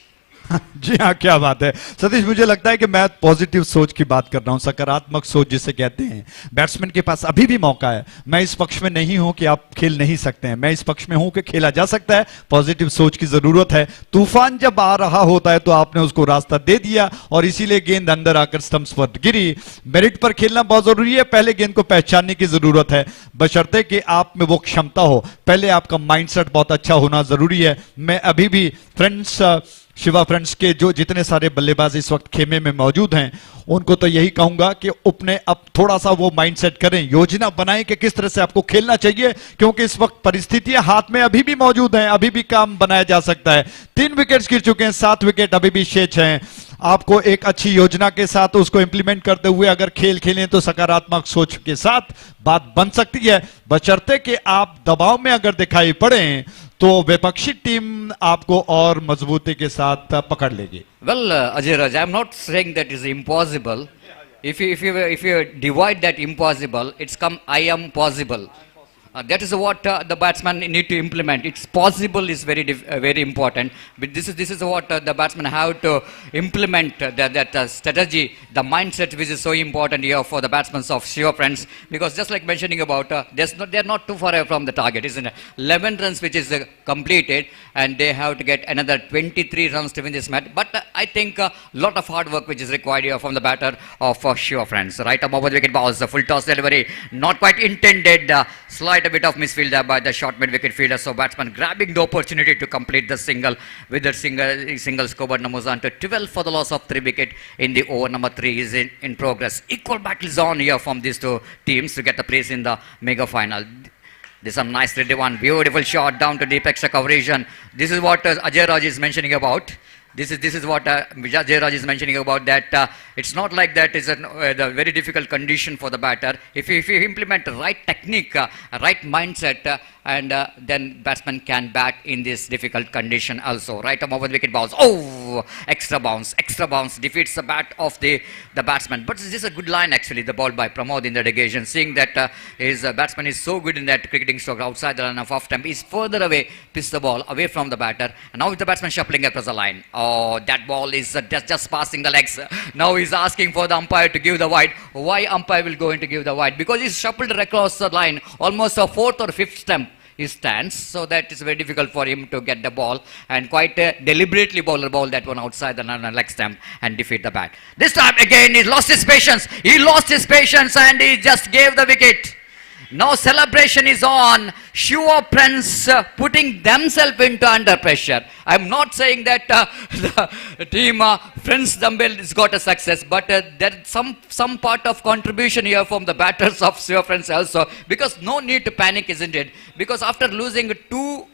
जी हाँ, क्या बात है सतीश। मुझे लगता है कि मैं positive सोच की बात कर रहा हूं, सकारात्मक सोच जिसे कहते हैं। बैट्समैन के पास अभी भी मौका है। मैं इस पक्ष में नहीं हूं कि आप खेल नहीं सकते हैं, मैं इस पक्ष में हूं कि खेला जा सकता है। पॉजिटिव सोच की जरूरत है। तूफान जब आ रहा होता है तो आपने उसको रास्ता दे दिया और इसीलिए गेंद अंदर आकर स्टंप्स पर गिरी। मेरिट पर खेलना बहुत जरूरी है। पहले गेंद को पहचानने की जरूरत है, बशर्ते कि आप में वो क्षमता हो। पहले आपका माइंडसेट बहुत अच्छा होना जरूरी है। मैं अभी भी फ्रेंड्स, शिवा फ्रेंड्स के जो जितने सारे बल्लेबाज इस वक्त खेमे में मौजूद हैं, उनको तो यही कहूंगा कि अपने अब थोड़ा सा वो माइंडसेट करें, योजना बनाएं कि किस तरह से आपको खेलना चाहिए, क्योंकि इस वक्त परिस्थितियां हाथ में अभी भी मौजूद हैं, अभी भी काम बनाया जा सकता है। 3 विकेट्स गिर चुके हैं, 7 विकेट अभी भी शेष हैं। आपको एक अच्छी योजना के साथ उसको इंप्लीमेंट करते हुए अगर खेल खेलें तो सकारात्मक सोच के साथ बात बन सकती है, बशर्ते कि आप दबाव में अगर दिखाई पड़े तो विपक्षी टीम आपको और मजबूती के साथ पकड़ लेगी। Well, Ajay Raj, I'm not saying that is impossible. If you divide that impossible, it's come I am possible. That is what the batsman need to implement. It's possible is very important. But this is what the batsman have to implement that strategy, the mindset which is so important here for the batsmen of Shiva friends. Because just like mentioning about, they're not too far away from the target, isn't it? 11 runs which is completed, and they have to get another 23 runs to win this match. But I think a lot of hard work which is required here from the batter of Shiva friends. Right up over the wicket balls, the full toss delivery, not quite intended. Slight a bit of misfield there by the short mid wicket fielder. So batsman grabbing the opportunity to complete the single with the single scoreboard numbers on to 12 for the loss of 3 wicket in the over number 3 is in progress. Equal battles on here from these two teams to get the place in the mega final. This is some nicely done, beautiful shot down to deep extra coverage. And this is what Ajay Raj is mentioning about. This is what Ajay Raj is mentioning about, that it's not like that is a very difficult condition for the batter. If you implement the right technique, right mindset, and then batsman can bat in this difficult condition also. Right arm over the wicket balls. Oh, extra bounce defeats the bat of the batsman. But this is a good line actually, the ball by Pramod in the negation, seeing that his batsman is so good in that cricketing stroke outside the line of off stump. He's further away, pissed the ball away from the batter, and now the batsman shuffling across the line. Oh, that ball is just passing the legs. Now he's asking for the umpire to give the wide. Why umpire will going to give the wide? Because he's shuffled across the line, almost a 4th or 5th stump. He stands, so that it's very difficult for him to get the ball, and quite deliberately ball that one outside the leg stump and defeat the bat. This time again he lost his patience. And he just gave the wicket. Now celebration is on. Shiva Prince putting themselves into under pressure. I'm not saying that the team Friends Dumbbell has got a success, but there is some part of contribution here from the batters of Shiva Friends also, because no need to panic, isn't it? Because after losing 2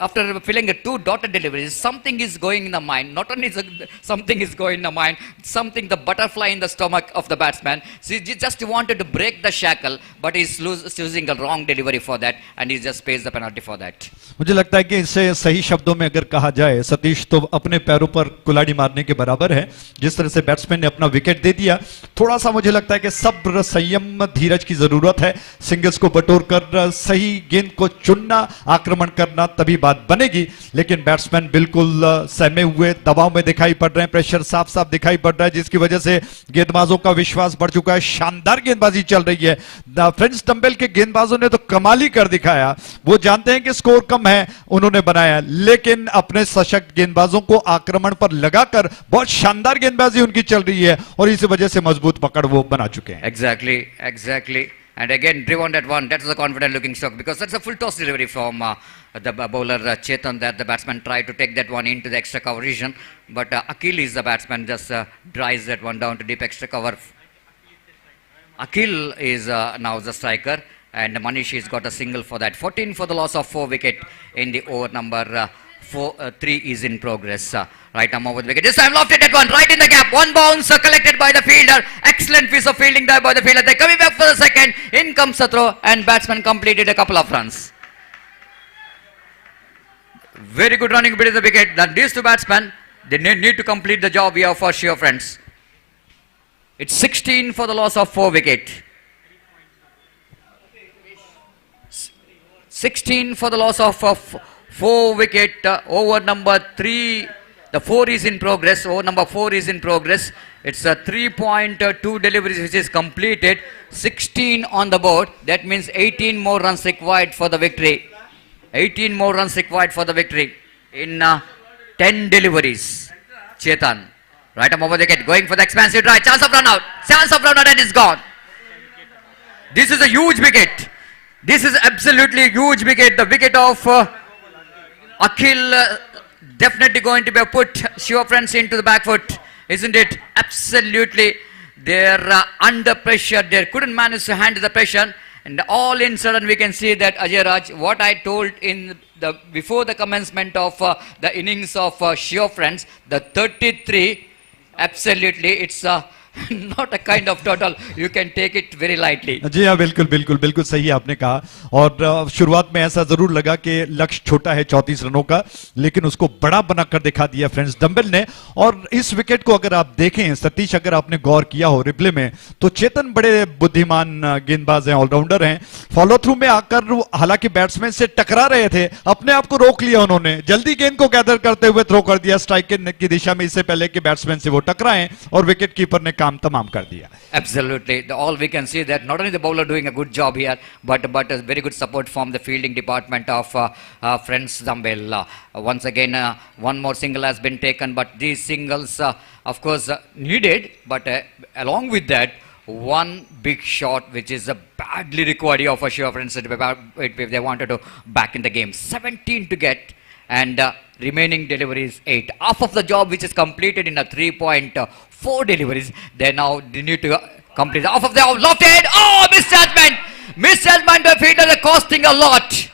after filling two dotted deliveries, something is going in the mind. Not only is something is going in the mind, something, the butterfly in the stomach of the batsman. So he just wanted to break the shackle, but he's choosing a wrong delivery for that, and he just pays the penalty for that. मुझे लगता है कि इसे सही शब्दों में अगर कहा जाए सतीश तो अपने पैरों पर कुल्हाड़ी मारने के बराबर है। जिस तरह से बैट्समैन ने अपना विकेट दे दिया, थोड़ा सा मुझे लगता है कि सब्र, संयम, धीरज की जरूरत है। सिंगल्स को बटोरकर सही गेंद को चुनना, आक्रमण करना, तभी बात बनेगी। लेकिन बैट्समैन बिल्कुल सहमे हुए, दबाव में दिखाई पड़ रहे हैं, प्रेशर साफ साफ दिखाई पड़ रहा है, जिसकी वजह से गेंदबाजों का विश्वास बढ़ चुका है। शानदार गेंदबाजी चल रही है। फ्रेंच डंबेल के गेंदबाजों ने तो कमाल ही कर दिखाया। वो जानते हैं कि स्कोर कम है, उन्होंने बनाया, लेकिन अपने सशक्त गेंदबाजों को आक्रमण पर लगाकर बहुत शानदार गेंदबाजी उनकी चल रही है और इस वजह से मजबूत पकड़ वो बना चुके हैं। Exactly. And again, driven that one. That was a confident looking stroke because that's a full toss delivery from the bowler Chetan, that the batsman tried to take that one into the extra cover region. But Akhil is the batsman, just drives that one down to deep extra cover. Akhil is now the striker, and Manish has got a single for that. 14 for the loss of 4 wicket in the over number 3 is in progress. Right arm over the wicket. This time lofted that one right in the gap. One bounce collected by the fielder. Excellent piece of fielding there by the fielder. They're coming back for the second. In comes the throw, and batsman completed a couple of runs. Very good running between the wicket. That these two batsmen, they need to complete the job here for Shiva friends. It's 16 for the loss of 4 wicket. 16 for the loss of 4 wicket. Over number 3. The 4 is in progress. Over number 4 is in progress. It's a 3.2 deliveries which is completed. 16 on the board. That means 18 more runs required for the victory. 18 more runs required for the victory in 10 deliveries. Chetan. Right arm over the wicket. Going for the expansive drive. Chance of run out. Chance of run out, and it's gone. This is a huge wicket. This is absolutely a huge wicket. The wicket of Akhil definitely going to be put Shiva friends into the back foot, isn't it? Absolutely. They're under pressure. They couldn't manage to handle the pressure. And all in sudden we can see that Ajay Raj, what I told in the before the commencement of the innings of Shiva friends, the 33, absolutely it's not a kind of total you can take it very lightly. जी हाँ, बिल्कुल सही आपने कहा। और शुरुआत में ऐसा जरूर लगा कि लक्ष्य छोटा है 34 रनों का, लेकिन उसको बड़ा बनाकर दिखा दिया फ्रेंड्स डंबेल ने। और इस विकेट को अगर आप देखें सतीश, अगर आपने गौर किया हो रिप्ले में, तो चेतन बड़े बुद्धिमान गेंदबाज हैं, ऑलराउंडर हैं। फॉलो थ्रू में आकर हालांकि बैट्समैन से टकरा रहे थे, अपने आप को रोक लिया उन्होंने, जल्दी गेंद को गैदर करते हुए थ्रो कर दिया स्ट्राइक की दिशा में, इससे पहले कि बैट्समैन से वो टकराएं, और विकेट कीपर ने काम तमाम कर दिया। Absolutely. All we can see that not only the bowler doing a good job here, but a very good support from the fielding department of friends Zambel. Once again, one more single has been taken, but these singles, of course, needed. But along with that, one big shot which is badly required here for Shiva friends if they wanted to back in the game. 17 to get, and remaining deliveries 8. Half of the job which is completed in a 3.4 deliveries, they now need to complete half of the lofted. Oh, misjudgment by fielder, costing a lot.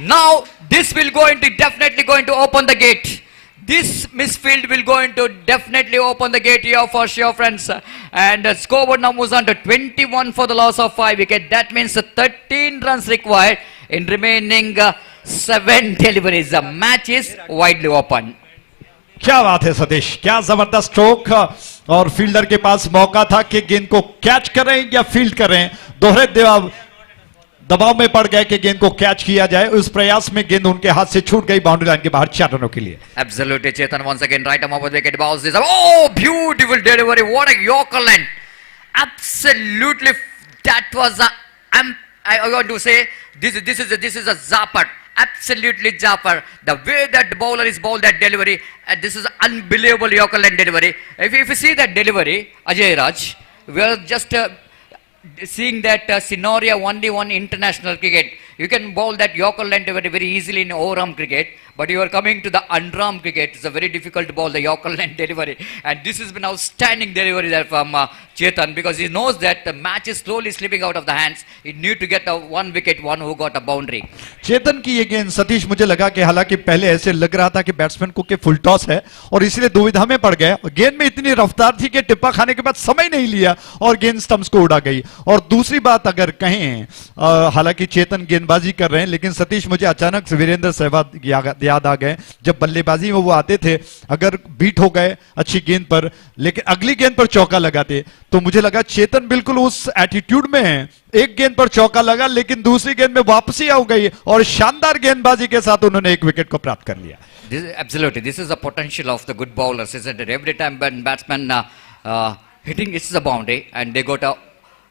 Now this will definitely going to open the gate. This misfield will going to definitely open the gate here for Shiva friends, and scoreboard now moves on to 21 for the loss of 5 wicket. That means 13 runs required in remaining 7 deliveries. The match is widely open. क्या बात है सतीश, क्या जबरदस्त stroke. और fielder के पास मौका था कि गेंद को कैच करें या फील्ड करें, दोहरे दबाव में पड़ गए कि गेंद को कैच किया जाए। उस प्रयास में गेंद उनके हाथ से छूट गई बाउंड्री लाइन के बाहर 4 रनों के लिए। Absolutely, Chetan once again right arm over the wicket, bowls this up. Oh, beautiful delivery! What a Yorker length! Absolutely, that was I want to say this is a zapper. Absolutely zapper. The way that the bowler is bowled that delivery, this is unbelievable Yorker length delivery. If you see that delivery, Ajay Raj, we are just seeing that scenario only one international cricket. You can bowl that Yorker length very easily in overarm cricket, But you are coming to the underarm cricket. It's a very difficult ball, the Yorker line delivery. And this has been outstanding delivery there from Chetan, because he knows that the match is slowly slipping out of the hands. He need to get a one wicket, one who got a boundary. चेतन की ये गेंद सतीश मुझे लगा कि हालांकि पहले ऐसे लग रहा था कि बैट्समैन को कि फुल टॉस है और इसलिए दुविधा में पड़ गए। गेंद में इतनी रफ्तार थी कि टिप्पा खाने के बाद समय नहीं लिया और गेंद स्टंप्स को उड़ा गई। और दूसरी बात अगर कहें, हालांकि चेतन गेंदबाजी कर रहे हैं, लेकिन सतीश मुझे अचानक से वीरेंद्र सहवाग याद आ गए। जब बल्लेबाजी में वो आते थे, अगर बीट हो गए अच्छी गेंद पर, लेकिन अगली गेंद पर चौका लगाते, तो मुझे लगा चेतन बिल्कुल उस एटीट्यूड में है। एक गेंद पर चौका लगा, लेकिन दूसरी गेंद में वापसी हो गई और शानदार गेंदबाजी के साथ उन्होंने एक विकेट को प्राप्त कर लिया। Absolutely, this is the potential of the good bowlers, isn't it? Every time when batsman hitting, it's a boundary, and they got a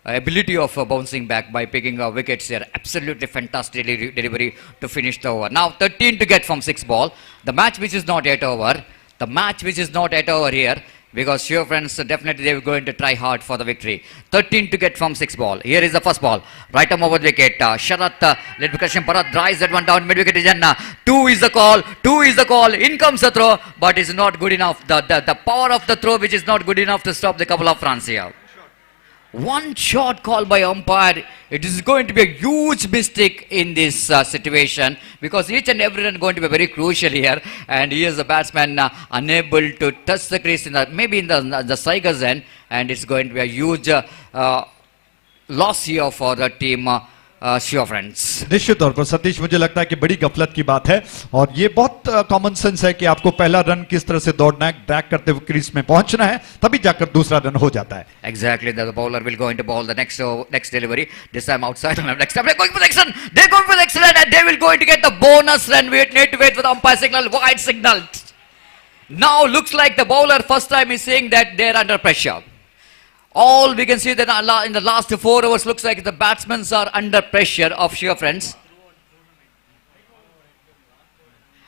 ability of bouncing back by picking wickets here. Absolutely fantastic delivery to finish the over. Now 13 to get from 6 ball. The match which is not yet over. The match which is not yet over here, because Shiva friends definitely they are going to try hard for the victory. 13 to get from 6 ball. Here is the first ball. Right arm over the wicket. Sharat, led by Kashyap, Bharat drives that one down. Mid wicket is Janna. 2 is the call. 2 is the call. In comes the throw, but it's not good enough. The power of the throw which is not good enough to stop the couple of runs here. One shot call by umpire. It is going to be a huge mistake in this situation, because each and every run going to be very crucial here, and he is the batsman unable to touch the crease in maybe in the striker's end, and it's going to be a huge loss here for the team. Shiva friends. निश्चित तौर पर सतीश, मुझे लगता है कि बड़ी गफलत की बात है, और ये बहुत कॉमन सेंस है कि आपको पहला रन किस तरह से दौड़ना है, ड्रैग करते हुए क्रीज में पहुंचना है, तभी जाकर दूसरा रन हो जाता है। Exactly, the bowler will go into ball the next delivery. This time outside, and next time they're going for the excellent. They're going for the excellent, and they will going to get the bonus run. We need to wait for the umpire signal, wide signal. Now looks like the bowler first time is saying that they're under pressure. All we can see that in the last 4 overs looks like the batsmen are under pressure of Shiva friends.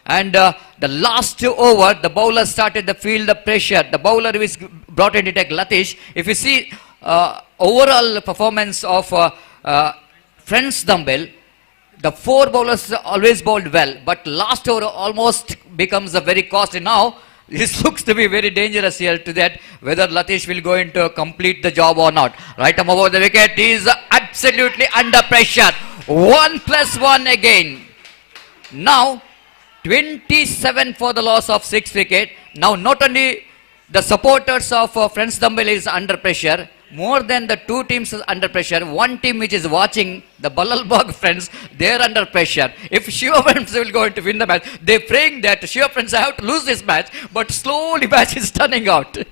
And the last over, the bowler started to feel the pressure. The bowler who is brought in to take Latish. If you see overall performance of Friends Dumbbell, the 4 bowlers always bowled well, but last over almost becomes a very costly. Now this looks to be very dangerous here to that, whether Latish will going to complete the job or not. Right arm over the wicket, he is absolutely under pressure. 1+1 again. Now 27 for the loss of 6 wicket. Now not only the supporters of Friends Dumbbell is under pressure, more than the 2 teams is under pressure. One team which is watching, the Balalbag friends, they're under pressure. If Shiva friends will going to win the match, they're praying that Shiva friends have to lose this match, but slowly match is turning out.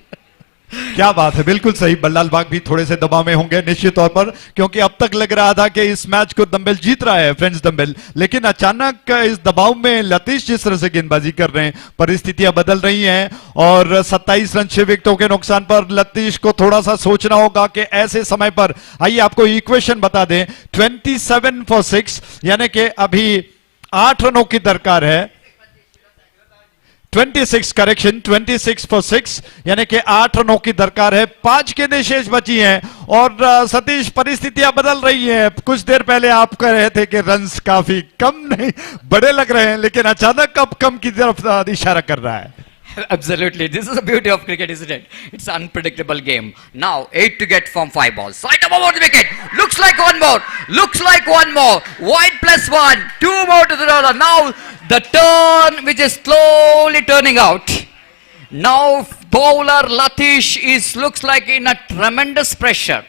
क्या बात है, बिल्कुल सही। बल्लाल बाग भी थोड़े से दबाव में होंगे निश्चित तौर पर, क्योंकि अब तक लग रहा था कि इस मैच को दम्बेल जीत रहा है, फ्रेंड्स दम्बेल, लेकिन अचानक इस दबाव में लतीश जिस तरह से गेंदबाजी कर रहे हैं, परिस्थितियां बदल रही हैं, और 27 रन 6 विकेटों के नुकसान पर लतीश को थोड़ा सा सोचना होगा कि ऐसे समय पर। आइए आपको इक्वेशन बता दें, 27 for 6, यानी कि अभी 8 रनों की दरकार है। 26 करेक्शन, 26 for 6, यानी कि 8 रनों की दरकार है। 5 गेंदें शेष बची हैं, और सतीश परिस्थितियां बदल रही हैं। कुछ देर पहले आप कह रहे थे कि रन्स काफी कम नहीं बड़े लग रहे हैं, लेकिन अचानक अब कम की तरफ इशारा कर रहा है। Absolutely, this is the beauty of cricket, isn't it? It's an unpredictable game. Now 8 to get from 5 balls. Right up over the wicket. Looks like one more. Looks like one more. Wide +1. 2 more to the order. Now the turn which is slowly turning out. Now bowler Latish looks like in a tremendous pressure.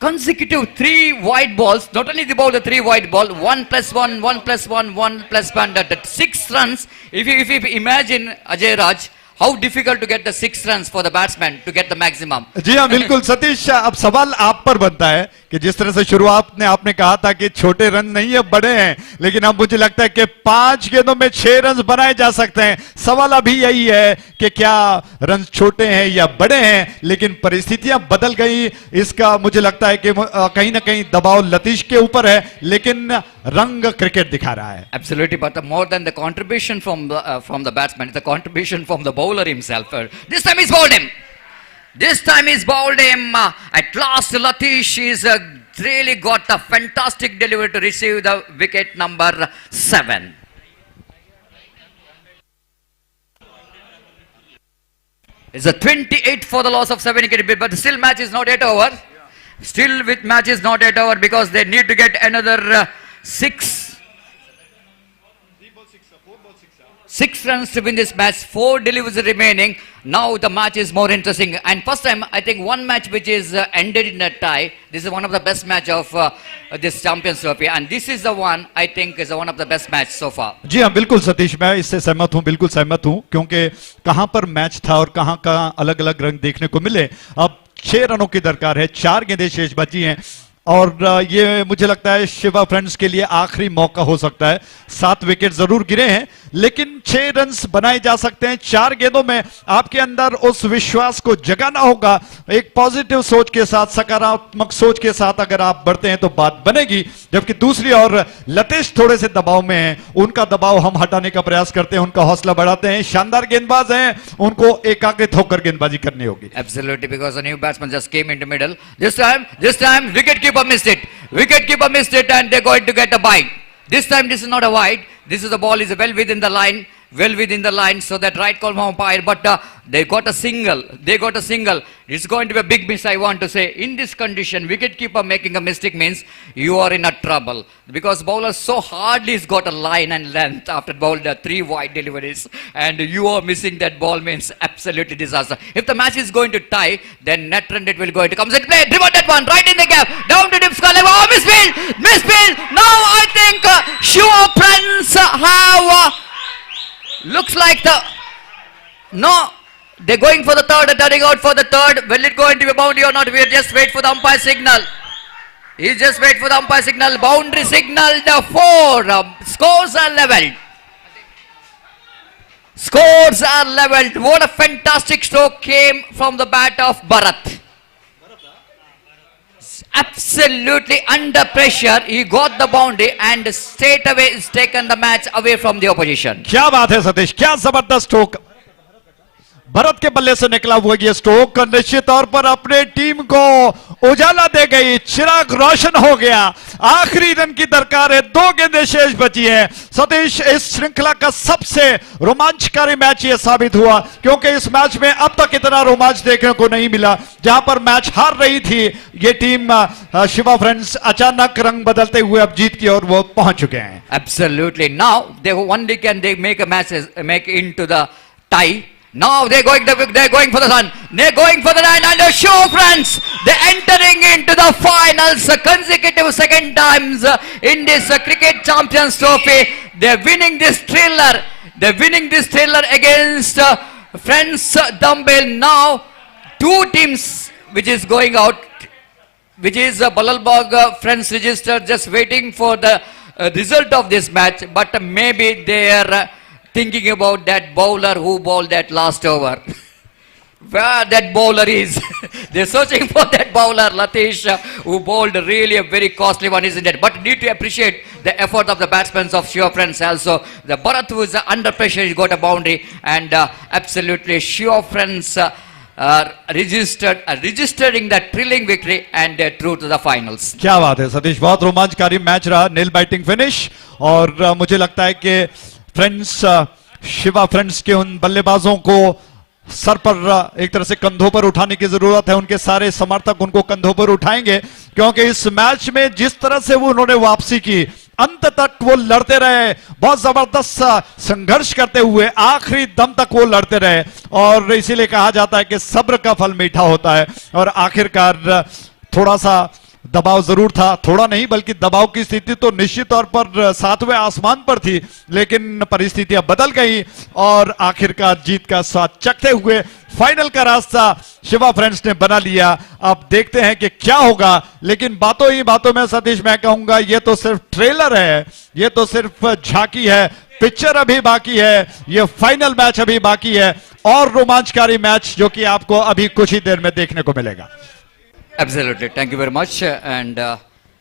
Consecutive 3 wide balls. Not only the bowler 3 wide ball, 1+1, 1+1, 1+1. That 6 runs. If you imagine Ajay Raj, how difficult to get the 6 runs for the batsman to get the maximum. जी हाँ, बिल्कुल सतीश, अब सवाल आप पर बनता है कि जिस तरह से शुरुआत में आपने कहा था कि छोटे रन नहीं है बड़े हैं, लेकिन अब मुझे लगता है कि 5 गेंदों में 6 रन बनाए जा सकते हैं। सवाल अभी यही है कि क्या रन छोटे हैं या बड़े हैं, लेकिन परिस्थितियां बदल गई। इसका मुझे लगता है कि कहीं ना कहीं दबाव लतीश के ऊपर है, लेकिन रंग क्रिकेट दिखा रहा है। Absolutely, but more than the contribution from the batsman, it's the contribution from the bowler himself. This time he's bowled him. This time he's bowled him. At last, Latish is really got a fantastic delivery to receive the wicket number 7. It's a 28 for the loss of 7 wicket, but still match is not yet over. Still with match is not yet over because they need to get another 6 runs to win this match. 4 deliveries remaining. Now the match is more interesting. And first time, I think one match which is ended in a tie. This is one of the best match of this Champions Trophy. And this is the one, I think, is one of the best match so far. जी हाँ बिल्कुल सतीश, मैं इससे सहमत हूँ, बिल्कुल सहमत हूँ, क्योंकि कहां पर मैच था और कहां कहां अलग अलग रंग देखने को मिले। अब 6 रनों की दरकार है, 4 गेंदें शेष बची हैं और ये मुझे लगता है शिवा फ्रेंड्स के लिए आखिरी मौका हो सकता है। 7 विकेट जरूर गिरे हैं लेकिन 6 रन्स बनाए जा सकते हैं। 4 गेंदों में आपके अंदर उस विश्वास को जगाना होगा। एक पॉजिटिव सोच के साथ, सकारात्मक सोच के साथ अगर आप बढ़ते हैं तो बात बनेगी। जबकि दूसरी ओर लतेश थोड़े से दबाव में हैं, उनका दबाव हम हटाने का प्रयास करते हैं, उनका हौसला बढ़ाते हैं। शानदार गेंदबाज हैं, उनको एकाग्रित होकर गेंदबाजी करनी होगी। Absolutely, because a new batsman just came into middle. This time, wicketkeeper missed it. Wicketkeeper missed it, and they're going to get a bite. This time, this is not a wide. This is the ball is well within the line. Well within the line, so that right call from umpire, but they got a single. It's going to be a big miss, I want to say. In this condition, wicketkeeper making a mistake means you are in a trouble, because bowler so hardly has got a line and length after bowled 3 wide deliveries, and you are missing that ball means absolutely disaster. If the match is going to tie, then net run rate will go into comes and play. Driven that one right in the gap, down to deep score. Oh, misfield. Now I think Shiva Prince have. Looks like they're going for the third, turning out for the third. Will it go into a boundary or not? We'll just wait for the umpire signal. He'll just wait for the umpire signal. Boundary signal, the 4. Scores are leveled. What a fantastic stroke came from the bat of Bharat. Absolutely under pressure, he got the boundary and straight away is taken the match away from the opposition. क्या बात है सतीश, क्या जबरदस्त stroke Bharat के बल्ले से निकला हुआ ये स्ट्रोक निश्चित तौर पर अपने टीम को उजाला दे गई, चिराग रोशन हो गया। आखिरी रन की दरकार है, 2 गेंदें शेष बची हैं। सतीश, इस श्रृंखला का सबसे रोमांचकारी मैच ये साबित हुआ, क्योंकि इस मैच में अब तक इतना रोमांच देखने को नहीं मिला। जहां पर मैच हार रही थी ये टीम शिवा फ्रेंड्स, अचानक रंग बदलते हुए अब जीत की ओर वो पहुंच चुके हैं। Absolutely. Now they only can they make a match make into the tie. Now they're going for the sun. They're going for the line and the show friends. They're entering into the finals consecutive second times in this cricket champions trophy. They're winning this thriller. Against friends dumbbell. Now 2 teams which is going out, which is Balalbag friends register, just waiting for the result of this match. But maybe they are thinking about that bowler who bowled that last over. Where that bowler is. They're searching for that bowler, Latish, who bowled really a very costly one, isn't it? But need to appreciate the effort of the batsmen of Shiva Friends also. The Bharat, who is under pressure, he got a boundary, and absolutely Shiva Friends registering that thrilling victory and through to the finals. क्या बात है सतीश, बहुत रोमांचकारी match रहा, नील batting finish. और मुझे लगता है कि फ्रेंड्स, शिवा फ्रेंड्स के उन बल्लेबाजों को सर पर एक तरह से कंधों पर उठाने की जरूरत है। उनके सारे समर्थक उनको कंधों पर उठाएंगे, क्योंकि इस मैच में जिस तरह से वो उन्होंने वापसी की, अंत तक वो लड़ते रहे, बहुत जबरदस्त संघर्ष करते हुए आखिरी दम तक वो लड़ते रहे। और इसीलिए कहा जाता है कि सब्र का फल मीठा होता है। और आखिरकार थोड़ा सा दबाव जरूर था, थोड़ा नहीं बल्कि दबाव की स्थिति तो निश्चित तौर पर 7वें आसमान पर थी, लेकिन परिस्थितियां बदल गई और आखिरकार जीत का स्वाद चखते हुए फाइनल का रास्ता शिवा फ्रेंड्स ने बना लिया। अब देखते हैं कि क्या होगा, लेकिन बातों ही बातों में सतीश, मैं कहूंगा ये तो सिर्फ ट्रेलर है, ये तो सिर्फ झांकी है, पिक्चर अभी बाकी है, ये फाइनल मैच अभी बाकी है और रोमांचकारी मैच जो कि आपको अभी कुछ ही देर में देखने को मिलेगा। Absolutely, thank you very much, and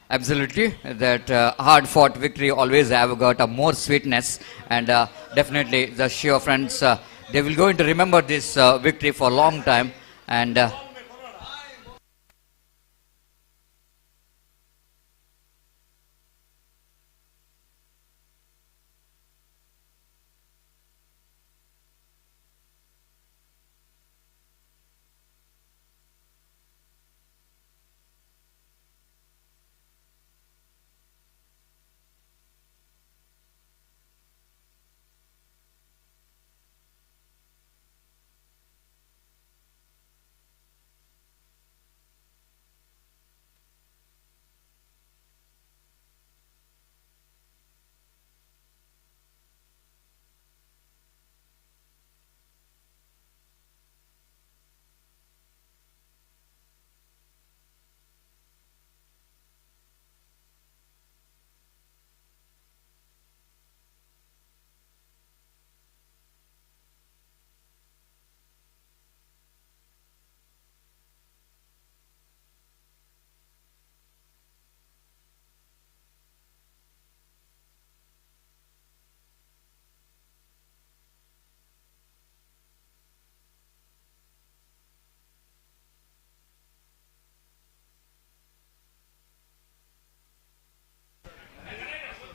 absolutely that hard-fought victory always have got a more sweetness, and definitely the Shiva Friends, they will going to remember this victory for a long time, and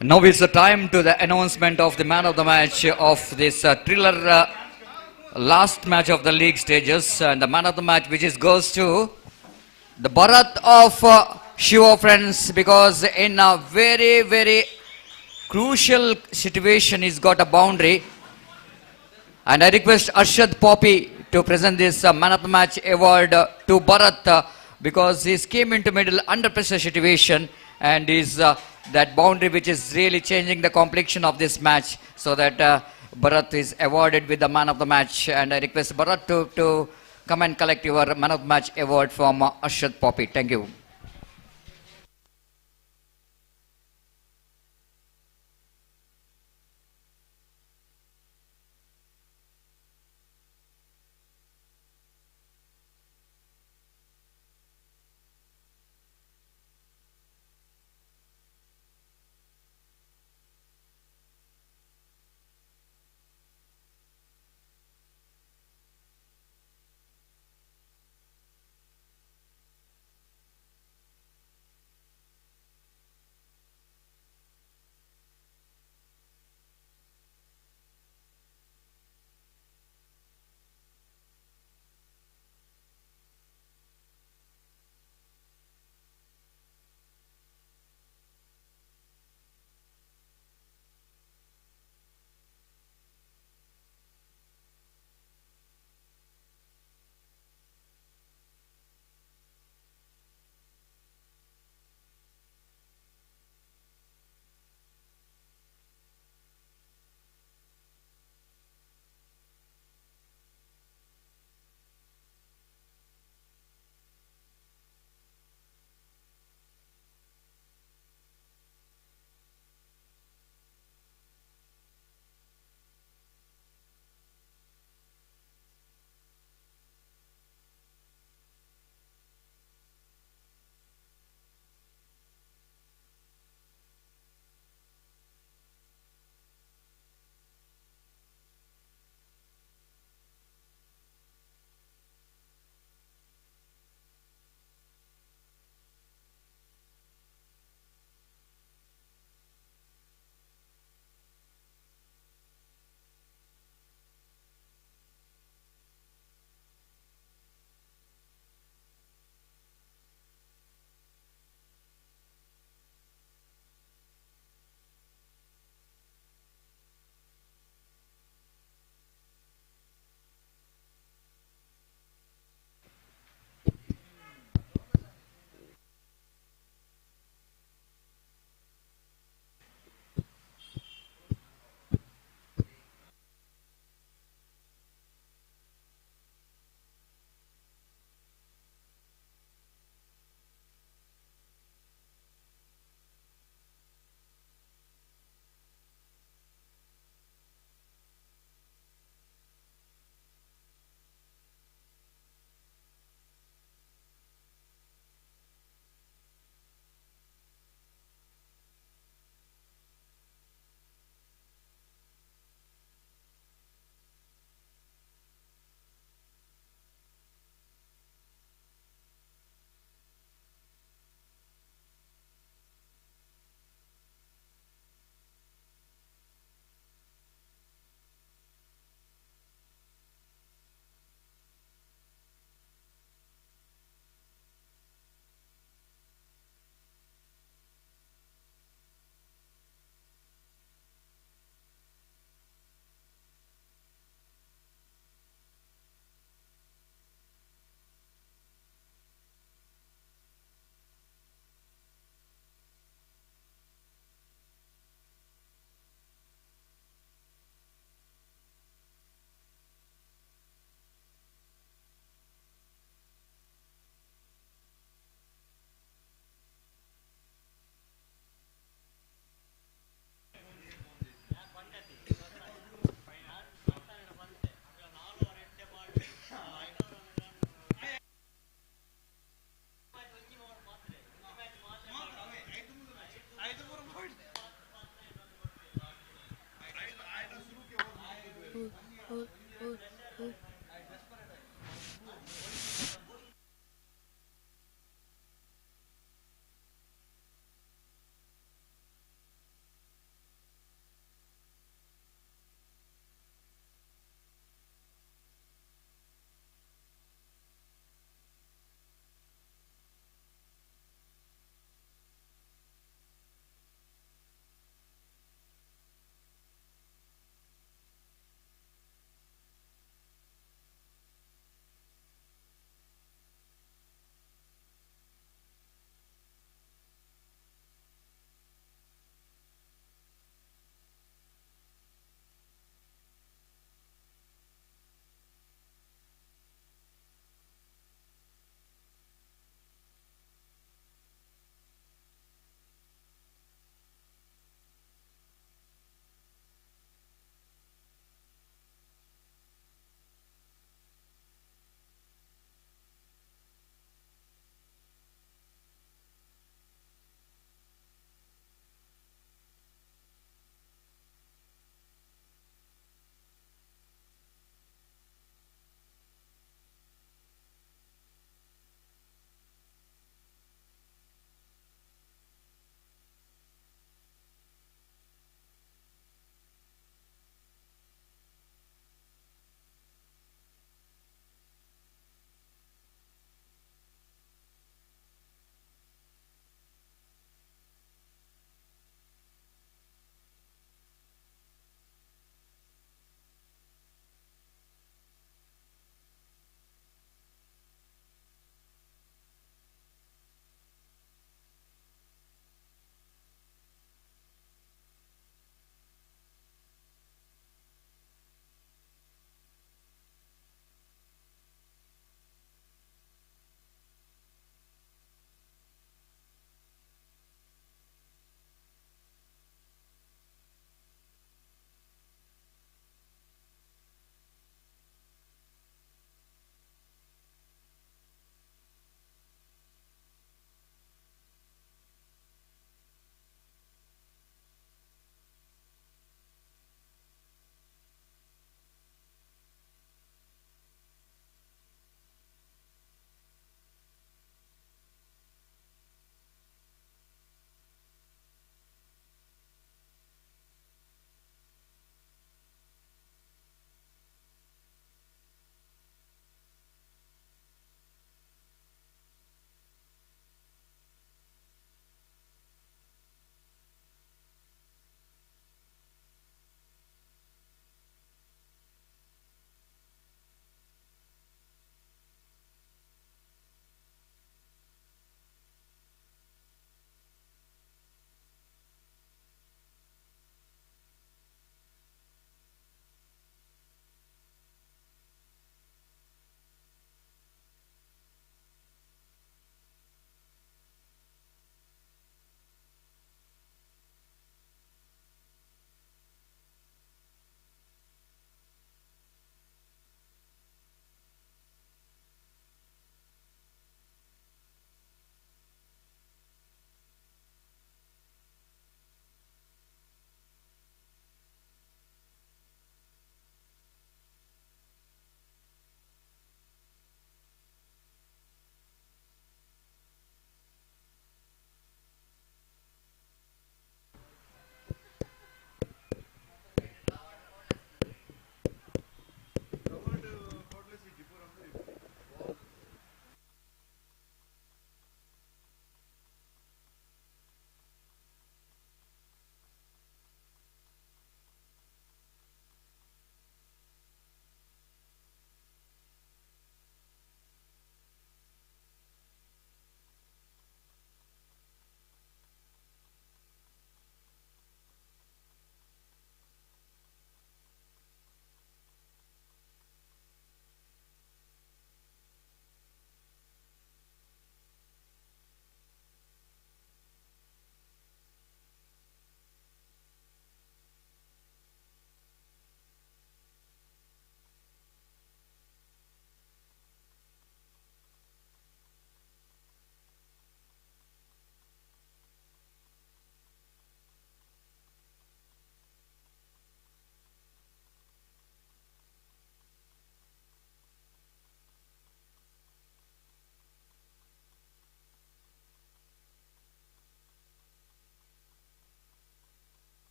Now it's the time to the announcement of the man of the match of this thriller last match of the league stages. And the man of the match which is goes to the Bharat of Shiva friends, because in a very, very crucial situation he's got a boundary. And I request Arshad Poppy to present this man of the match award to Bharat because he's came into middle under pressure situation and is that boundary which is really changing the complexion of this match, so that Bharat is awarded with the man of the match. And I request Bharat to come and collect your man of the match award from Arshad Poppy. Thank you.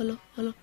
hello. Hello.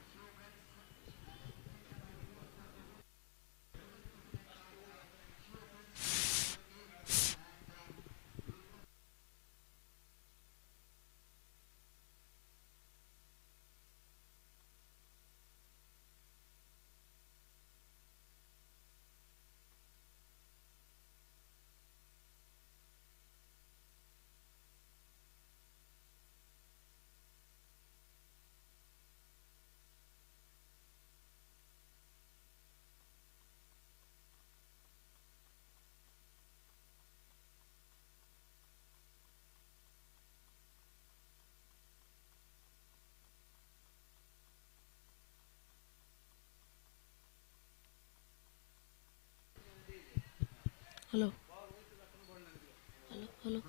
Hello.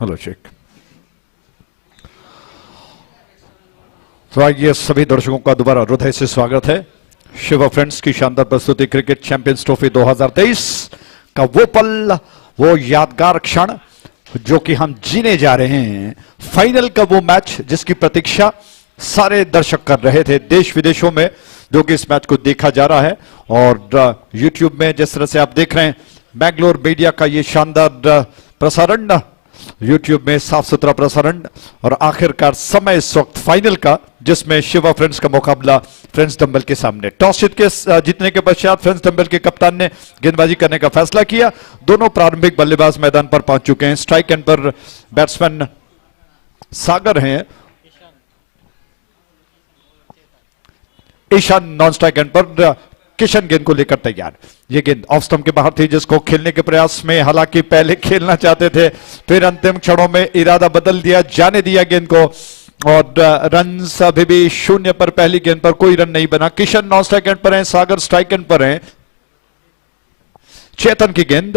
Hello Sheikh. तो आइए सभी दर्शकों का दोबारा हृदय से स्वागत है। शिवा फ्रेंड्स की शानदार प्रस्तुति क्रिकेट चैंपियंस ट्रॉफी 2023 का वो पल, वो यादगार क्षण जो कि हम जीने जा रहे हैं। फाइनल का वो मैच जिसकी प्रतीक्षा सारे दर्शक कर रहे थे देश विदेशों में, जो कि इस मैच को देखा जा रहा है। और यूट्यूब में जिस तरह से आप देख रहे हैं, बैंगलोर मीडिया का ये शानदार प्रसारण, यूट्यूब में साफ सुथरा प्रसारण। और आखिरकार समय इस वक्त फाइनल का, जिसमें शिवा फ्रेंड्स का मुकाबला फ्रेंड्स डंबल के सामने। टॉस जीतने के पश्चात फ्रेंड्स डंबल के कप्तान ने गेंदबाजी करने का फैसला किया। दोनों प्रारंभिक बल्लेबाज मैदान पर पहुंच चुके हैं। स्ट्राइक एंड पर बैट्समैन सागर हैं, ईशान नॉन स्ट्राइक एंड पर किशन गेंद को लेकर तैयार। ये गेंद ऑफ स्टंप के बाहर थी, जिसको खेलने के प्रयास में हालांकि पहले खेलना चाहते थे, फिर अंतिम क्षणों में इरादा बदल दिया, जाने दिया गेंद को। और रन अभी भी 0 पर, पहली गेंद पर कोई रन नहीं बना। किशन नॉन स्ट्राइक एंड पर हैं, सागर स्ट्राइक एंड पर हैं। चेतन की गेंद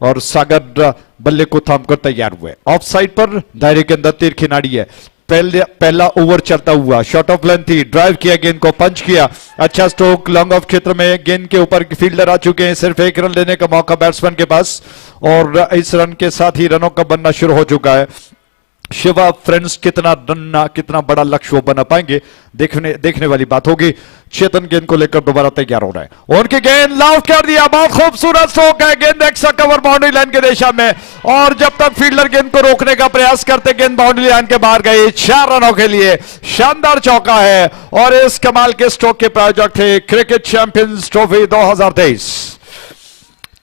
और सागर बल्ले को थामकर तैयार हुए। ऑफ साइड पर दायरे के अंदर तीर खिलाड़ी है। पहला ओवर चलता हुआ, शॉट ऑफ लेंथ थी, ड्राइव किया, गेंद को पंच किया, अच्छा स्ट्रोक, लॉन्ग ऑफ क्षेत्र में गेंद के ऊपर फील्डर आ चुके हैं। सिर्फ एक रन लेने का मौका बैट्समैन के पास, और इस रन के साथ ही रनों का बनना शुरू हो चुका है। शिवा फ्रेंड्स कितना बड़ा लक्ष्य वो बना पाएंगे, देखने वाली बात होगी। चेतन गेंद को लेकर दोबारा तैयार हो रहा है। उनकी गेंद लाउट कर दिया, बहुत खूबसूरत स्ट्रोक है। गेंद एक्स्ट्रा कवर बाउंड्री लाइन के दिशा में, और जब तक फील्डर गेंद को रोकने का प्रयास करते, गेंद बाउंड्री लाइन के बाहर गई। 4 रनों के लिए शानदार चौका है। और इस कमाल के स्ट्रोक के प्रायोजक थे क्रिकेट चैंपियंस ट्रॉफी 2023।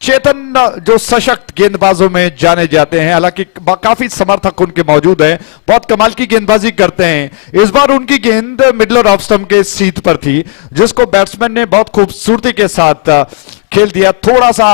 चेतन जो सशक्त गेंदबाजों में जाने जाते हैं, हालांकि काफी समर्थक उनके मौजूद हैं, बहुत कमाल की गेंदबाजी करते हैं। इस बार उनकी गेंद मिडलर ऑफ स्टंप के सीध पर थी, जिसको बैट्समैन ने बहुत खूबसूरती के साथ खेल दिया। थोड़ा सा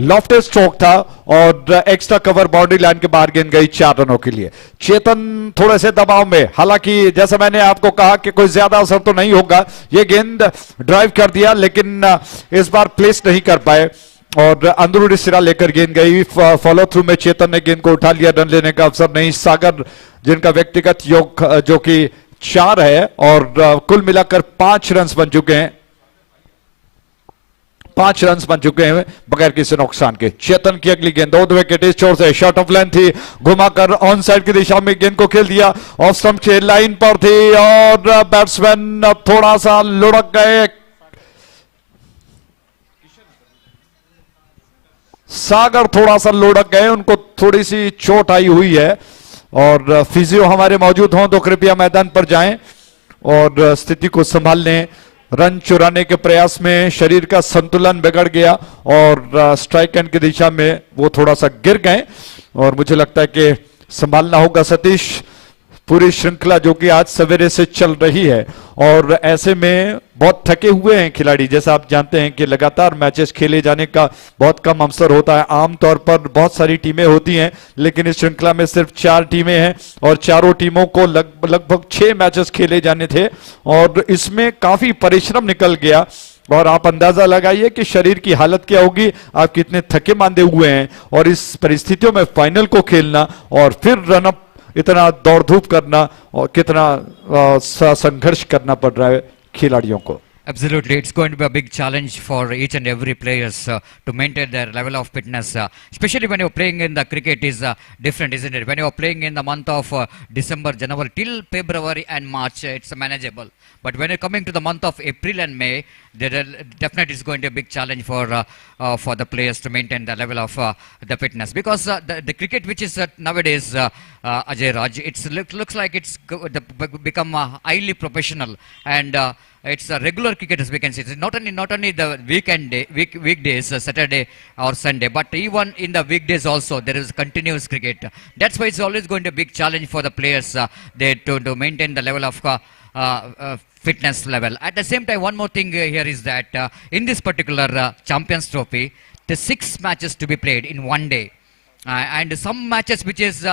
लॉफ्टेड स्ट्रोक था, और एक्स्ट्रा कवर बाउंड्री लाइन के बाहर गेंद गई 4 रनों के लिए। चेतन थोड़े से दबाव में, हालांकि जैसा मैंने आपको कहा कि कोई ज्यादा असर तो नहीं होगा, ये गेंद ड्राइव कर दिया, लेकिन इस बार प्लेस नहीं कर पाए, और अंदरूनी सिरा लेकर गेंद गई। फॉलो थ्रू में चेतन ने गेंद को उठा लिया, रन लेने का अवसर नहीं। सागर जिनका व्यक्तिगत योग जो कि 4 है, और कुल मिलाकर 5 रन बन चुके हैं, 5 रन बन चुके हैं बगैर किसी नुकसान के। चेतन की अगली गेंद ऑफ द विकेट इस छोर से, शॉट ऑफ लेंथ थी, घुमाकर ऑन साइड की दिशा में गेंद को खेल दिया, ऑफ स्टंप के लाइन पर थी, और बैट्समैन थोड़ा सा लुढ़क गए। सागर थोड़ा सा लुढ़क गए, उनको थोड़ी सी चोट आई हुई है, और फिजियो हमारे मौजूद हों तो कृपया मैदान पर जाएं और स्थिति को संभाल लें। रन चुराने के प्रयास में शरीर का संतुलन बिगड़ गया, और स्ट्राइक एंड की दिशा में वो थोड़ा सा गिर गए, और मुझे लगता है कि संभालना होगा सतीश, पूरी श्रृंखला जो कि आज सवेरे से चल रही है। और ऐसे में बहुत थके हुए हैं खिलाड़ी, जैसा आप जानते हैं कि लगातार मैचेस खेले जाने का बहुत कम अवसर होता है। आमतौर पर बहुत सारी टीमें होती हैं, लेकिन इस श्रृंखला में सिर्फ 4 टीमें हैं, और चारों टीमों को लगभग 6 मैचेस खेले जाने थे, और इसमें काफी परिश्रम निकल गया। और आप अंदाजा लगाइए कि शरीर की हालत क्या होगी, आप कितने थके मांदे हुए हैं, और इस परिस्थितियों में फाइनल को खेलना और फिर रनअप, इतना दौड़ धूप करना, और कितना संघर्ष करना पड़ रहा है खिलाड़ियों को। Absolutely, it's going to be a big challenge for each and every players to maintain their level of fitness, especially when you're playing in the cricket is different, isn't it? When you're playing in the month of December, January till February and March, it's manageable. But when you're coming to the month of April and May, there definitely is going to be a big challenge for the players to maintain the level of the fitness, because the cricket which is nowadays, Ajay Raj, looks like it's become highly professional, and it's a regular cricket, as we can see. It's not only the weekdays, Saturday or Sunday, but even in the weekdays also there is continuous cricket. That's why it's always going to be a big challenge for the players to maintain the level of fitness level. At the same time, one more thing here is that in this particular Champions Trophy, the 6 matches to be played in one day, and some matches which is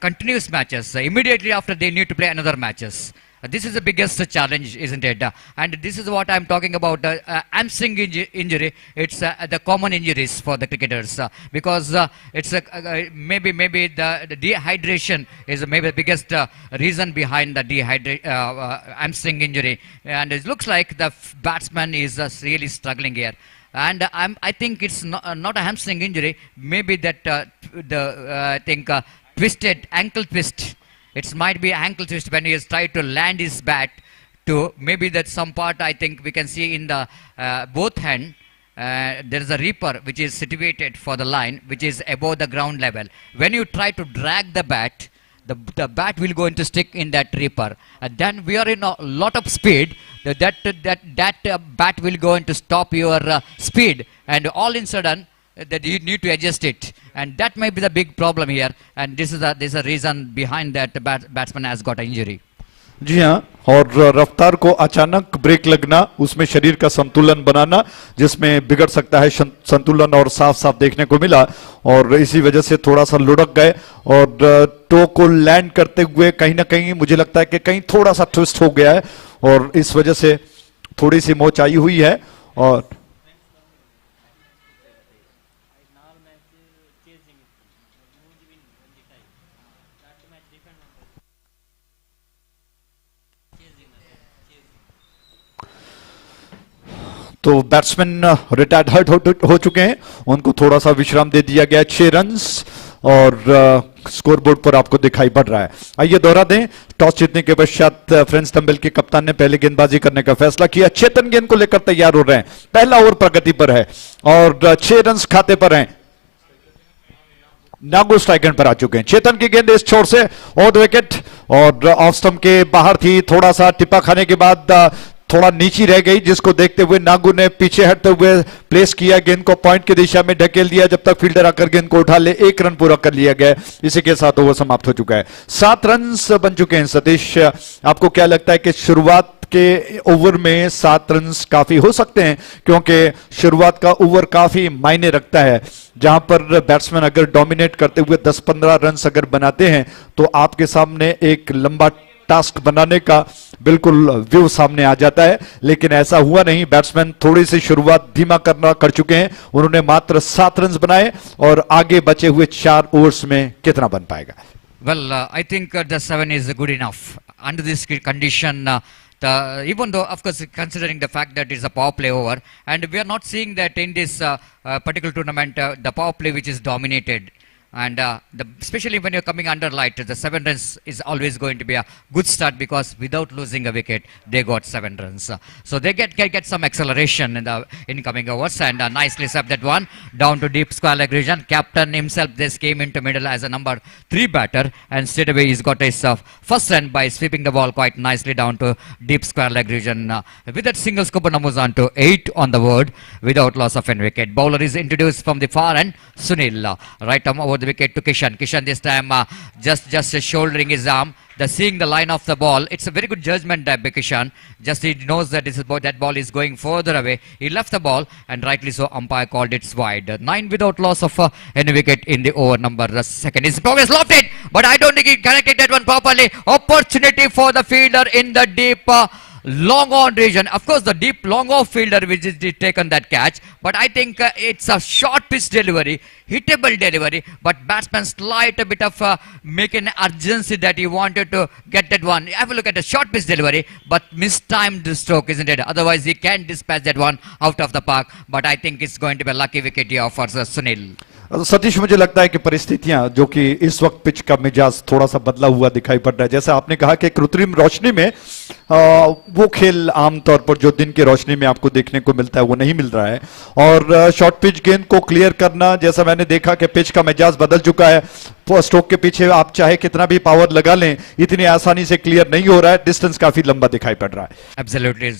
continuous matches. Immediately after they need to play another matches. This is the biggest challenge, isn't it? And this is what I'm talking about. Hamstring injury. It's the common injuries for the cricketers because it's maybe the dehydration is maybe the biggest reason behind the hamstring injury. And it looks like the batsman is really struggling here. And I think it's not a hamstring injury. Maybe that I think twisted ankle twist. It might be ankle twist when he has tried to land his bat to maybe that some part I think we can see in the both hand. There is a reaper which is situated for the line which is above the ground level. When you try to drag the bat, the bat will go into stick in that reaper. And then we are in a lot of speed. That bat will go into stop your speed. And all in sudden, that you need to adjust it. And that may be the big problem here. And this is a reason behind that the batsman has got an injury. जी हाँ, और रफ्तार को अचानक break लगना, उसमें शरीर का संतुलन बनाना जिसमें बिगड़ सकता है संतुलन, और साफ साफ देखने को मिला, और इसी वजह से थोड़ा सा लुढ़क गए और टो को लैंड करते हुए कहीं ना कहीं मुझे लगता है कि कहीं थोड़ा सा ट्विस्ट हो गया है और इस वजह से थोड़ी सी मोच आई हुई है। और तो बैट्समैन रिटायर्ड हर्ट हो चुके हैं, उनको थोड़ा सा विश्राम दे दिया गया। 6 रन्स और स्कोरबोर्ड पर आपको दिखाई पड़ रहा है। आइए दोहरा दें, टॉस जीतने के पश्चात फ्रेंच तंबेल के कप्तान ने पहले गेंदबाजी करने का फैसला किया। चेतन गेंद को लेकर तैयार हो रहे हैं, पहला ओवर प्रगति पर है और 6 रन्स खाते पर हैं। नागू स्ट्राइक एंड पर आ चुके हैं। चेतन की गेंद इस छोर से ऑफ विकेट और ऑफ स्टंप के बाहर थी, थोड़ा सा टिप्पा खाने के बाद थोड़ा नीची रह गई, जिसको देखते हुए नागू ने पीछे हटते हुए प्लेस किया, गेंद को पॉइंट की दिशा में ढकेल दिया जब तक फील्डर आकर गेंद को उठा ले। 1 रन पूरा कर लिया गया। इसी के साथ ओवर समाप्त हो चुका है। 7 रन बन चुके हैं। सतीश, आपको क्या लगता है कि शुरुआत के ओवर में 7 रन काफी हो सकते हैं? क्योंकि शुरुआत का ओवर काफी मायने रखता है, जहां पर बैट्समैन अगर डोमिनेट करते हुए 10-15 रन अगर बनाते हैं तो आपके सामने एक लंबा टास्क बनाने का बिल्कुल व्यू सामने आ जाता है, लेकिन ऐसा हुआ नहीं। बैट्समैन थोड़ी सी शुरुआत धीमा करना कर चुके हैं। उन्होंने मात्र 7 रन बनाए और आगे बचे हुए 4 ओवर्स में कितना बन पाएगा? Well, I think the 7 is good enough under this condition. Even though, of course, considering the fact that it's a power play over, and we are not seeing that in this particular tournament, the power play which is dominated. And especially when you're coming under light, the 7 runs is always going to be a good start because without losing a wicket, they got 7 runs. So they get some acceleration in the incoming overs, and nicely served that one down to deep square leg region. Captain himself just came into middle as a number 3 batter, and straight away he's got his first run by sweeping the ball quite nicely down to deep square leg region. With that single scoop, moves on to 8 on the board without loss of any wicket. Bowler is introduced from the far end, Sunil. Right arm over the wicket to Kishan. Kishan this time just shouldering his arm. Seeing the line of the ball, it's a very good judgment by Kishan. Just he knows that that ball is going further away. He left the ball, and rightly so, umpire called it wide. 9 without loss of any wicket in the over number 2. His progress lofted, but I don't think he connected that one properly. Opportunity for the fielder in the deep long on region. Of course, the deep long off fielder which is taken that catch, but I think it's a short pitch delivery, hittable delivery, but batsman slight a bit of making urgency that he wanted to get that one. Have a look at the short pitch delivery, but mistimed the stroke, isn't it? Otherwise, he can dispatch that one out of the park, but I think it's going to be a lucky wicket here for Sunil. Satish, मुझे लगता है कि परिस्थितियां जो कि इस वक्त pitch का मिजाज थोड़ा सा बदला हुआ दिखाई पड़ रहा है। जैसा आपने कहा कि कृत्रिम रोशनी में वो खेल आमतौर पर जो दिन की रोशनी में आपको देखने को मिलता है वो नहीं मिल रहा है, और शॉर्ट पिच गेंद को क्लियर करना, जैसा मैंने देखा कि पिच का मिजाज बदल चुका है। स्ट्रोक के पीछे आप चाहे कितना भी पावर लगा लें, इतनी आसानी से क्लियर नहीं हो रहा है। डिस्टेंस काफी लंबा दिखाई पड़ रहा है। Absolutely,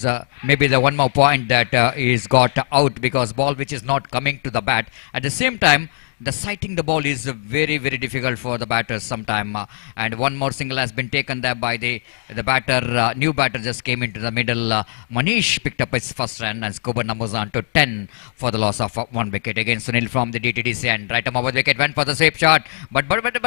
maybe the one more point that is got out because ball which is not coming to the bat. At the same time, the sighting the ball is very, very difficult for the batters sometime. And one more single has been taken there by the batter, new batter just came into the middle. Manish picked up his first run and scored numbers on to 10 for the loss of 1 wicket. Again, Sunil from the DTDC and right arm over the wicket went for the sweep shot. But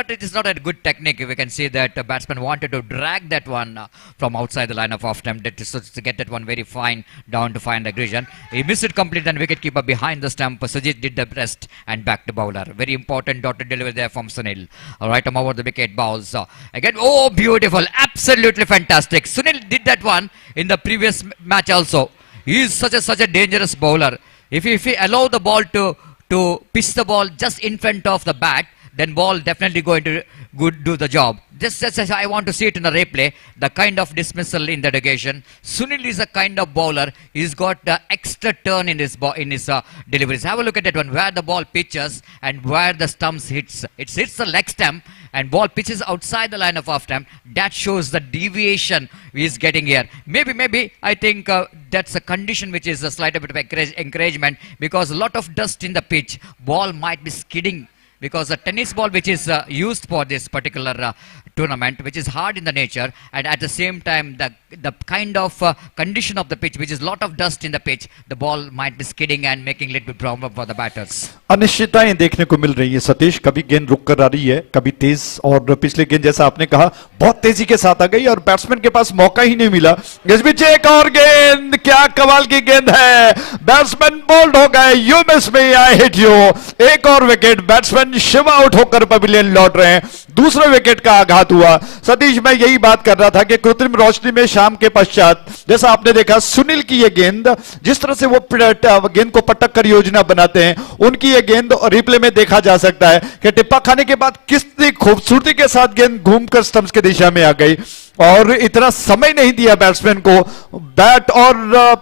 it is not a good technique. We can see that the batsman wanted to drag that one from outside the line of off stump to get that one very fine down to find the region. He missed it completely and wicketkeeper behind the stump. Sujit did the rest and back to bowler. Very important dotted delivery there from Sunil. Right arm over the wicket bowls. Again, oh beautiful, absolutely fantastic. Sunil did that one in the previous match also. He is such a dangerous bowler. If he allow the ball to pitch the ball just in front of the bat, then ball definitely going to do the job. Just I want to see it in the replay, the kind of dismissal in that occasion. Sunil is a kind of bowler. He's got the extra turn in his deliveries. Have a look at that one, where the ball pitches and where the stumps hits. It hits the leg stump and ball pitches outside the line of off stump. That shows the deviation he is getting here. Maybe I think that's a condition which is a slight bit of encouragement, because a lot of dust in the pitch, ball might be skidding. Because the tennis ball which is used for this particular tournament, which is hard in the nature, and at the same time the kind of condition of the pitch, which is lot of dust in the pitch, the ball might be skidding and making a little bit problem for the batters. अनिश्चितताएं देखने को मिल रही है सतीश, कभी गेंद रुक कर आ रही है, कभी तेज, और पिछले गेंद जैसा आपने कहा बहुत तेजी के साथ आ गई और बैट्समैन के पास मौका ही नहीं मिला। इस बीच एक और गेंद, क्या कमाल की गेंद है, बैट्समैन बोल्ड हो गए, you miss me I hit you. एक और विकेट, बैट्समैन शिवा आउट होकर पवेलियन लौट रहे हैं, दूसरे विकेट का आघात हुआ। सतीश, मैं यही बात कर रहा था कि कृत्रिम रोशनी में शाम के पश्चात जैसा आपने देखा सुनील की ये गेंद, जिस तरह से वो गेंद को पटक कर योजना बनाते हैं, उनकी ये गेंद रिप्ले में देखा जा सकता है कि टिप्पा खाने के बाद कितनी खूबसूरती के साथ गेंद घूमकर स्टंप्स की दिशा में आ गई और इतना समय नहीं दिया बैट्समैन को, बैट और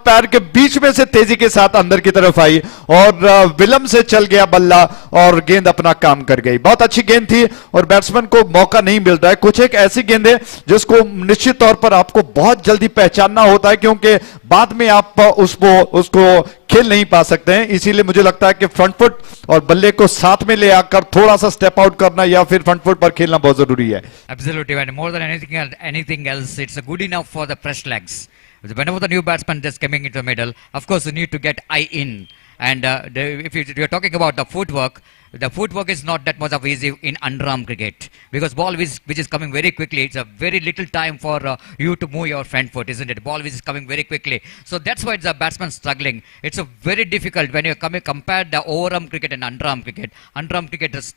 पैर के बीच में से तेजी के साथ अंदर की तरफ आई और विलंब से चल गया बल्ला और गेंद अपना काम कर गई। बहुत अच्छी गेंद थी और बैट्समैन को मौका नहीं मिल रहा है। कुछ एक ऐसी गेंद है जिसको निश्चित तौर पर आपको बहुत जल्दी पहचानना होता है, क्योंकि बाद में आप उसको खेल नहीं पा सकते हैं। इसीलिए मुझे लगता है कि फ्रंट फुट और बल्ले को साथ में ले आकर थोड़ा सा स्टेप आउट करना या फिर फ्रंट फुट पर खेलना बहुत जरूरी है। Absolutely, and more than anything else, it's good enough for the fresh legs. Whenever the new batsman is coming into the middle, of course you need to get eye in. And if you're talking about the footwork is not that much of easy in underarm cricket, because ball which is coming very quickly. It's a very little time for you to move your front foot, isn't it? Ball which is coming very quickly. So that's why it's a batsman struggling. It's a very difficult when you compare the overarm cricket and underarm cricket. Underarm cricket is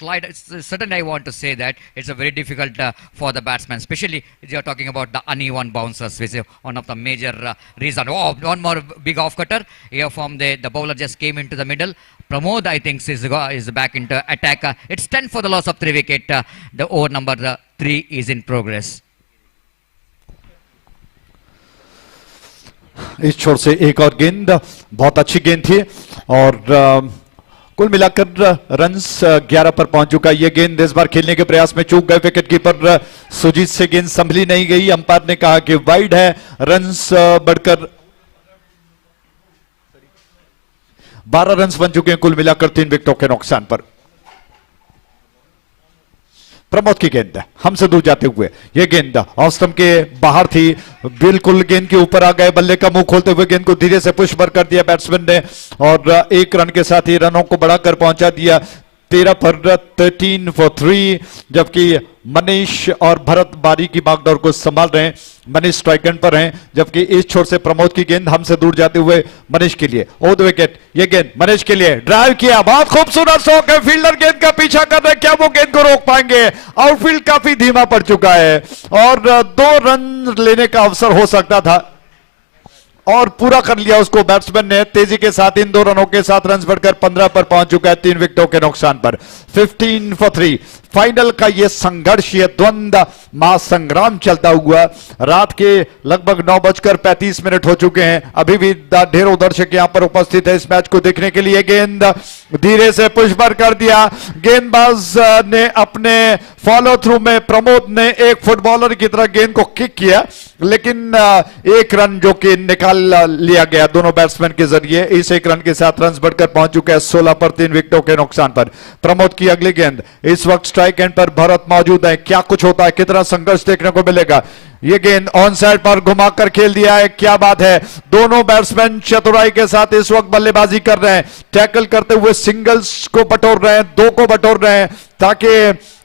certainly I want to say that it's a very difficult for the batsman, especially if you're talking about the uneven bouncers, which is one of the major reason. Oh, one more big off cutter here from the bowler just came into the middle. Pramod, I think, is back into attack. It's 10 for the loss of 3 wicket. The over number 3 is in progress. इस छोर से एक और गेंद, बहुत अच्छी गेंद थी और कुल मिलाकर रन्स 11 पर पहुंच चुका। यह गेंद इस बार खेलने के प्रयास में चूक गए विकेट कीपर सुजीत से, गेंद संभली नहीं गई। अंपायर ने कहा कि वाइड है, रन्स बढ़कर 12 रन्स बन चुके हैं कुल मिलाकर 3 विकेटों के नुकसान पर। प्रमोद की गेंद हमसे दूर जाते हुए, यह गेंद ऑफ स्टंप के बाहर थी, बिल्कुल गेंद के ऊपर आ गए, बल्ले का मुंह खोलते हुए गेंद को धीरे से पुश पर कर दिया बैट्समैन ने और 1 रन के साथ ही रनों को बढ़ाकर पहुंचा दिया 13 पर 13 for 3। जबकि मनीष और भरत बारी की बागडोर को संभाल रहे हैं, मनीष स्ट्राइक एंड पर हैं, जबकि इस छोर से प्रमोद की गेंद हमसे दूर जाते हुए मनीष के लिए ओवर द विकेट। ये गेंद मनीष के लिए ड्राइव किया, बहुत खूबसूरत शॉट है, फील्डर गेंद का पीछा कर रहे, क्या वो गेंद को रोक पाएंगे? आउटफील्ड काफी धीमा पड़ चुका है और 2 रन लेने का अवसर हो सकता था और पूरा कर लिया उसको बैट्समैन ने तेजी के साथ। इन 2 रनों के साथ रन बढ़कर 15 पर पहुंच चुका है 3 विकेटों के नुकसान पर। 15 for 3, फाइनल का ये संघर्ष, ये द्वंद्व, महासंग्राम चलता हुआ रात के लगभग 9:35 हो चुके हैं। अभी भी ढेरों दर्शक यहां पर उपस्थित है इस मैच को देखने के लिए। गेंद धीरे से पुश पर कर दिया, गेंदबाज ने अपने फॉलो थ्रू में प्रमोद ने एक फुटबॉलर की तरह गेंद को किक किया, लेकिन एक रन जो कि निकाल लिया गया दोनों बैट्समैन के जरिए। इस एक रन के साथ रन बढ़कर पहुंच चुके हैं 16 पर 3 विकेटों के नुकसान पर। प्रमोद की अगली गेंद, इस वक्त स्ट्राइक एंड पर भरत मौजूद है। क्या कुछ होता है, कितना संघर्ष देखने को मिलेगा। ये गेंद ऑन साइड पर घुमाकर खेल दिया है, क्या बात है। दोनों बैट्समैन चतुराई के साथ इस वक्त बल्लेबाजी कर रहे हैं, टैकल करते हुए सिंगल्स को बटोर रहे हैं, दो को बटोर रहे हैं ताकि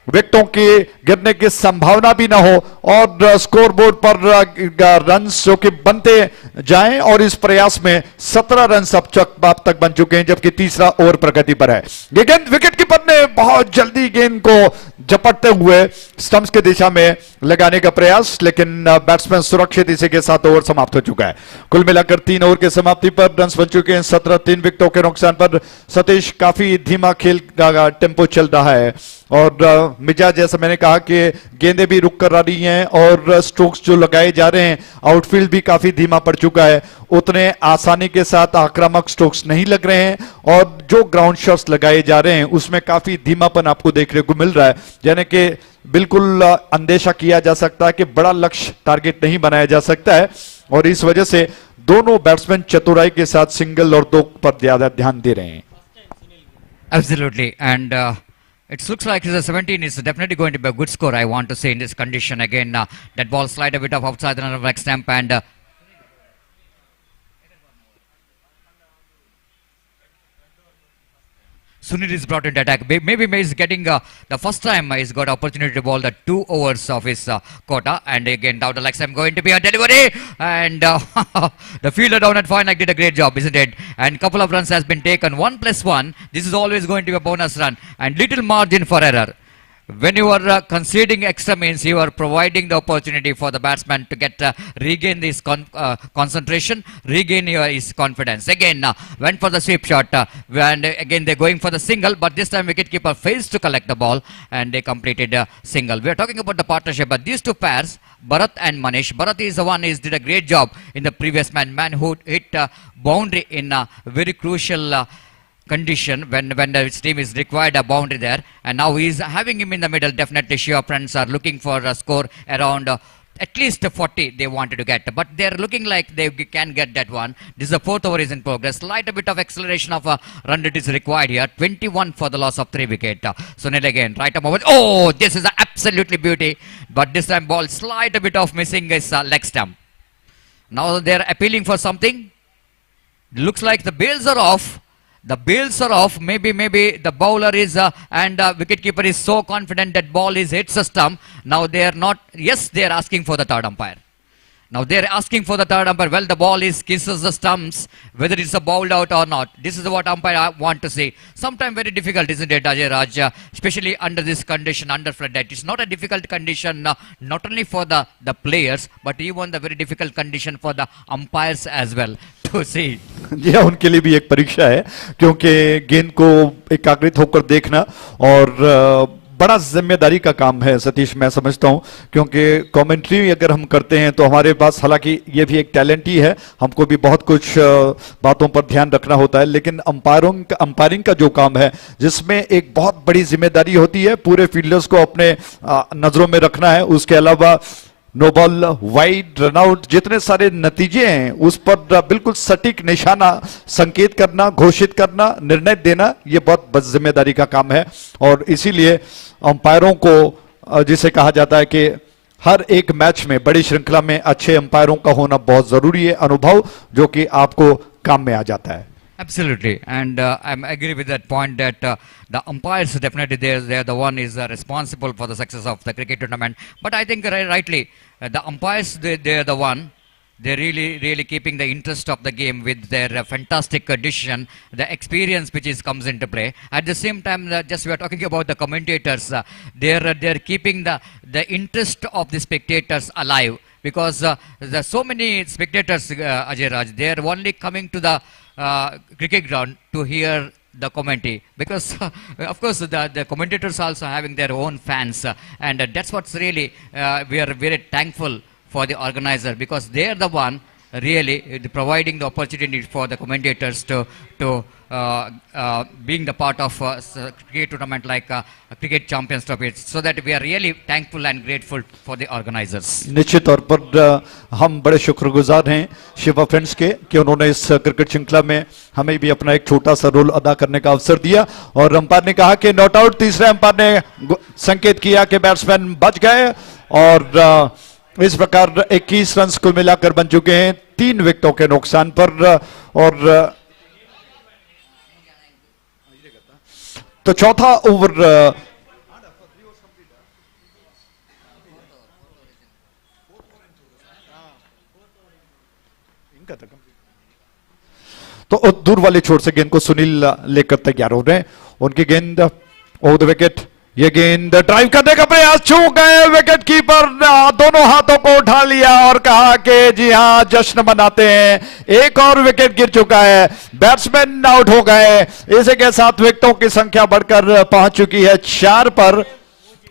विकेटों की गिरने की संभावना भी ना हो और स्कोर बोर्ड पर रन्स जो कि बनते जाएं। और इस प्रयास में 17 रन अब तक बन चुके हैं, जबकि तीसरा ओवर प्रगति पर है। ये गेंद विकेट कीपर ने बहुत जल्दी गेंद को झपटते हुए स्टंप्स की दिशा में लगाने का प्रयास, लेकिन बैट्समैन सुरक्षित, इसी के साथ ओवर समाप्त हो चुका है। कुल मिलाकर 3 ओवर की समाप्ति पर रन बन चुके हैं 17, 3 विकेटों के नुकसान पर। सतीश, काफी धीमा खेल का टेम्पो चल रहा है और मिजाज, जैसा मैंने कहा कि गेंदें भी रुक कर आ रही हैं और स्ट्रोक्स जो लगाए जा रहे हैं, आउटफील्ड भी काफी धीमा पड़ चुका है, उतने आसानी के साथ आक्रामक स्ट्रोक्स नहीं लग रहे हैं और जो ग्राउंड शॉट्स लगाए जा रहे हैं उसमें काफी धीमापन आपको देखने को मिल रहा है। यानी कि बिल्कुल अंदेशा किया जा सकता है कि बड़ा लक्ष्य टारगेट नहीं बनाया जा सकता है और इस वजह से दोनों बैट्समैन चतुराई के साथ सिंगल और दो पर ज्यादा ध्यान दे रहे हैं। Absolutely, and it looks like the 17 is definitely going to be a good score, I want to say, in this condition. Again, that ball slide a bit of outside the leg stump, and Sunil is brought into attack. Maybe he's getting the first time he's got opportunity to bowl the 2 overs of his quota. And again, down the leg stump, going to be a delivery. And the fielder down at fine did a great job, isn't it? And couple of runs has been taken. 1+1. This is always going to be a bonus run. And little margin for error. When you are conceding extra means you are providing the opportunity for the batsman to get regain this concentration, regain his confidence. Again, went for the sweep shot, and again they're going for the single, but this time wicketkeeper fails to collect the ball and they completed a single. We are talking about the partnership, but these two pairs, Bharat and Manish. Bharat is the one who did a great job in the previous man who hit boundary in a very crucial condition when the team is required a boundary there, and now he's having him in the middle. Definitely Shiva friends are looking for a score around at least 40 they wanted to get, but they're looking like they can get that one. This is the 4th over is in progress. Slight a bit of acceleration of a run that is required here. 21 for the loss of 3 wicket. Sunil again, right up over. Oh, this is absolutely beauty, but this time ball slight a bit of missing his leg stump. Now they're appealing for something. Looks like the bails are off. The bails are off. Maybe the bowler is and wicketkeeper is so confident that ball is hits the stump. Now they are not. Yes, they are asking for the third umpire. Now they are asking for the third umpire. Well, the ball is kisses the stumps, whether it's a bowled out or not. This is what umpire I want to see. Sometimes very difficult, isn't it, Ajay Raj? Especially under this condition, under floodlight. It's not a difficult condition, not only for the players, but even the very difficult condition for the umpires as well to see. जी हाँ, उनके लिए भी एक परीक्षा है, क्योंकि गेंद को एकाग्रित होकर देखना और बड़ा जिम्मेदारी का काम है सतीश, मैं समझता हूं, क्योंकि कमेंट्री अगर हम करते हैं तो हमारे पास, हालांकि ये भी एक टैलेंट ही है, हमको भी बहुत कुछ बातों पर ध्यान रखना होता है, लेकिन अंपायरिंग का जो काम है जिसमें एक बहुत बड़ी जिम्मेदारी होती है, पूरे फील्डर्स को अपने नजरों में रखना है। उसके अलावा नो बॉल, वाइड, रनआउट, जितने सारे नतीजे हैं उस पर बिल्कुल सटीक निशाना संकेत करना, घोषित करना, निर्णय देना, ये बहुत जिम्मेदारी का काम है। और इसीलिए अंपायरों को, जिसे कहा जाता है कि हर एक मैच में, बड़ी श्रृंखला में अच्छे अंपायरों का होना बहुत जरूरी है, अनुभव जो कि आपको काम में आ जाता है। Absolutely, and I agree with that point that the umpires definitely they're the one is responsible for the success of the cricket tournament. But I think rightly the umpires they're the one. They're really keeping the interest of the game with their fantastic decision, the experience which comes into play. At the same time, just we are talking about the commentators. They're keeping the interest of the spectators alive, because there's so many spectators, Ajay Raj. They're only coming to the cricket ground to hear the commentary, because of course the commentators also having their own fans, and that's what's really we are very thankful for the organizer, because they are the one really providing the opportunity for the commentators to being the part of cricket tournament like cricket champions trophy, so that we are really thankful and grateful for the organizers. निश्चित तौर पर हम बड़े शुक्रगुजार हैं Shiva friends के कि उन्होंने इस क्रिकेट श्रृंखला में हमें भी अपना एक छोटा सा रोल अदा करने का अवसर दिया, और अंपायर ने कहा कि नॉट आउट, तीसरे अंपायर ने संकेत किया कि बैट्समैन बच गए, और इस प्रकार 21 रन कुल मिलाकर बन चुके हैं 3 विकेटों के नुकसान पर। और तो चौथा ओवर तो दूर वाले छोर से गेंद को सुनील लेकर तैयार हो रहे हैं। उनकी गेंद ओवर द विकेट, ये गेंद ड्राइव करने का प्रयास, चूक गए विकेट कीपर, दोनों हाथों को उठा लिया और कहा कि जी हां जश्न मनाते हैं, एक और विकेट गिर चुका है, बैट्समैन आउट हो गए। इसी के साथ विकेटों की संख्या बढ़कर पहुंच चुकी है 4 पर,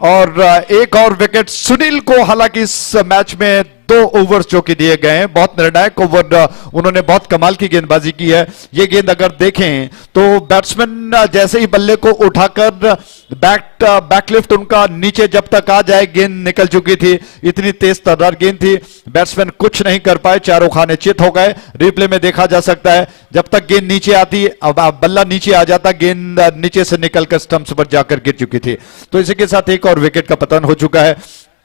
और एक और विकेट सुनील को। हालांकि इस मैच में 2 ओवर्स जो कि दिए गए हैं, बहुत निर्णायक ओवर, उन्होंने बहुत कमाल की गेंदबाजी की है। ये गेंद अगर देखें तो बैट्समैन जैसे ही बल्ले को उठाकर बैकलिफ्ट उनका नीचे जब तक आ जाए, गेंद निकल चुकी थी, इतनी तेज तर्रार गेंद थी, बैट्समैन कुछ नहीं कर पाए, चारों खाने चित हो गए। रिप्ले में देखा जा सकता है, जब तक गेंद नीचे आती, अब बल्ला नीचे आ जाता, गेंद नीचे से निकलकर स्टंप्स पर जाकर गिर चुकी थी। तो इसी के साथ एक और विकेट का पतन हो चुका है।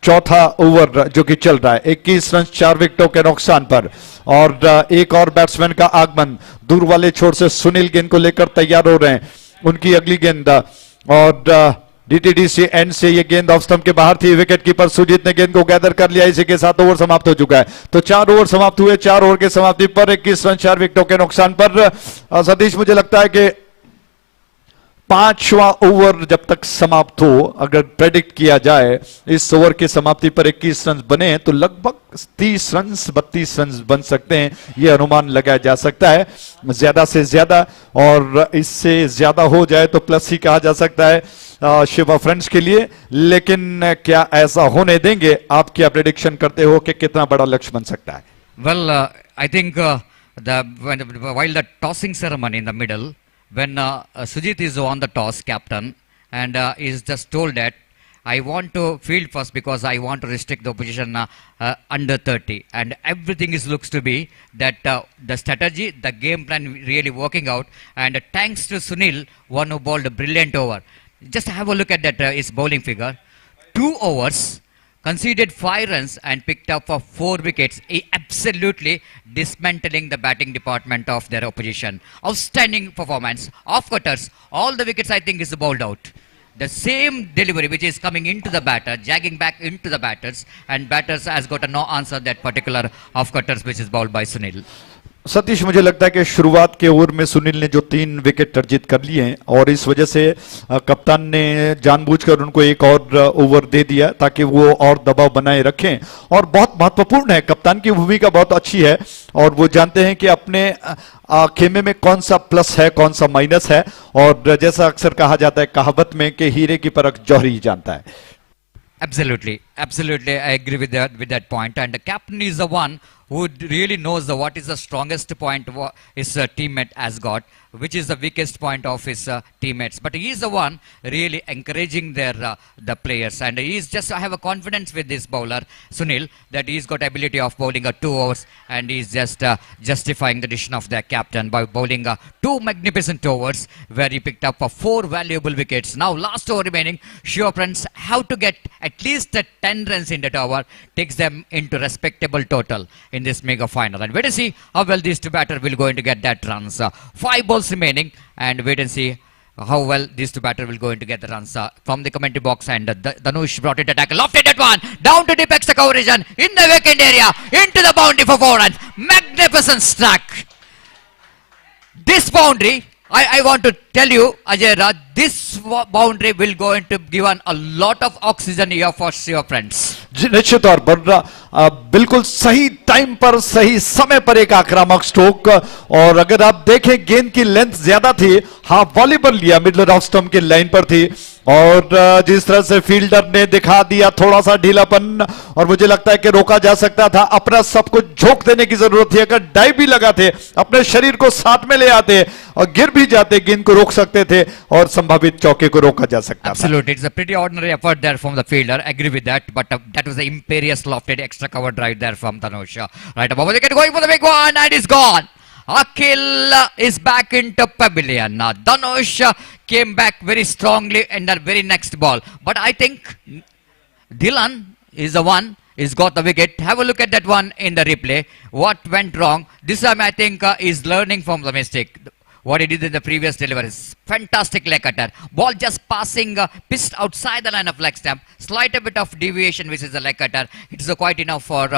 चौथा ओवर जो कि चल रहा है, 21 रन 4 विकेटों के नुकसान पर, और एक और बैट्समैन का आगमन। दूर वाले छोर से सुनील गेंद को लेकर तैयार हो रहे हैं। उनकी अगली गेंद, और डीटीडी से एंड से ये गेंद ऑफ स्टंप के बाहर थी, विकेट कीपर सुजीत ने गेंद को गैदर कर लिया। इसी के साथ ओवर समाप्त हो चुका है। तो 4 ओवर समाप्त हुए, 4 ओवर के समाप्ति पर 21 रन 4 विकेटों के नुकसान पर। सतीश, मुझे लगता है कि 5वां ओवर जब तक समाप्त हो, अगर प्रेडिक्ट किया जाए इस ओवर की समाप्ति पर 21 रन बने तो लगभग 30 रन 32 रन बन सकते हैं, यह अनुमान लगाया जा सकता है, ज्यादा से ज्यादा। और इससे ज्यादा हो जाए तो प्लस ही कहा जा सकता है शिवा फ्रेंड्स के लिए। लेकिन क्या ऐसा होने देंगे? आप क्या प्रेडिक्शन करते हो कि कितना बड़ा लक्ष्य बन सकता है? Well, I think while the tossing ceremony in the middle, when Sujit is on the toss, captain, and is just told that I want to field first because I want to restrict the opposition under 30, and everything looks to be that the strategy, the game plan really working out, and thanks to Sunil, one who bowled a brilliant over. Just have a look at that his bowling figure. 2 overs, conceded 5 runs and picked up for 4 wickets, absolutely dismantling the batting department of their opposition. Outstanding performance, off-cutters, all the wickets I think is bowled out. The same delivery which is coming into the batter, jagging back into the batters, and batters has got a no answer that particular off-cutters which is bowled by Sunil. Satish, मुझे लगता है कि शुरुआत के over में सुनील ने जो 3 wicket अर्जित कर लिए हैं, और इस वजह से कप्तान ने जानबूझकर उनको एक और ओवर दे दिया ताकि वो और दबाव बनाए रखें। और बहुत महत्वपूर्ण है, कप्तान की भूमिका बहुत अच्छी है, और वो जानते हैं कि अपने खेमे में कौन सा प्लस है, कौन सा माइनस है, और जैसा अक्सर कहा जाता है कहावत में कि हीरे की परख जौहरी ही जानता है। Absolutely, absolutely, I agree with that point. And the captain is the one who really knows what is the strongest point his teammate has got, which is the weakest point of his teammates. But he is the one really encouraging the players, and he is just have a confidence with this bowler Sunil that he's got ability of bowling 2 overs, and he's just justifying the decision of their captain by bowling 2 magnificent overs where he picked up 4 valuable wickets. Now last over remaining, Shiva friends have to get at least 10 runs in that over, takes them into respectable total in this mega final, and wait and see how well these 2 batters will going to get that runs. 5 balls remaining, and wait and see how well these 2 batters will going to get the runs from the commentary box. And Danush brought it attack, lofted that one down to the apex coverage and in the vacant area into the boundary for 4 runs. Magnificent strike. This boundary I want to tell you, Ajay Raj, this boundary will going to give a lot of oxygen here for your friends. जी निश्चित तौर पर बिल्कुल सही time पर सही समय पर एक आक्रामक स्ट्रोक। और अगर आप देखें गेंद की लेंथ ज्यादा थी, हाँ वॉलीबॉल लिया मिडल ऑफ स्टंप की लाइन पर थी, और जिस तरह से फील्डर ने दिखा दिया थोड़ा सा ढीलापन, और मुझे लगता है कि रोका जा सकता था। अपना सब कुछ झोंक देने की जरूरत थी। अगर डाइव भी लगाते, अपने शरीर को साथ में ले आते और गिर भी जाते, गेंद को रोक सकते थे और संभावित चौके को रोका जा सकता था। Absolutely, it's a pretty ordinary effort there from the fielder. Agree with that, but that was the imperious lofted extra cover drive there from Tanush. Right above the wicket, going for the big one, and it's gone. Akhil is back into pavilion. Dhanush came back very strongly in the very next ball. But I think Dhilan is the one who's got the wicket. Have a look at that one in the replay. What went wrong? This time I think is learning from the mistake. What he did in the previous deliveries. Fantastic leg cutter. Ball just passing, pitched outside the line of leg stump. Slight a bit of deviation, which is the leg cutter. It's quite enough for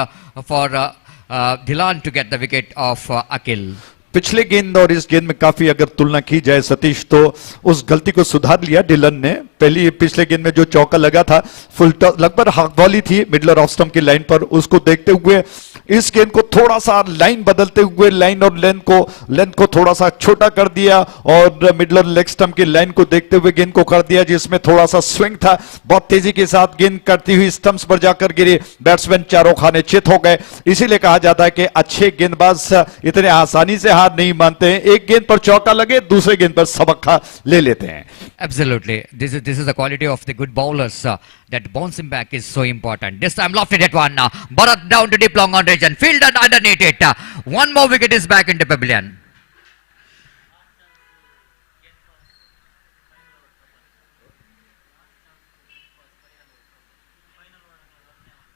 Dhilan to get the wicket of Akhil. पिछले गेंद और इस गेंद में काफी अगर तुलना की जाए सतीश, तो उस गलती को सुधार लिया डिलन ने। पहली पिछले गेंद में जो चौका लगा था, फुल लगभग हाफ वॉली थी मिडलर ऑफ स्टंप की लाइन पर, उसको देखते हुए इस गेंद को थोड़ा सा लाइन बदलते हुए लाइन और लेंथ को थोड़ा सा छोटा कर दिया, और मिडलर लेग स्टंप की लाइन को देखते हुए गेंद को कर दिया जिसमें थोड़ा सा स्विंग था। बहुत तेजी के साथ गेंद करती हुई स्टंप्स पर जाकर गिरी। बैट्समैन चारों खाने चित हो गए। इसीलिए कहा जाता है कि अच्छे गेंदबाज इतने आसानी से हार नहीं मानते हैं। एक गेंद पर चौका लगे, दूसरे गेंद पर सबक ले लेते हैं। Absolutely, this is the quality of the good bowlers. That bouncing back is so important. This time lofted at one. Bharat down to deep long on region. Fielder underneath it. One more wicket is back into pavilion.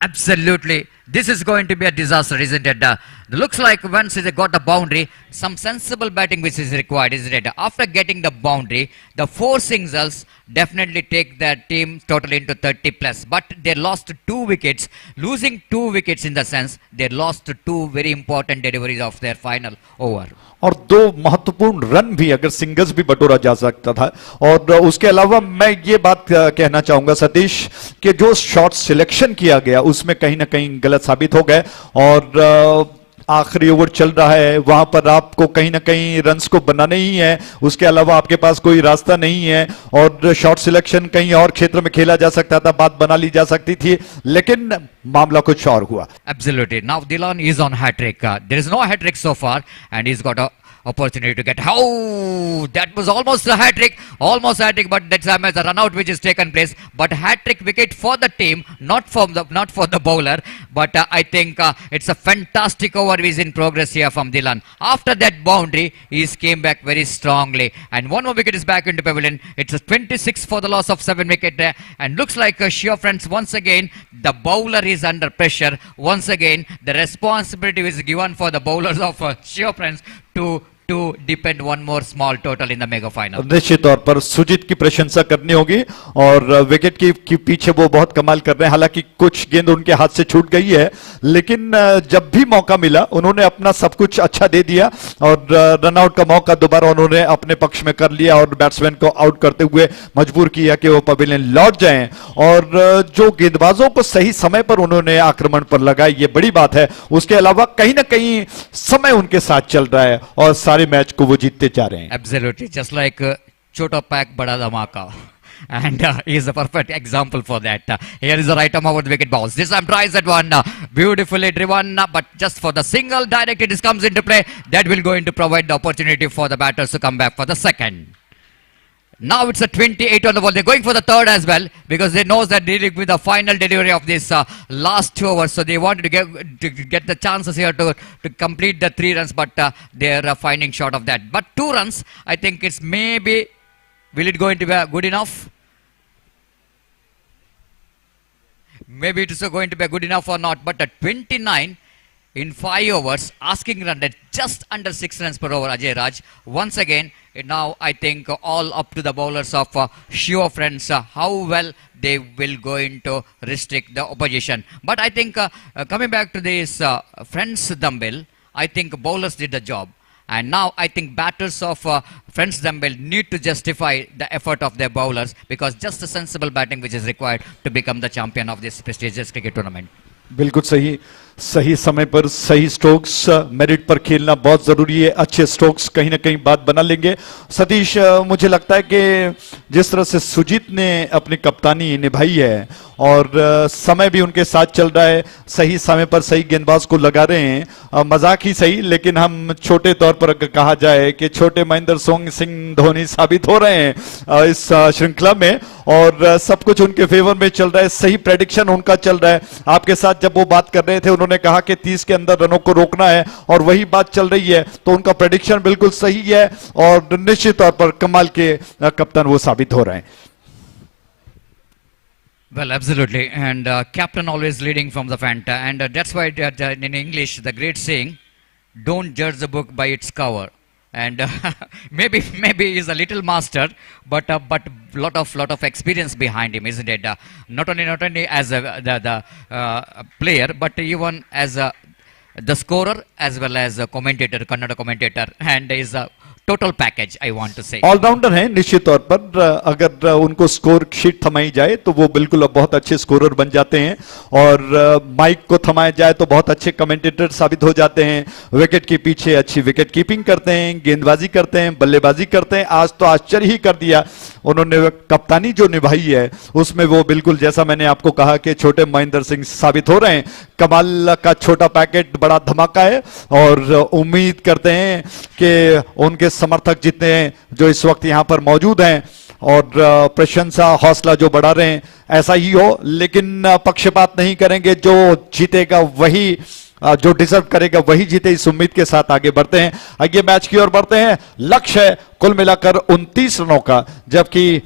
Absolutely. This is going to be a disaster, isn't it? Looks like once they got the boundary, some sensible batting which is required, isn't it? After getting the boundary, the four singles definitely take their team totally into 30 plus. But they lost 2 wickets. Losing 2 wickets in the sense, they lost 2 very important deliveries of their final over. और 2 महत्वपूर्ण run भी अगर singles भी बटोरा जा सकता था। और उसके अलावा मैं ये बात कहना चाहूंगा सतीश कि जो शॉट सिलेक्शन किया गया उसमें कहीं ना कहीं गलत साबित हो गए, और आखिरी ओवर चल रहा है, वहां पर आपको कहीं ना कहीं रन्स को बनाने ही है, उसके अलावा आपके पास कोई रास्ता नहीं है, और शॉट सिलेक्शन कहीं और क्षेत्र में खेला जा सकता था, बात बना ली जा सकती थी, लेकिन मामला कुछ और हुआ। Absolutely. Now Dhilan is on hat-trick. There is no hat-trick so far, and he's got a opportunity to get. Oh, that was almost a hat-trick, but that's a run-out which is taken place. But hat-trick wicket for the team, not for the bowler. But I think it's a fantastic over is in progress here from Dhilan. After that boundary, he came back very strongly, and one more wicket is back into pavilion. It's a 26 for the loss of 7 wicket there, and looks like Shiva friends once again the bowler is under pressure. Once again, the responsibility is given for the bowlers of Shiva friends to depend one more small total in the mega final. निश्चित तौर पर सुजीत की प्रशंसा करनी होगी, और wicket की पीछे वो बहुत कमाल कर रहे हैं। हालांकि कुछ गेंद उनके हाथ से छूट गई है, लेकिन जब भी मौका मिला उन्होंने अपना सब कुछ अच्छा दे दिया, और रनआउट का मौका दोबारा उन्होंने अपने पक्ष में कर लिया और बैट्समैन को आउट करते हुए मजबूर किया कि वो पवेलियन लौट जाएं। और जो गेंदबाजों को सही समय पर उन्होंने आक्रमण पर लगाया, ये बड़ी बात है। उसके अलावा कहीं ना कहीं समय उनके साथ चल रहा है और सारे मैच को वो जीतते जा रहे हैं। Absolutely, just like Chota Pack Bada Dhamaka. And he is a perfect example for that. Here is the right arm over the wicket bounce. This time tries that one. Beautifully driven, but just for the single direct it comes into play. That will going to provide the opportunity for the batters to come back for the second. Now it's a 28 on the ball. They're going for the third as well because they know that dealing with the final delivery of this last 2 overs. So they wanted to get the chances here to complete the 3 runs, but they're finding short of that. But 2 runs, I think it's maybe, will it going to be good enough? Maybe it is going to be good enough or not, but at 29 in 5 overs, asking run at just under 6 runs per over, Ajay Raj. Once again, now I think all up to the bowlers of Shiva friends, how well they will going to restrict the opposition. But I think coming back to this friends dumbbell, I think bowlers did the job. And now I think batters of Friends Dumbbell need to justify the effort of their bowlers, because just a sensible batting which is required to become the champion of this prestigious cricket tournament. बिल्कुल सही, सही समय पर सही strokes, merit पर खेलना बहुत जरूरी है। अच्छे स्ट्रोक्स कहीं ना कहीं बात बना लेंगे। सतीश, मुझे लगता है कि जिस तरह से सुजीत ने अपनी कप्तानी निभाई है और समय भी उनके साथ चल रहा है, सही समय पर सही गेंदबाज को लगा रहे हैं, मजाक ही सही, लेकिन हम छोटे तौर पर अगर कहा जाए कि छोटे महेंद्र सिंह धोनी साबित हो रहे हैं इस श्रृंखला में, और सब कुछ उनके फेवर में चल रहा है, सही प्रेडिक्शन उनका चल रहा है। आपके साथ जब वो बात कर रहे थे, उन्होंने कहा कि 30 के अंदर रनों को रोकना है, और वही बात चल रही है, तो उनका प्रेडिक्शन बिल्कुल सही है और निश्चित तौर पर कमाल के कप्तान वो साबित हो रहे हैं। Well, absolutely, and captain always leading from the front, and that's why in English the great saying, "Don't judge the book by its cover." And maybe he's a little master, but lot of experience behind him, isn't it? Not only as the player, but even as the scorer as well as a commentator, Kannada commentator, and is a total package, I want to say. Allrounder हैं निश्चित तौर पर, अगर उनको score sheet थमाई जाए तो वो बिल्कुल बहुत अच्छे स्कोरर बन जाते हैं, और माइक को थमाया जाए तो बहुत अच्छे कमेंटेटर साबित हो जाते हैं। विकेट के पीछे अच्छी विकेट कीपिंग करते हैं, गेंदबाजी करते हैं, बल्लेबाजी करते हैं। आज तो आश्चर्य ही कर दिया उन्होंने, कप्तानी जो निभाई है उसमें वो बिल्कुल जैसा मैंने आपको कहा कि छोटे महेंद्र सिंह साबित हो रहे हैं। कमाल का छोटा पैकेट, बड़ा धमाका है, और उम्मीद करते हैं कि उनके समर्थक जितने हैं जो इस वक्त यहां पर मौजूद हैं और प्रशंसा हौसला जो बढ़ा रहे हैं, ऐसा ही हो, लेकिन पक्षपात नहीं करेंगे। जो जीतेगा वही, जो डिजर्व करेगा वही जीते, इस उम्मीद के साथ आगे बढ़ते हैं। आगे मैच की ओर बढ़ते हैं। लक्ष्य है कुल मिलाकर 29 रनों का, जबकि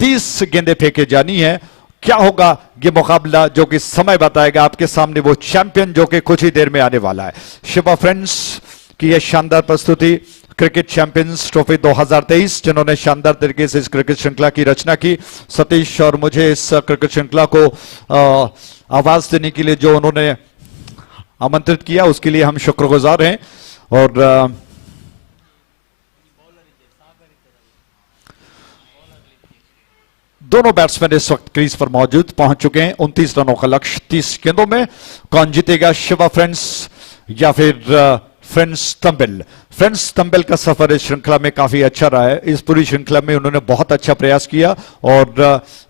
30 गेंदें फेंके जानी है। क्या होगा ये मुकाबला, जो कि समय बताएगा। आपके सामने वो चैंपियन जो कि कुछ ही देर में आने वाला है। शिवा फ्रेंड्स की यह शानदार प्रस्तुति, क्रिकेट चैंपियंस ट्रॉफी 2023, जिन्होंने शानदार तरीके से इस क्रिकेट श्रृंखला की रचना की। सतीश और मुझे इस क्रिकेट श्रृंखला को आवाज देने के लिए जो उन्होंने आमंत्रित किया, उसके लिए हम शुक्रगुजार हैं। और दोनों बैट्समैन इस वक्त क्रीज पर मौजूद पहुंच चुके हैं। 29 रनों का लक्ष्य 30 गेंदों में। कौन जीतेगा, शिवा फ्रेंड्स या फिर फ्रेंड्स डम्बेल? फ्रेंड्स डम्बेल का सफर इस श्रृंखला में काफी अच्छा रहा है। इस पूरी श्रृंखला में उन्होंने बहुत अच्छा प्रयास किया और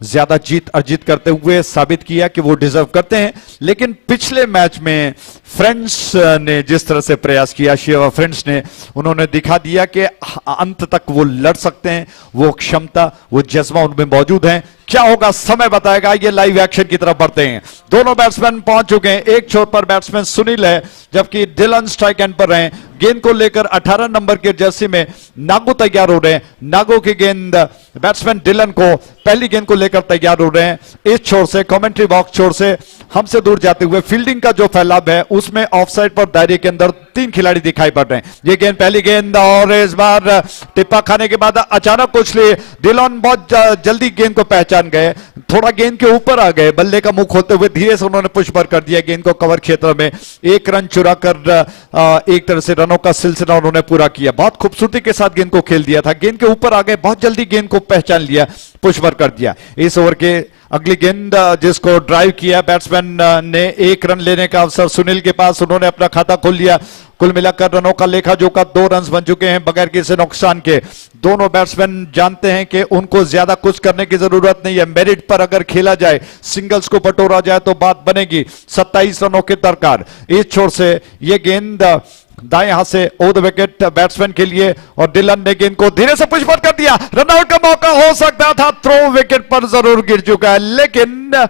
ज्यादा जीत अर्जित करते हुए साबित किया कि वो डिजर्व करते हैं। लेकिन पिछले मैच में फ्रेंड्स ने जिस तरह से प्रयास किया, शिवा फ्रेंड्स ने, उन्होंने दिखा दिया कि अंत तक वो लड़ सकते हैं। वो क्षमता, वो जज्बा उनमें मौजूद है। क्या होगा समय बताएगा। ये लाइव एक्शन की तरफ बढ़ते हैं। दोनों बैट्समैन पहुंच चुके हैं। एक छोर पर बैट्समैन सुनील है, जबकि डिलन स्ट्राइक एंड पर हैं। गेंद को लेकर 18 नंबर के जर्सी में नागो तैयार हो रहे हैं। नागो की गेंद बैट्समैन डिलन को, पहली गेंद को लेकर तैयार हो रहे हैं। इस छोर से, कमेंट्री बॉक्स छोर से हमसे दूर जाते हुए फील्डिंग का जो फैलाव है उसमें ऑफसाइड पर दायरे के अंदर 3 खिलाड़ी दिखाई पड़ रहे हैं। ये गेंद, पहली गेंद, और इस बार टिप्पा खाने के बाद अचानक उछली। डिलन बहुत जल्दी गेंद को पहचान गए, थोड़ा गेंद के ऊपर आ गए। बल्ले का मुंह खोलते हुए धीरे से उन्होंने पुश पर कर दिया गेंद को कवर क्षेत्र में। 1 रन चुरा कर एक तरह से रनों का सिलसिला उन्होंने पूरा किया। बहुत खूबसूरती के साथ गेंद को खेल दिया था। गेंद के ऊपर आ गए, बहुत जल्दी गेंद को पहचान लिया, पुश पर कर दिया। इस ओवर के अगली गेंद जिसको ड्राइव किया बैट्समैन ने, 1 रन लेने का अवसर सुनील के पास, उन्होंने अपना खाता खोल लिया। कुल मिलाकर रनों का लेखा जोखा 2 रन बन चुके हैं बगैर किसी नुकसान के। दोनों बैट्समैन जानते हैं कि उनको ज्यादा कुछ करने की जरूरत नहीं है। मेरिट पर अगर खेला जाए, सिंगल्स को बटोरा जाए तो बात बनेगी। 27 रनों के दरकार। इस छोर से ये गेंद दाएं हाथ से ओवर द विकेट बैट्समैन के लिए, और डिलन ने गेंद को धीरे से पुश पर कर दिया। रनआउट का मौका हो सकता था, थ्रो विकेट पर जरूर गिर चुका है। लेकिन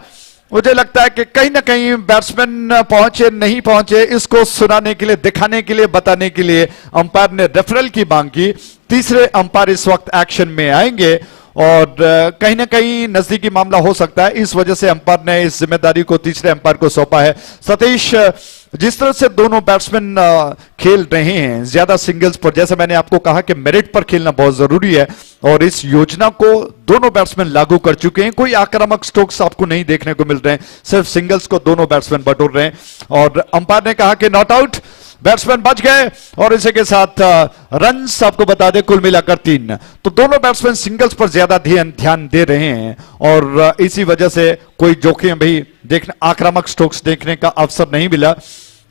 मुझे लगता है कि कहीं ना कहीं बैट्समैन पहुंचे नहीं पहुंचे, इसको सुनाने के लिए, दिखाने के लिए, बताने के लिए अंपायर ने रेफरल की मांग की। तीसरे अंपायर इस वक्त एक्शन में आएंगे और कहीं ना कहीं नजदीकी मामला हो सकता है। इस वजह से अंपायर ने इस जिम्मेदारी को तीसरे अंपायर को सौंपा है। सतीश, जिस तरह से दोनों बैट्समैन खेल रहे हैं ज्यादा सिंगल्स पर, जैसे मैंने आपको कहा कि मेरिट पर खेलना बहुत जरूरी है, और इस योजना को दोनों बैट्समैन लागू कर चुके हैं। कोई आक्रामक स्ट्रोक्स आपको नहीं देखने को मिल रहे हैं, सिर्फ सिंगल्स को दोनों बैट्समैन बटोर रहे हैं। और अंपायर ने कहा कि नॉट आउट, बैट्समैन बच गए और इसी के साथ रन्स आपको बता दें कुल मिलाकर 3। तो दोनों बैट्समैन सिंगल्स पर ज्यादा ध्यान दे रहे हैं और इसी वजह से कोई जोखिम भी देखने, आक्रामक स्ट्रोक्स देखने का अवसर नहीं मिला।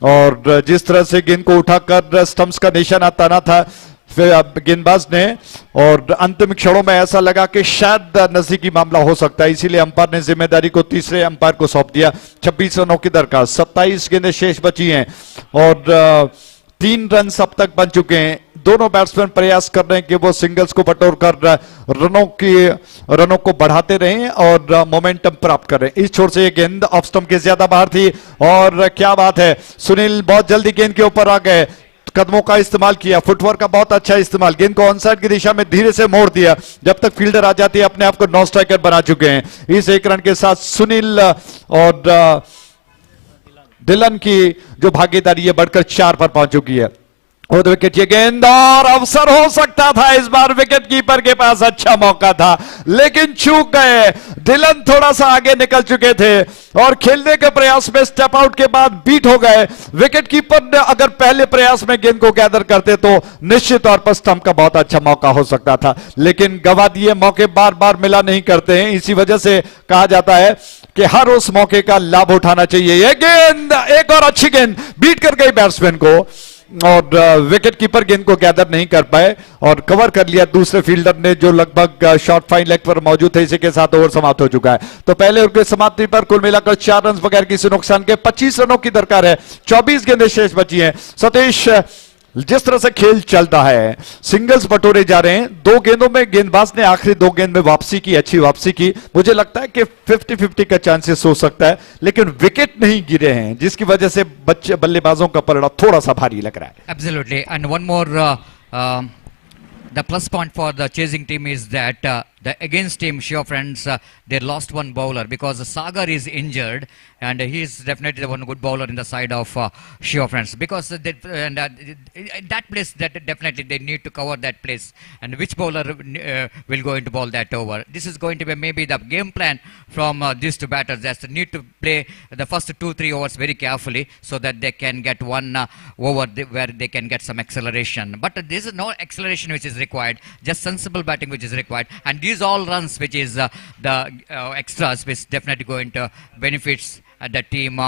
और जिस तरह से गेंद को उठाकर स्टंप्स का निशाना ताना था फिर गेंदबाज ने, और अंतिम क्षणों में ऐसा लगा कि शायद नजदीकी मामला हो सकता है, इसीलिए अंपायर ने जिम्मेदारी को तीसरे अंपायर को सौंप दिया। 26 रनों की दरखास्त, 27 गेंदें शेष बची हैं और 3 रन अब तक बन चुके हैं। दोनों बैट्समैन प्रयास कर रहे हैं कि वो सिंगल्स को बटोर कर रनों को बढ़ाते रहें और मोमेंटम प्राप्त करें। इस छोर से ये गेंद ऑफ स्टंप के ज्यादा बाहर थी और क्या बात है, सुनील बहुत जल्दी गेंद के ऊपर आ गए, कदमों का इस्तेमाल किया, फुटवर्क का बहुत अच्छा इस्तेमाल, गेंद को ऑनसाइड की दिशा में धीरे से मोड़ दिया। जब तक फील्डर आ जाती है अपने आप को नॉन स्ट्राइकर बना चुके हैं। इस 1 रन के साथ सुनील और डिलन की जो भागीदारी है बढ़कर 4 पर पहुंच चुकी है। और विकेट, ये गेंद और अवसर हो सकता था, इस बार विकेट कीपर के पास अच्छा मौका था लेकिन चूक गए। डिलन थोड़ा सा आगे निकल चुके थे और खेलने के प्रयास में स्टेप आउट के बाद बीट हो गए। विकेट कीपर ने अगर पहले प्रयास में गेंद को गैदर करते तो निश्चित तौर पर स्टंप का बहुत अच्छा मौका हो सकता था, लेकिन गवा दिए मौके बार बार मिला नहीं करते हैं। इसी वजह से कहा जाता है कि हर उस मौके का लाभ उठाना चाहिए। यह गेंद एक और अच्छी गेंद बीट कर गई बैट्समैन को और विकेट कीपर गेंद को गैदर नहीं कर पाए और कवर कर लिया दूसरे फील्डर ने जो लगभग शॉर्ट फाइन लेग पर मौजूद थे। इसी के साथ ओवर समाप्त हो चुका है। तो पहले ओवर की समाप्ति पर कुल मिलाकर 4 रन बगैर किसी नुकसान के 25 रनों की दरकार है। 24 गेंदें शेष बची हैं। सतीश, जिस तरह से खेल चलता है, सिंगल्स बटोरे जा रहे हैं, 2 गेंदों में गेंदबाज ने आखिरी 2 गेंद में वापसी की, अच्छी वापसी की। मुझे लगता है कि 50-50 का चांसेस हो सकता है, लेकिन विकेट नहीं गिरे हैं जिसकी वजह से बल्लेबाजों का परिणाम थोड़ा सा भारी लग रहा है। Absolutely. And one more, the plus point for the chasing team is that the against team, Shiva friends, they lost one bowler because Sagar is injured and he is definitely the one good bowler in the side of Shiva friends, because that place, that definitely they need to cover that place, and which bowler will go into bowl that over. This is going to be maybe the game plan from these two batters. They need to play the first 2-3 overs very carefully so that they can get one over where they can get some acceleration. But this is no acceleration which is required, just sensible batting which is required, and these all runs which is the extras which definitely going to benefits the team,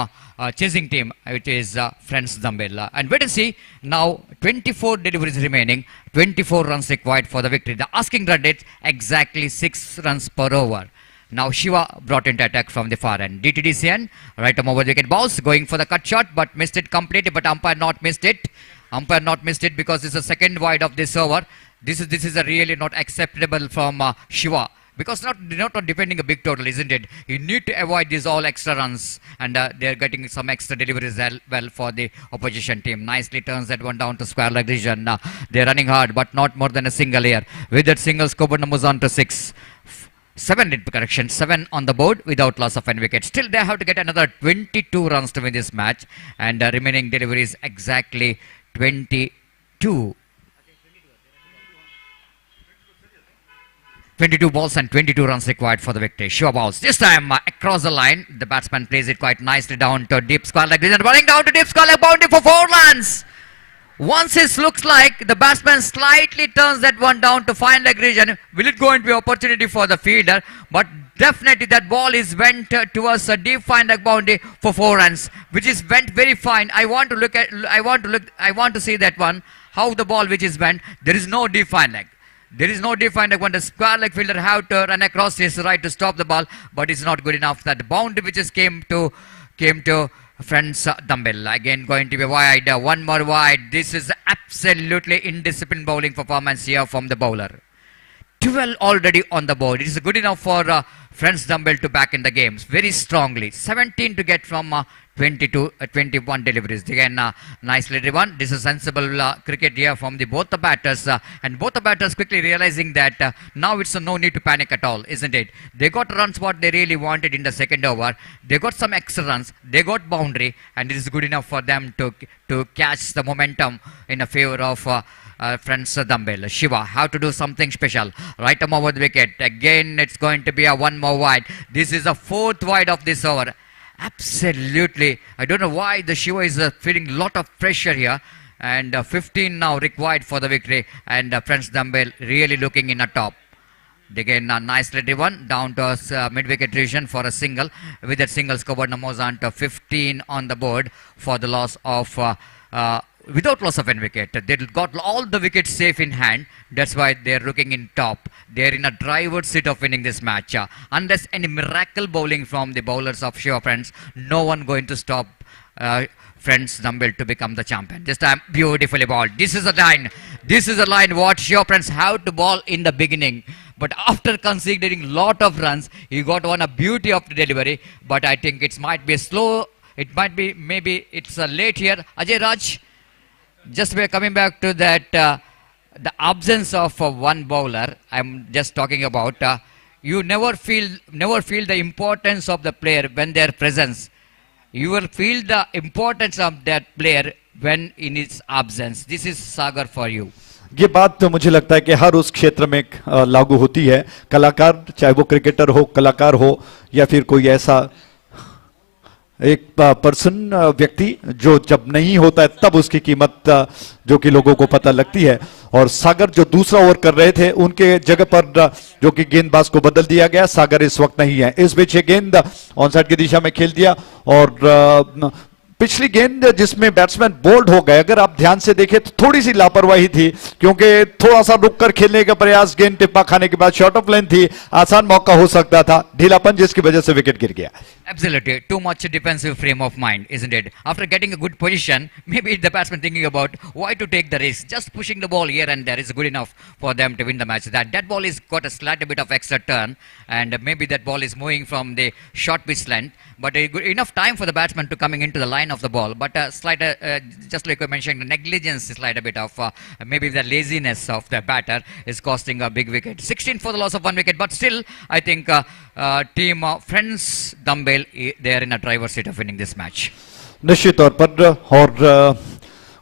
chasing team, which is Friends Dumbbell. And wait and see, now 24 deliveries remaining, 24 runs required for the victory. The asking run rate exactly 6 runs per over. Now Shiva brought into attack from the far end. DTDCN, right arm over the wicket bounce, going for the cut shot, but missed it completely, but umpire not missed it. Umpire not missed it because it's a second wide of this over. This is a really not acceptable from Shiva. Because not defending a big total, isn't it? You need to avoid these all extra runs, and they're getting some extra deliveries well for the opposition team. Nicely turns that one down to square leg region. They're running hard, but not more than a single here. With that single, Skoban moves on to 6. 7 on the board without loss of any wicket. Still, they have to get another 22 runs to win this match, and remaining deliveries exactly 22. 22 balls and 22 runs required for the victory. Shiva balls. This time across the line. The batsman plays it quite nicely down to deep square leg region. Running down to deep square leg boundary for 4 runs. Once it looks like the batsman slightly turns that one down to fine leg region. Will it go into be opportunity for the fielder? But definitely that ball is went towards a deep fine leg boundary for 4 runs, which is went very fine. I want to see that one. How the ball which is went. There is no deep fine leg. There is no define when the square leg fielder have to run across his right to stop the ball, but it's not good enough. That boundary which is came to Friends Dumbbell. Again going to be wide, one more wide. This is absolutely indisciplined bowling performance here from the bowler. 12 already on the board. It is good enough for Friends Dumbbell to back in the games very strongly. 17 to get from 21 deliveries. Again, nicely driven. This is sensible cricket here from both the batters. And both the batters quickly realizing that now it's no need to panic at all, isn't it? They got runs what they really wanted in the second over. They got some extra runs. They got boundary. And it is good enough for them to catch the momentum in a favor of Friends Dumbbell. Shiva have to do something special. Right arm over the wicket. Again, it's going to be a one more wide. This is the 4th wide of this over. Absolutely. I don't know why the Shiva is feeling a lot of pressure here. And 15 now required for the victory. And Friends Dumbbell really looking in a top. Again, a nicely driven down to mid-wicket region for a single. With that single scored Namozant 15 on the board for the loss of, without loss of any wicket. They got all the wickets safe in hand. That's why they're looking in top. They're in a driver's seat of winning this match. Unless any miracle bowling from the bowlers of Shiva Friends, no one going to stop Friends Dumbbell to become the champion. This time beautifully bowled. This is a line. This is a line what Shiva Friends have to bowl in the beginning. But after conceding lot of runs, he got one a beauty of the delivery. But I think it might be slow. It might be, maybe it's late here. Ajay Raj, just we're coming back to that, the absence of one bowler. I'm just talking about. You never feel the importance of the player when their presence. You will feel the importance of that player when in its absence. This is Sagar for you. ये बात तो मुझे लगता है कि हर उस क्षेत्र में लागू होती है. कलाकार, चाहे वो क्रिकेटर हो, कलाकार हो, या फिर कोई ऐसा एक पर्सन, व्यक्ति जो जब नहीं होता है तब उसकी कीमत जो कि लोगों को पता लगती है. और सागर जो दूसरा ओवर कर रहे थे, उनके जगह पर जो कि गेंदबाज को बदल दिया गया. सागर इस वक्त नहीं है. इस बीच ये गेंद ऑन साइड की दिशा में खेल दिया. और पिछली गेंद जिसमें बैट्समैन बोल्ड हो गए, अगर आप ध्यान से देखें तो थोड़ी सी लापरवाही थी, क्योंकि थोड़ा सा रुककर खेलने का प्रयास, गेंद टिप्पा खाने के बाद शॉर्ट ऑफ लेंथ थी, आसान मौका हो सकता था, ढीलापन जिसकी वजह से विकेट गिर गया. Absolutely, too much defensive frame of mind, isn't it? After getting a good position, maybe the batsman thinking about why to take the risk. Just pushing the ball here and there is good enough for them to win the match. That ball is got a slight bit of extra turn, and maybe that ball is moving from the short pitch length. But enough time for the batsman to coming into the line of the ball. But slight, just like we mentioned, the negligence is slight a bit of maybe the laziness of the batter is costing a big wicket. 16 for the loss of one wicket. But still, I think team Friends Dumbbell, they are in a driver's seat of winning this match. निश्चित तौर पर. और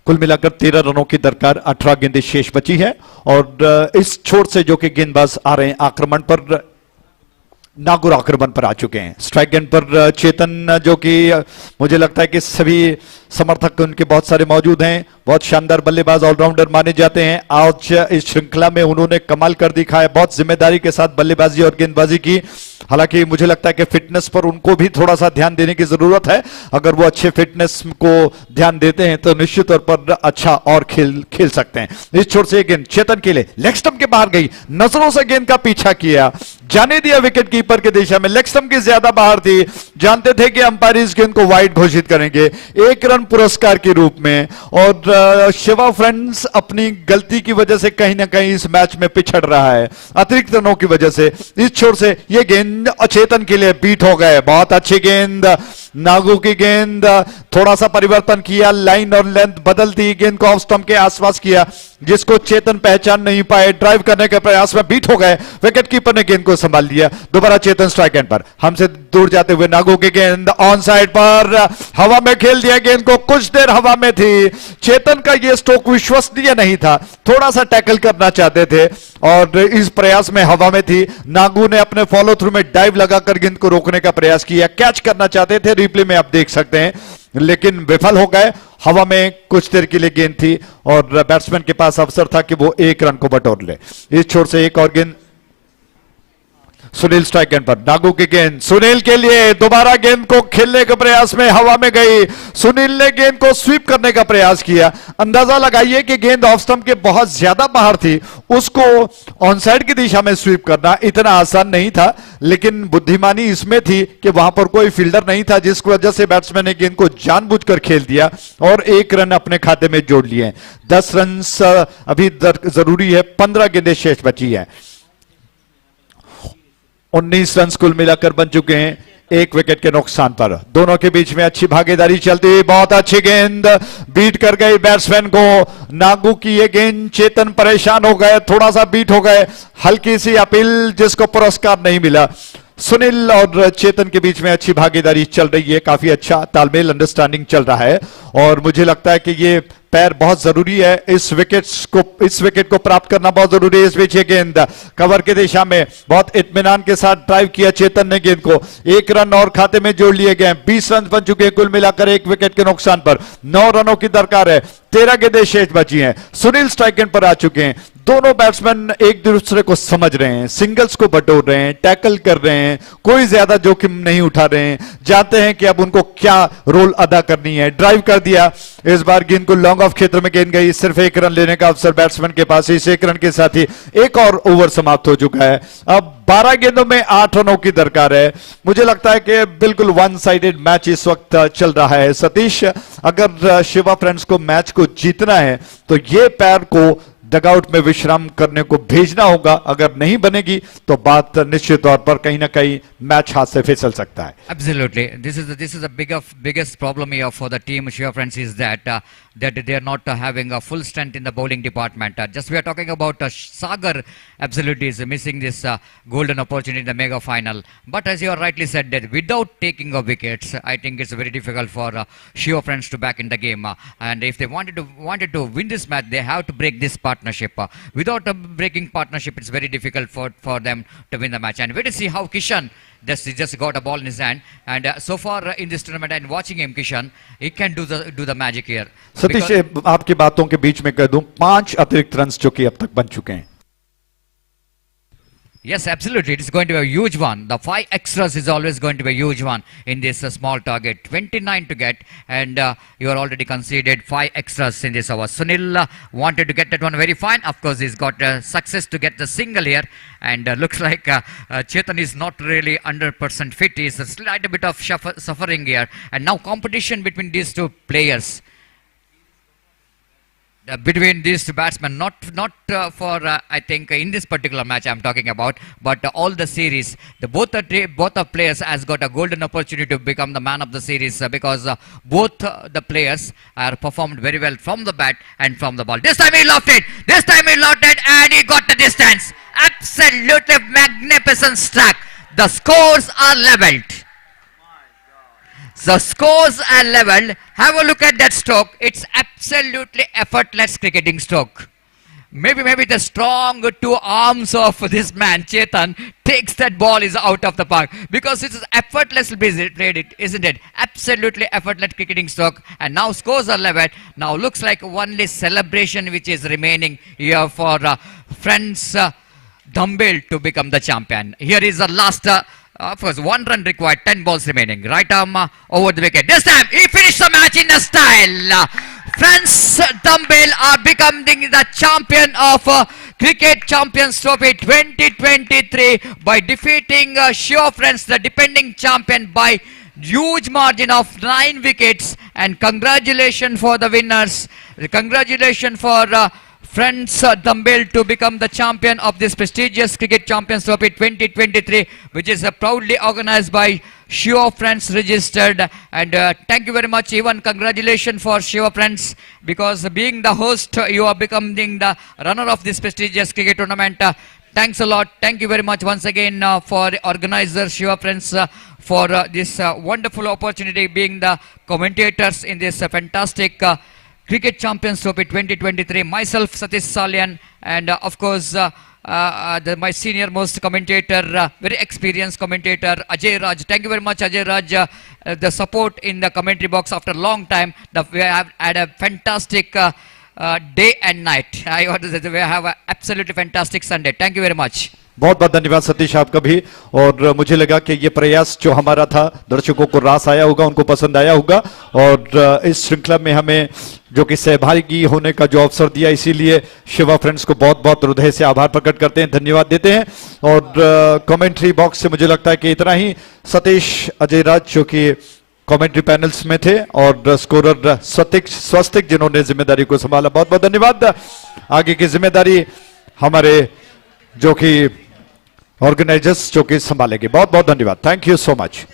कुल मिलाकर 13 रनों की दरकार, 18 गेंदें शेष बची है. और इस छोर से जो कि गेंदबाज आ रहे हैं आक्रमण पर, नागुर आक्रमण पर आ चुके हैं. स्ट्राइक गेंद पर चेतन, जो कि मुझे लगता है कि सभी समर्थक उनके बहुत सारे मौजूद हैं. बहुत शानदार बल्लेबाज, ऑलराउंडर माने जाते हैं. आज इस श्रृंखला में उन्होंने कमाल कर दिखाया. बहुत जिम्मेदारी के साथ बल्लेबाजी और गेंदबाजी की. हालांकि मुझे लगता है कि फिटनेस पर उनको भी थोड़ा सा ध्यान देने की जरूरत है. अगर वो अच्छे फिटनेस को ध्यान देते हैं तो निश्चित तौर पर अच्छा और खेल सकते हैं. इस छोर से गेंद चेतन के लिए लेग स्टंप के बाहर गई. नजरों से गेंद का पीछा किया, जाने दिया विकेट कीपर की दिशा में. लेग स्टंप की ज्यादा बाहर थी. जानते थे कि अंपायर इस गेंद को वाइड घोषित करेंगे 1 रन पुरस्कार के रूप में. और शिवा फ्रेंड्स अपनी गलती की वजह से कहीं ना कहीं इस मैच में पिछड़ रहा है, अतिरिक्त रनों की वजह से. इस छोर से ये गेंद अचेतन के लिए बीट हो गए. बहुत अच्छी गेंद, नागू की गेंद. थोड़ा सा परिवर्तन किया, लाइन और लेंथ बदल दी, गेंद को ऑफ स्टंप के आसपास किया, जिसको चेतन पहचान नहीं पाए. ड्राइव करने के प्रयास में बीट हो गए. विकेट कीपर ने गेंद को संभाल लिया. दोबारा चेतन स्ट्राइक एंड पर. हमसे दूर जाते हुए नागू की गेंद ऑन साइड पर हवा में खेल दिया. गेंद को कुछ देर हवा में थी. चेतन का यह स्ट्रोक विश्वसनीय नहीं था. थोड़ा सा टैकल करना चाहते थे और इस प्रयास में हवा में थी. नागू ने अपने फॉलो थ्रू में डाइव लगाकर गेंद को रोकने का प्रयास किया. कैच करना चाहते थे, रिप्ले में आप देख सकते हैं, लेकिन विफल हो गए. हवा में कुछ देर के लिए गेंद थी और बैट्समैन के पास अवसर था कि वो 1 रन को बटोर ले. इस छोर से एक और गेंद सुनील स्ट्राइक एंड पर. नागू की गेंद सुनील के लिए. दोबारा गेंद को खेलने के प्रयास में हवा में गई. सुनील ने गेंद को स्वीप करने का प्रयास किया. अंदाजा लगाइए कि गेंद ऑफ स्टंप के बहुत ज्यादा बाहर थी. उसको ऑन साइड की दिशा में स्वीप करना इतना आसान नहीं था, लेकिन बुद्धिमानी इसमें थी कि वहां पर कोई फील्डर नहीं था, जिसकी वजह से बैट्समैन ने गेंद को जानबूझकर खेल दिया और 1 रन अपने खाते में जोड़ लिए. 10 रन अभी जरूरी है. 15 गेंदें शेष बची है. 19 रन कुल मिलाकर बन चुके हैं 1 विकेट के नुकसान पर. दोनों के बीच में अच्छी भागीदारी चलती हुई. बहुत अच्छी गेंद बीट कर गई बैट्समैन को. नागू की ये गेंद, चेतन परेशान हो गए, थोड़ा सा बीट हो गए. हल्की सी अपील जिसको पुरस्कार नहीं मिला. सुनील और चेतन के बीच में अच्छी भागीदारी चल रही है. काफी अच्छा तालमेल, अंडरस्टैंडिंग चल रहा है और मुझे लगता है कि ये पैर बहुत जरूरी है, इस विकेट को प्राप्त करना बहुत जरूरी है। इस बीच ये गेंद कवर की दिशा में बहुत इत्मीनान के साथ ड्राइव किया चेतन ने गेंद को, 1 रन और खाते में जोड़ लिए गए। 20 रन बन चुके हैं कुल मिलाकर 1 विकेट के नुकसान पर। 9 रनों की दरकार है, 13 गेंदें शेष बची हैं। सुनील स्ट्राइक एंड पर आ चुके हैं। दोनों बैट्समैन एक दूसरे को समझ रहे हैं, सिंगल्स को बटोर रहे हैं, टैकल कर रहे हैं, कोई ज्यादा जोखिम नहीं उठा रहे हैं, जानते हैं कि अब उनको क्या रोल अदा करनी है। ड्राइव कर दिया, इस बार गेंद को लॉन्ग ऑफ क्षेत्र में गेंद गई, सिर्फ 1 रन लेने का अवसर बैट्समैन के पास। इस 1 रन के साथ ही एक और ओवर समाप्त हो चुका है। अब 12 गेंदों में 8 रनों की दरकार है। मुझे लगता है कि बिल्कुल वन साइडेड मैच इस वक्त चल रहा है। सतीश, अगर शिवा फ्रेंड्स को मैच को जीतना है तो ये पैर को डगआउट में विश्राम करने को भेजना होगा, अगर नहीं बनेगी तो बात निश्चित तौर पर कहीं ना कहीं मैच हाथ से फिसल सकता है। Absolutely, this is the biggest problem here for the team Shiva friends is that they are not having a full strength in the bowling department. Just we are talking about Sagar absolutely is missing this golden opportunity in the mega final. But as you are rightly said, that without taking of wickets, I think it's very difficult for Shiva friends to back in the game. And if they wanted to win this match, they have to break this partnership. Without a breaking partnership, it's very difficult for them to win the match. And wait to see how Kishan just got a ball in his hand, and so far in this tournament and watching him, Kishan, he can do the magic here. Satish, आपकी बातों के बीच में कह दूं, 5 अतिरिक्त run जो कि अब तक बन चुके हैं। Yes, absolutely. It is going to be a huge one. The 5 extras is always going to be a huge one in this small target. 29 to get, and you are already conceded 5 extras in this hour. Sunil wanted to get that one very fine. Of course, he's got success to get the single here, and looks like Chetan is not really 100% fit. He's a slight bit of suffering here, and now competition between these two players. Between these two batsmen, not for I think in this particular match I'm talking about, but all the series, both the players has got a golden opportunity to become the man of the series because both the players are performed very well from the bat and from the ball. This time he lofted it. This time he lofted it, and he got the distance. Absolutely magnificent struck. The scores are leveled. The scores are leveled. Have a look at that stroke. It's absolutely effortless cricketing stroke. Maybe the strong 2 arms of this man, Chetan, takes that ball is out of the park because it is effortlessly played, isn't it? Absolutely effortless cricketing stroke. And now scores are leveled. Now looks like only celebration which is remaining here for friends Dumbbell to become the champion. Here is the last. Of course, 1 run required, 10 balls remaining. Right arm over the wicket. This time, he finished the match in a style. France Dumbbell are becoming the champion of Cricket Champions Trophy 2023 by defeating Shiva Friends, the defending champion, by huge margin of 9 wickets. And congratulations for the winners. Congratulations for Friends Dumbbell to become the champion of this prestigious Cricket Champions Trophy 2023, which is proudly organized by Shiva Friends registered. And thank you very much. Even congratulations for Shiva Friends, because being the host, you are becoming the runner of this prestigious cricket tournament. Thanks a lot. Thank you very much once again for organizer Shiva Friends for this wonderful opportunity, being the commentators in this fantastic Cricket Champions Trophy 2023. Myself, Satish Salyan, and of course my senior most commentator, very experienced commentator, Ajay Raj. Thank you very much, Ajay Raj, the support in the commentary box after a long time. We have had a fantastic day and night. I want to say we have an absolutely fantastic Sunday. Thank you very much. बहुत बहुत धन्यवाद सतीश आपका भी। और मुझे लगा कि ये प्रयास जो हमारा था दर्शकों को रास आया होगा, उनको पसंद आया होगा, और इस श्रृंखला में हमें जो कि सहभागी होने का जो अवसर दिया, इसीलिए शिवा फ्रेंड्स को बहुत बहुत हृदय से आभार प्रकट करते हैं, धन्यवाद देते हैं। और कमेंट्री बॉक्स से मुझे लगता है कि इतना ही। सतीश, अजय राज जो कि कमेंट्री पैनल्स में थे, और स्कोरर स्वस्तिक जिन्होंने जिम्मेदारी को संभाला, बहुत बहुत धन्यवाद। आगे की जिम्मेदारी हमारे जो कि ऑर्गेनाइजर्स जो कि संभालेंगे, बहुत बहुत धन्यवाद। Thank you so much.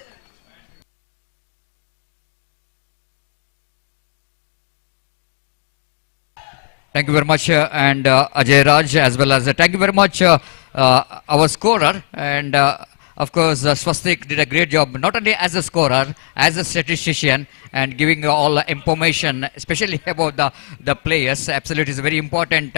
Thank you very much, and Ajay Raj, as well as thank you very much our scorer, and Of course, Swastik did a great job, not only as a scorer, as a statistician, and giving all the information, especially about the players. Absolutely, is very important,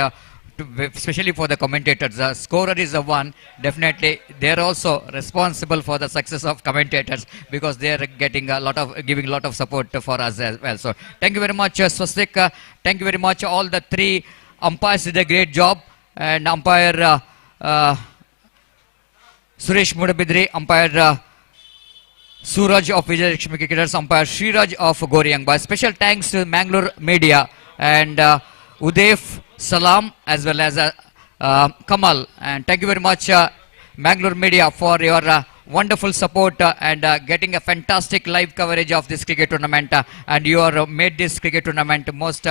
especially for the commentators. The scorer is the one. Definitely, they are also responsible for the success of commentators because they are getting a lot of giving a lot of support for us as well. So, thank you very much, Swastik. Thank you very much. All the three umpires did a great job, and umpire. Suresh Mudabidri, umpire Suraj of Vijay Lakshmi Cricketers, umpire Sriraj of Goriangba. Special thanks to Mangalore Media and Udef Salam as well as Kamal. And thank you very much, Mangalore Media, for your wonderful support and getting a fantastic live coverage of this cricket tournament. And you are made this cricket tournament most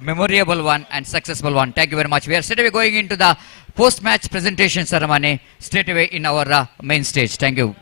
memorable one and successful one. Thank you very much. We are straight away going into the post-match presentation ceremony straight away in our main stage. Thank you.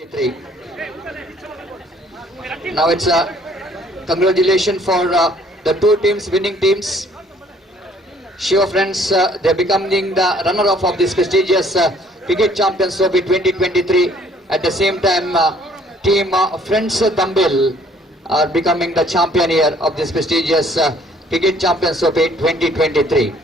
2023. Now it's a congratulations for the two teams, winning teams. Shiva friends, they're becoming the runner-up of this prestigious Cricket Champions Trophy 2023. At the same time, team Friends Dumbbell are becoming the champion here of this prestigious Cricket Champions Trophy 2023.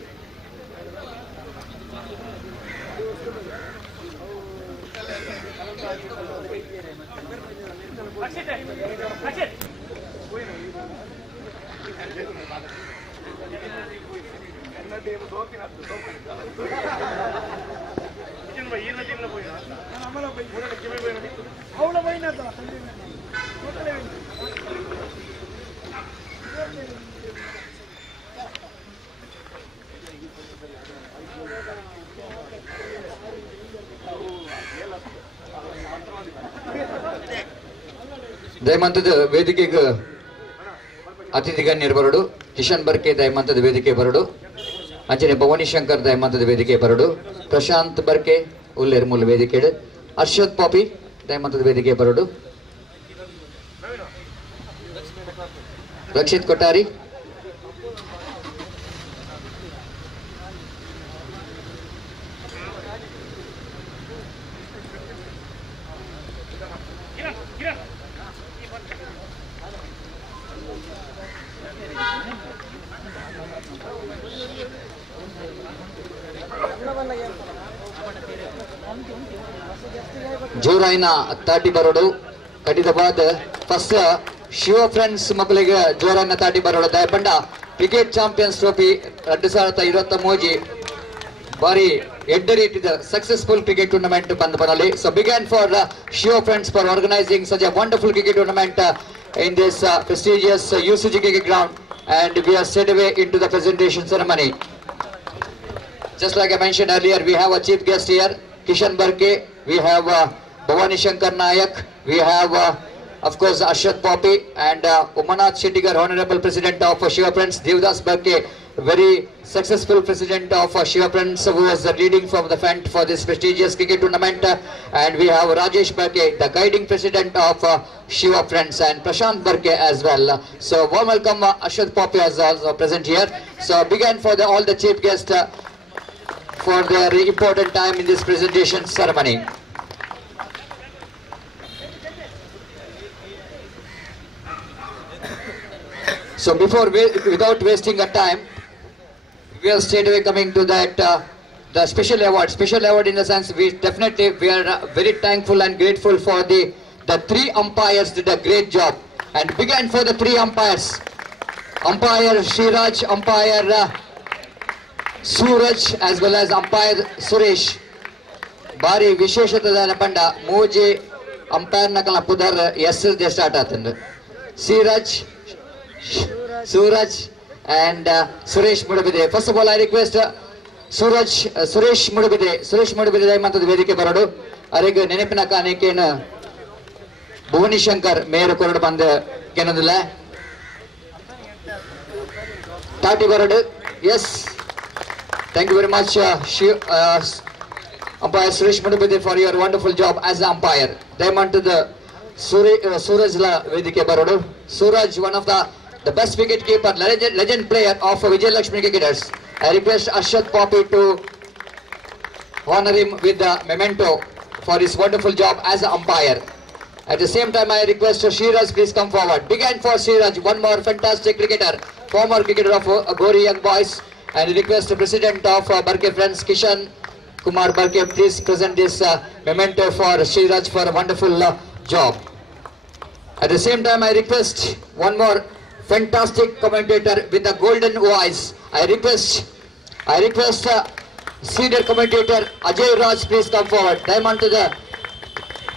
ದಯಮಂತದ ವೇದಿಕೆಗೆ ಅತಿಥಿಗಣ್ಯರು ಬರಡು. ಕಿಶನ್ ಬರ್ಕೆ ದಯಮಂತದ ವೇದಿಕೆ ಬರಡು. ಅಂಚನೆ ಭವಾನಿ ಶಂಕರ್ ದಯಮಂತದ ವೇದಿಕೆ ಬರಡು. ಪ್ರಶಾಂತ್ ಬರ್ಕೆ ಉಲ್ಲೇರ್ ಮೂಲ ವೇದಿಕೆ. ಅರ್ಷದ್ ಪಾಪಿ ದಯಮಂತದ ವೇದಿಕೆ ಬರಡು. ರಕ್ಷಿತ್ ಕೊಟ್ಟಾರಿ, ಜೋರಾಯಿನ 30 ಬರೋಡು. ಕಡಿದ ಬಾದ್ ಫಸ್ಟ್ ಶಿವ ಫ್ರೆಂಡ್ಸ್ ಮಕ್ಕಳಿಗೆ ಜೋರಾಯಿನ 30 ಬರೋಡು. ದಯಪಂಡ ಕ್ರಿಕೆಟ್ ಚಾಂಪಿಯನ್ಸ್ ಟ್ರೋಫಿ 2023 ಬಾರಿ ಎಡ್ಡರೀತಿದ ಸಕ್ಸಸ್ಫುಲ್ ಕ್ರಿಕೆಟ್ ಟೂರ್ನಮೆಂಟ್ ಬಂದು ಬರಲಿ. So big hand for Shiva friends for organising such a wonderful cricket tournament in this prestigious UCG cricket ground, and we are straight away into the presentation ceremony. Just like I mentioned earlier, we have a chief guest here, Kishan Barke. We have Bhavani Shankar Nayak. We have, of course, Arshad Poppy and Umanath Shettigar, Honorable President of Shiva Friends. Devdas Barke, very successful President of Shiva Friends, who is leading from the front for this prestigious cricket tournament. And we have Rajesh Barke, the guiding President of Shiva Friends, and Prashant Barke as well. So warm welcome, Arshad Poppy is also present here. So begin for all the chief guests for their important time in this presentation ceremony. So without wasting our time, we are straight away coming to that the special award. Special award in the sense we are very thankful and grateful for the three umpires did a great job. And begin for the three umpires. Umpire Shiraj, umpire Suraj, as well as umpire Suresh. Bari Visheshatadana Panda, Moji, umpire Nakala Pudar, yesterday start atand. Suraj and Suresh Mudabide. First of all, I request Suresh Mudabide. Suresh Mudabide Mantad Vedike Baradu. Areg Nenepina Kanekena Bhavani Shankar, Mayor Korod Banda Kenadula. Tati Baradu. Yes. Thank you very much, umpire Suresh Mudabide, for your wonderful job as an umpire. Diamond to the Suraj La Vedike Barodu. Suraj, one of the best wicket keeper, legend player of Vijay Lakshmi cricketers. I request Arshad Poppy to honor him with the memento for his wonderful job as an umpire. At the same time, I request Shiraj, please come forward. Big hand for Shiraj, one more fantastic cricketer, former cricketer of Gori Young Boys. And request the President of Barke Friends, Kishan Kumar Barke, please present this memento for Shiraj for a wonderful job. At the same time, I request one more fantastic commentator with the golden voice. I request senior commentator Ajay Raj, please come forward. Diamond to the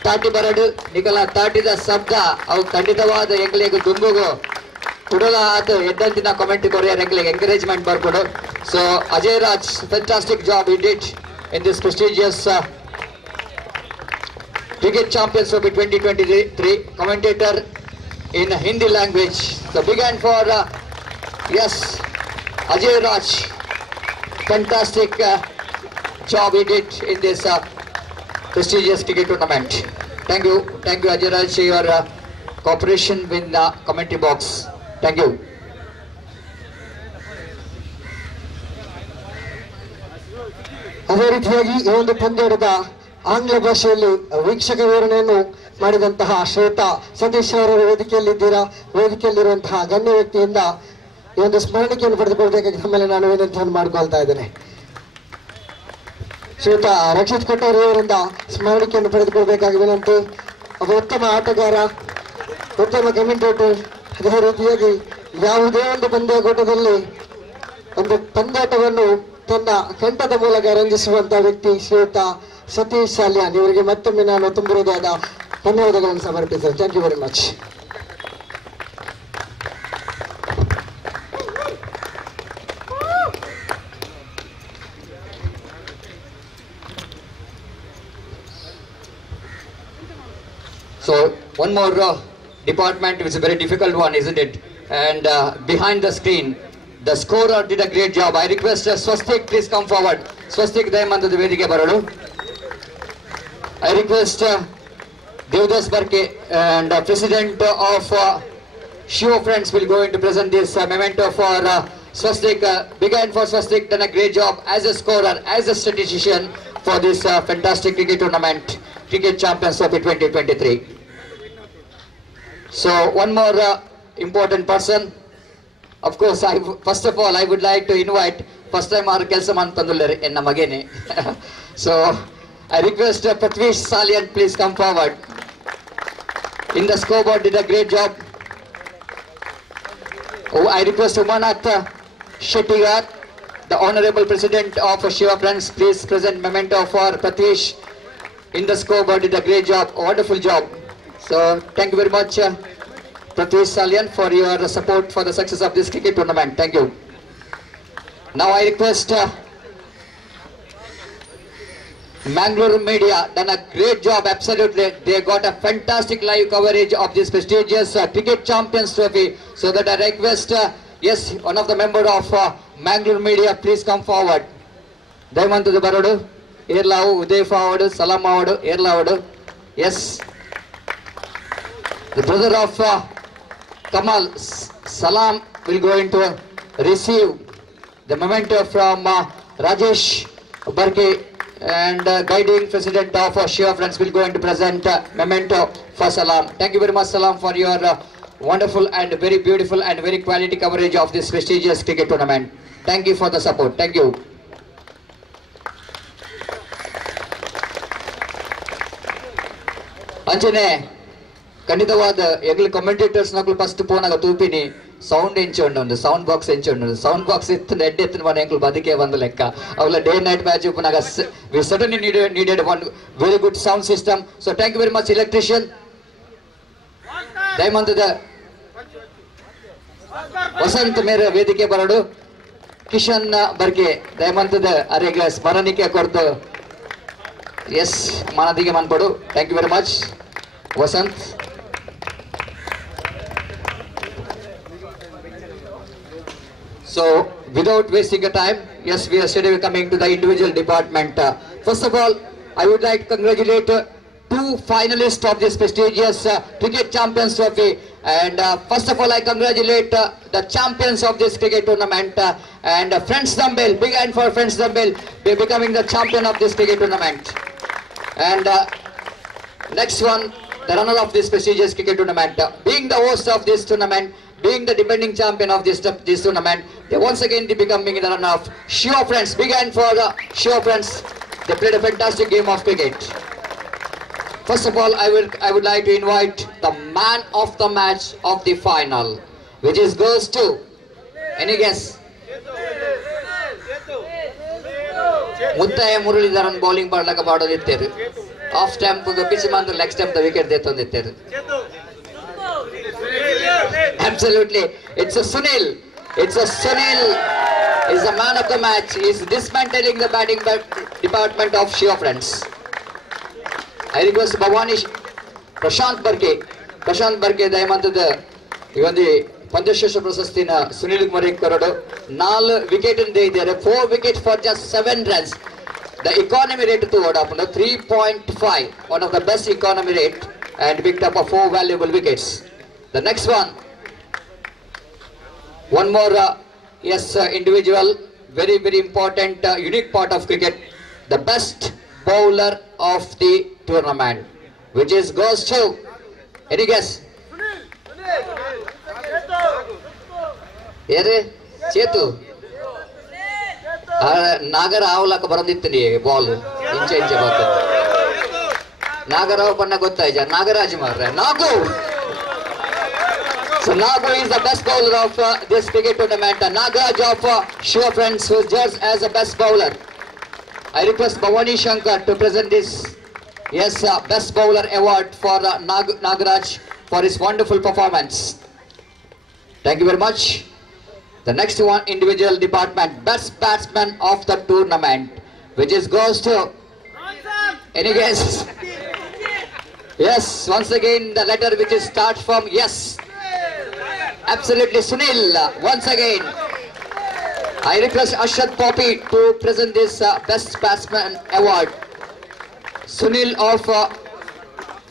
30 Baradu, Nicola 30 the Sabda, our Kanditavada English Dumbugo. Kudola at Edantina comment to Korea encouragement Barkodo. So Ajay Raj, fantastic job he did in this prestigious Cricket Champions Trophy 2023. Commentator in Hindi language. So big hand for yes, Ajay Raj. Fantastic job he did in this prestigious cricket tournament. Thank you, Ajiraj, your cooperation with the commentary box. Thank you. ಅದೇ ರೀತಿಯಾಗಿ ಈ ಒಂದು ಪಂದ್ಯದ ಆಂಗ್ಲ ಭಾಷೆಯಲ್ಲಿ ವೀಕ್ಷಕ ವಿವರಣೆಯನ್ನು ಮಾಡಿದಂತಹ ಶ್ವೇತಾ ಸತೀಶ್ ಅವರ ವೇದಿಕೆಯಲ್ಲಿದ್ದೀರಾ. ವೇದಿಕೆಯಲ್ಲಿರುವಂತಹ ಗಣ್ಯ ವ್ಯಕ್ತಿಯಿಂದ ಈ ಒಂದು ಸ್ಮರಣಿಕೆಯನ್ನು ಪಡೆದುಕೊಳ್ಬೇಕಾಗಿ ತಮ್ಮಲ್ಲಿ ನಾನು ವಿನಂತಿಯನ್ನು ಮಾಡಿಕೊಳ್ತಾ ಇದ್ದೇನೆ. ಶ್ವೇತಾ ರಕ್ಷಿತ್ ಕಟ್ಟೋರಿ ಅವರಿಂದ ಸ್ಮರಣಿಕೆಯನ್ನು ಪಡೆದುಕೊಳ್ಬೇಕಾಗಿ ವಿನಂತಿ. ಒಬ್ಬ ಉತ್ತಮ ಆಟಗಾರ, ಉತ್ತಮ ಕಮೆಂಟೇಟರ್, ಅದೇ ರೀತಿಯಾಗಿ ಯಾವುದೇ ಒಂದು ಪಂದ್ಯಾಟದಲ್ಲಿ ಒಂದು ಪಂದ್ಯಾಟವನ್ನು ತನ್ನ ಕಂಠದ ಮೂಲಕ ರಂಜಿಸುವಂತಹ ವ್ಯಕ್ತಿ ಶ್ವೇತಾ ಸತೀಶ್ ಸಾಲ್ಯಾನ್. ಇವರಿಗೆ ಮತ್ತೊಮ್ಮೆ ನಾನು ತುಂಬ ಹೃದಯದ ಧನ್ಯವಾದಗಳನ್ನು ಸಮರ್ಪಿಸ್ತೇನೆ. Thank you very much. So one more department, which is a very difficult one, isn't it? And behind the screen, the scorer did a great job. I request Swastik, please come forward. Swastik, Dayamantu Vedike Baradu. I request Devdas Barke and President of Shiva Friends will go in to present this memento for Swastik. Big hand for Swastik, done a great job as a scorer, as a statistician for this fantastic cricket tournament, Cricket Champions Trophy 2023. So one more important person. Of course, first of all, I would like to invite first time our Kelsaman Tanduller in Namagene. So I request Pratvish Salian, please come forward. In the scoreboard, did a great job. Oh, I request Umanath Shettigar, the Honorable President of Shiva Friends, please present memento for Pratvish. In the scoreboard, did a great job, a wonderful job. So thank you very much, Pratvish Salian, for your support for the success of this cricket tournament. Thank you. Now I request Mangalore Media, done a great job, absolutely. They got a fantastic live coverage of this prestigious Cricket Champions Trophy. So that I request, yes, one of the member of Mangalore Media, please come forward. Dayamantu Baradu, Erlavu, Uday forward, Salam Avadu, Erlavadu. Yes. The brother of Kamal, Salam, will go into receive the memento from Rajesh Barke, and guiding president of Shiva Friends will go into present memento for Salam. Thank you very much, Salam, for your wonderful and very beautiful and very quality coverage of this prestigious cricket tournament. Thank you for the support. Thank you. ಅಂಚನೆ ಖಂಡಿತವಾದ ಎಗ್ಲು commentators ನಕಲು first ಪೋನಾಗ ತೂಪಿನಿ sound ಎಂಚೊಂಡು sound box ಎಂಚೊಂಡು sound box ಇತ್ತು ಎಡ್ಡೆ ಎತ್ತಿನ ಮನೆ ಎಂಕ್ಲು ಬದುಕೆ ಒಂದು ಲೆಕ್ಕ ಅವಳ ಡೇ ನೈಟ್ ಮ್ಯಾಚ್ ಉಪ್ಪನಾಗ we suddenly needed one very good sound system. So thank you very much electrician ದಯಮಂತದ ವಸಂತ್ ಮೇರೆ ವೇದಿಕೆ ಬರಡು ಕಿಶನ್ ಬರ್ಗೆ ದಯಮಂತದ ಅರೆಗೆ ಸ್ಮರಣಿಕೆ ಕೊರ್ತು ಎಸ್ ಮಾನದಿಗೆ ಮನ್ಪಡು. Thank you very much Vasanth. So without wasting a time, yes, we are straight coming to the individual department. First of all, I would like to congratulate two finalists of this prestigious Cricket Champions Trophy. And first of all, I congratulate the champions of this cricket tournament and Friends Dumbbell. Big hand for Friends Dumbbell becoming the champion of this cricket tournament. And next one, the runner of this prestigious cricket tournament, being the host of this tournament, being the defending champion of this tournament, they once again becoming the runner of Shiva Friends. Big hand for Shiva Friends. They played a fantastic game of cricket. First of all, I would like to invite the man of the match of the final, which is goes to, any guess? Muttiah Muralitharan bowling ಮಾಡ್ಲಕ್ಕ ಮಾಡೋದಿತ್ತೇರು off stump pitch ಮಂತ್ರ leg stump wicket ದೇತೊಂದಿತ್ತೇರು. Absolutely, it's a Sunil is the man of the match. He is dismantling the batting department of Shiva Friends. I request Bhavani Prashant Barke ದಯಮಂತದ ಈ ಒಂದು ಪಂಚಶ್ರೇಷ್ಠ ಪ್ರಶಸ್ತಿನ Sunil Kumar ಕೊರಡು 4 wicket ಇದ್ದಾರೆ. 4 wicket for just 7 runs. the economy rate to Vodafone 3.5, one of the best economy rate, and picked up 4 valuable wickets. The next one more individual, very important, unique part of cricket, the best bowler of the tournament, which is goes to, any guess? Chetu. Nagarav laka baranditni ball inche bata. Nagarav panna gottaija. Nagaraj marra. Nagu. So Nagu is the best bowler of this cricket tournament. Nagaraj of Shiva Friends, who is judged as the best bowler. I request Bhavani Shankar to present this best bowler award for Nagaraj for his wonderful performance. Thank you very much. The next one, individual department, best batsman of the tournament, which is goes to, any guess? Yes, once again the letter which is starts from yes. Absolutely, Sunil. Once again, I request Ashad Poppy to present this best batsman award. Sunil of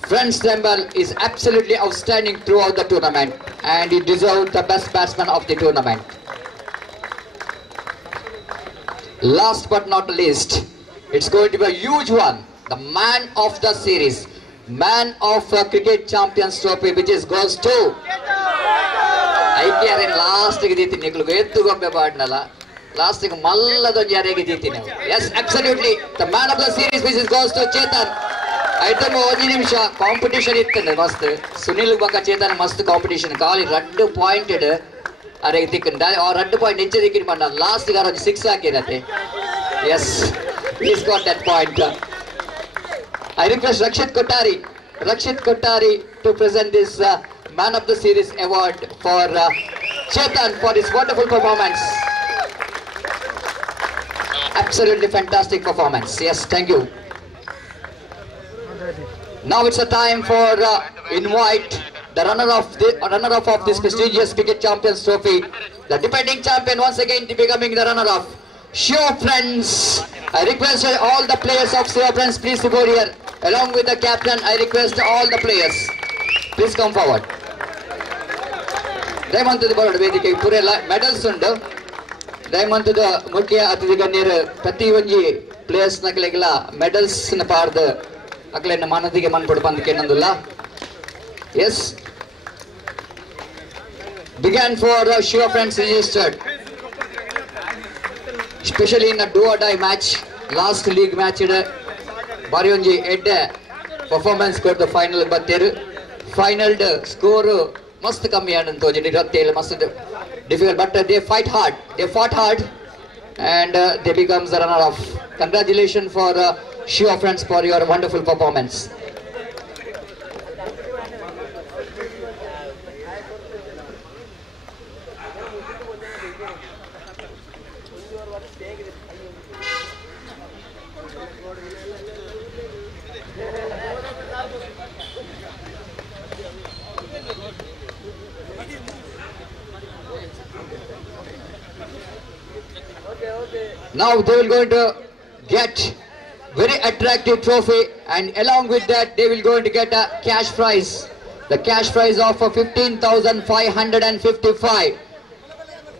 Friends Temple is absolutely outstanding throughout the tournament, and he deserved the best batsman of the tournament. Last but not least, it's going to be a huge one. The man of the series, man of cricket champions trophy, which is goes to. IKR in last last yes, absolutely. The man of the series, which is goes to Chetan. Item Nimisha competition ittane mast. Sunil Baka Chetan mast competition. Kali 2 pointed. Are or 2 point inch last 6 yes, he's got that point. I request Rakshit Kottari to present this man of the series award for Chetan for his wonderful performance. Absolutely fantastic performance. Yes, thank you. Now it's a time for invite the runner-up of this prestigious cricket champions trophy, the defending champion once again becoming the runner-up, Shiva Friends. I request all the players of Shiva Friends please to go here. Along with the captain, I request all the players please come forward. Daimantu the pure medals undu. Daimantu the Mukya Athiganir Prativanji players naklegla medals na parda akle manatike man kodupandike nandula. Yes. Began for Shiva Friends registered. Especially in a do-or-die match, last league match, Barionji Edde performance got the final, but their final score must come here and must difficult, but they fought hard, and they become the runner-up. Congratulations for Shiva Friends for your wonderful performance. Now they will going to get very attractive trophy, and along with that they will going to get a cash prize. The cash prize of 15,555.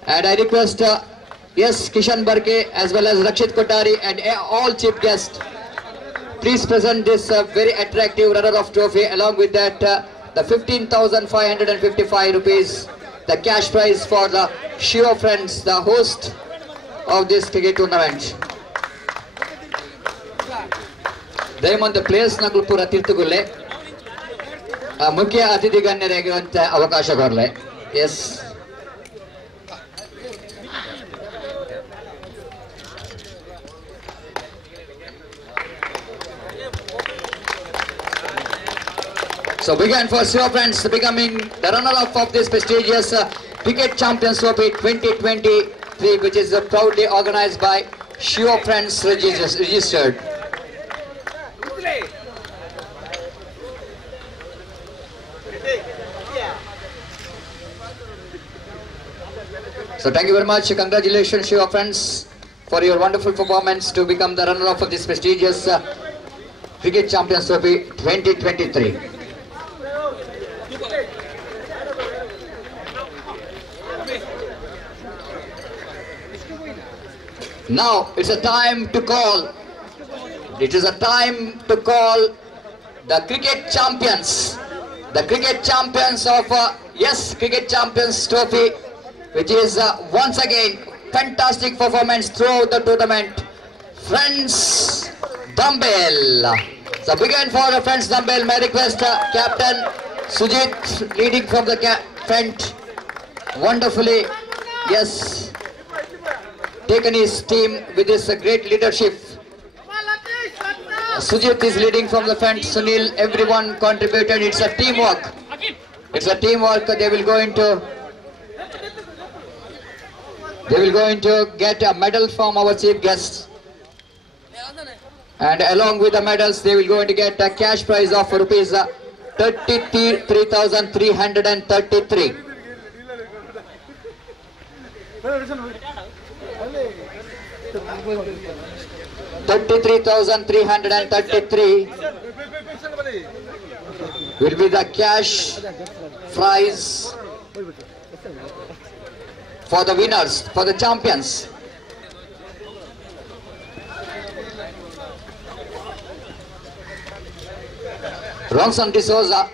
And I request Kishan Barke as well as Rakshit Kottari and all chief guests, please present this very attractive runner-up trophy. Along with that the 15,555 rupees, the cash prize for the Shiva Friends, the host of this cricket tournament. Daimantu players naglu pura tirtugulle Mukya Atithi Ganyaragiranta avakasha korle. Yes. So began for Shiva Friends becoming the runner-up of this prestigious Cricket Champions Trophy 2023, which is proudly organized by Shiva Friends registered. So thank you very much. Congratulations, Shiva Friends, for your wonderful performance to become the runner-up of this prestigious Cricket Champions Trophy 2023. Now it's a time to call. It is a time to call the cricket champions. The cricket champions of Cricket Champions Trophy, which is once again fantastic performance throughout the tournament. Friends Dumbbell. So begin for the Friends Dumbbell. May I request Captain Sujit leading from the front. Wonderfully, yes, taken his team with this great leadership. Sujit is leading from the front. Sunil, everyone contributed. It's a teamwork. It's a teamwork. They will go into get a medal from our chief guest, and along with the medals, they will go to get a cash prize of rupees 33,333. 33,333 will be the cash prize for the winners, for the champions. Ronson D'Souza,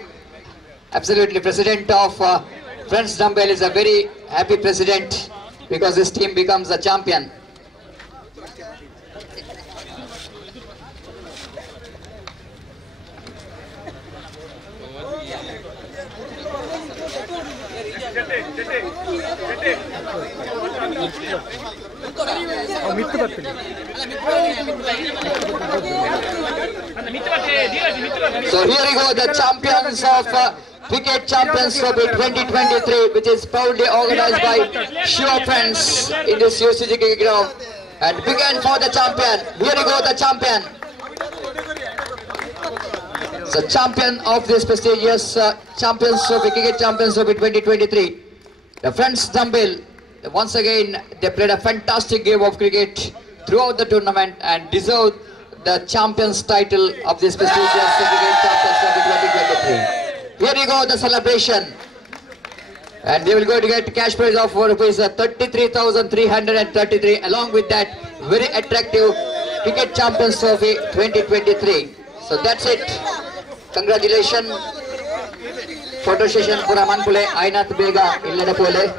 absolutely president of Friends Dumbbell, is a very happy president because his team becomes a champion. So here we go, the champions of Cricket Champions Trophy 2023, which is proudly organized by Shiva Friends in this UCG cricket ground. And begin for the champion. Here we go, the champion. The champion of this prestigious Champions Trophy, Cricket Champions Trophy 2023. The Friends Dumbbell, once again, they played a fantastic game of cricket throughout the tournament and deserved the champions title of this prestigious Cricket Champions Trophy 2023. Here we go, the celebration. And they will go to get cash prize of rupees 33,333. Along with that, very attractive Cricket Champions Trophy 2023. So that's it. Congratulations. Photo session pura manpule Ainat Bega illada pole.